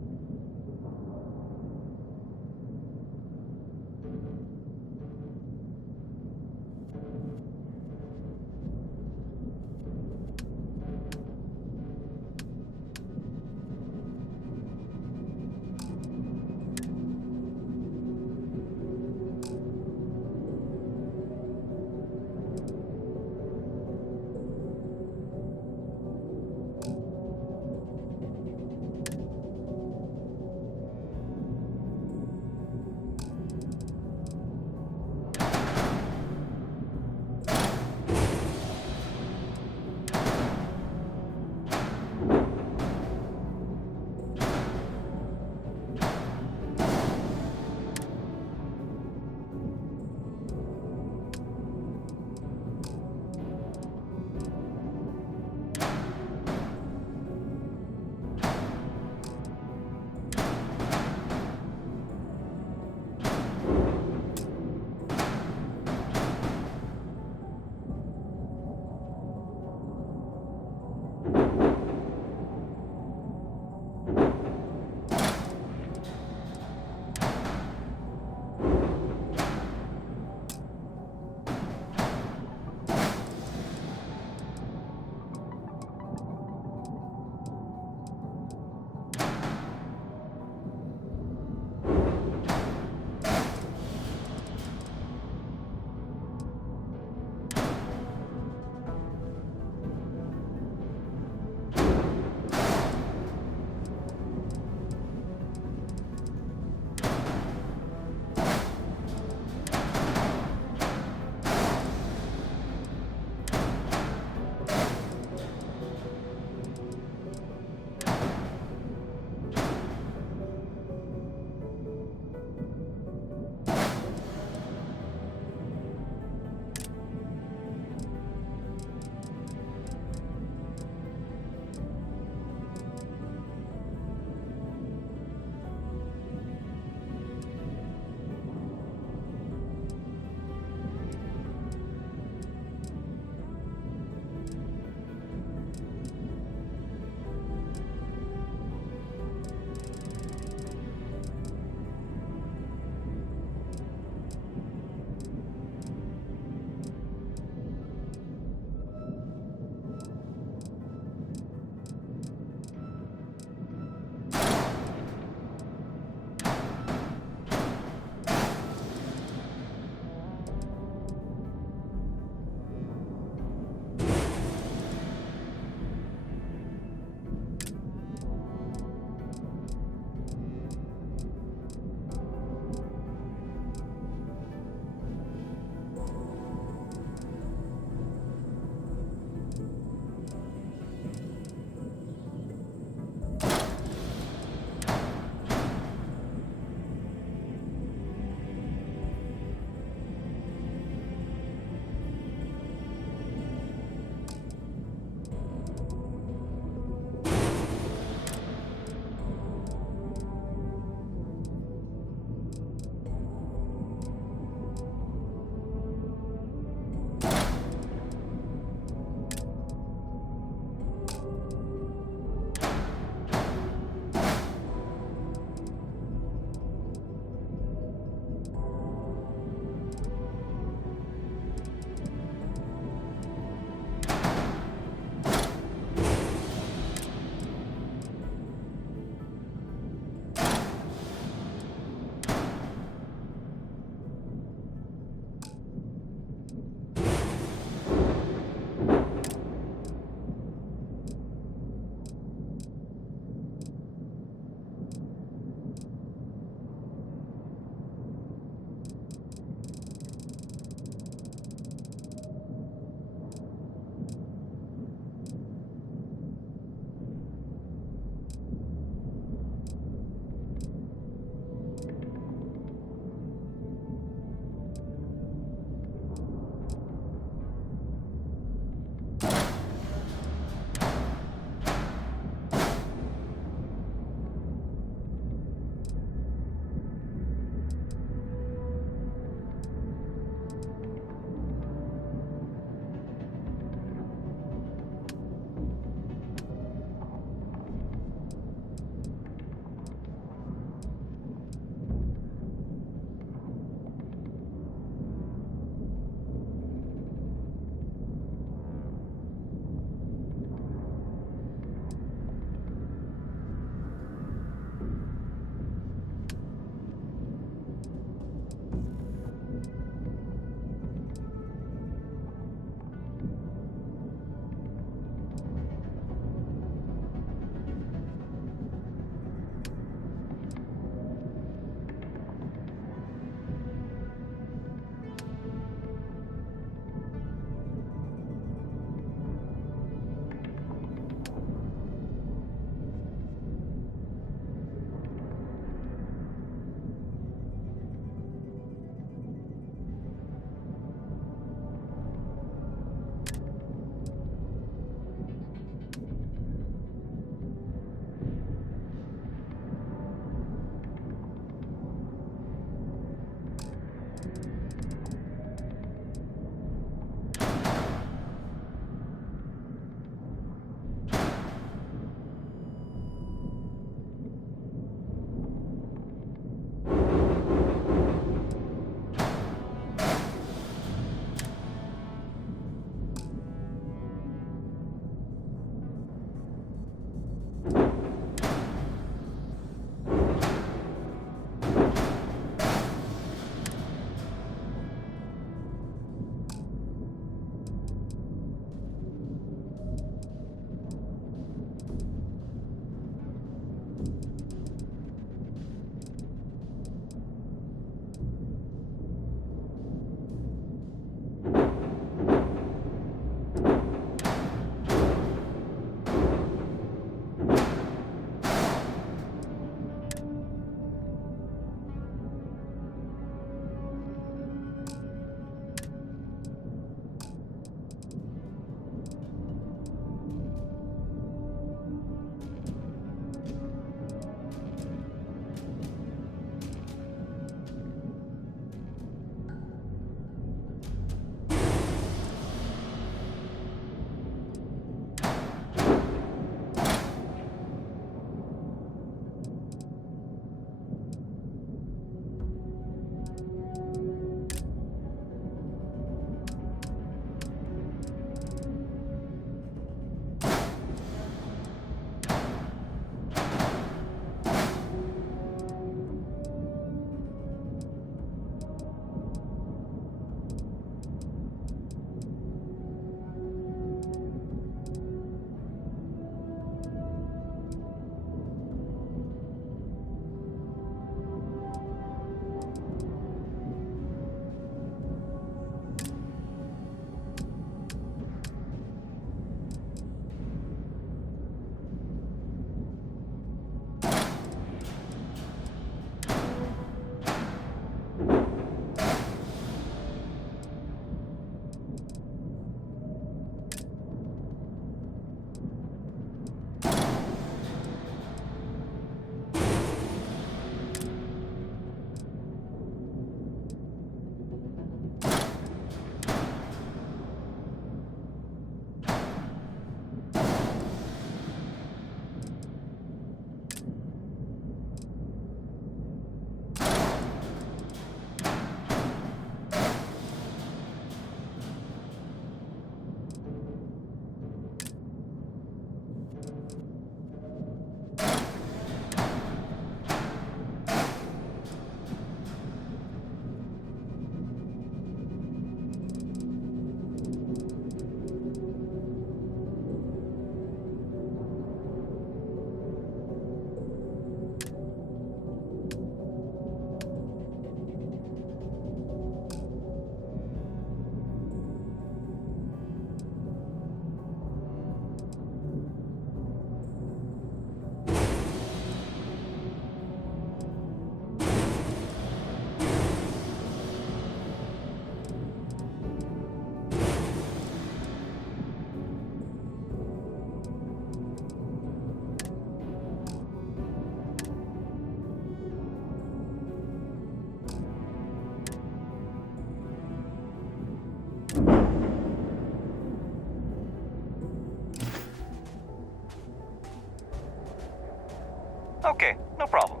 Okay, no problem.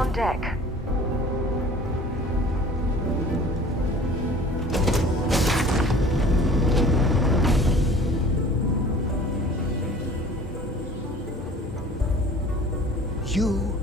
On deck. You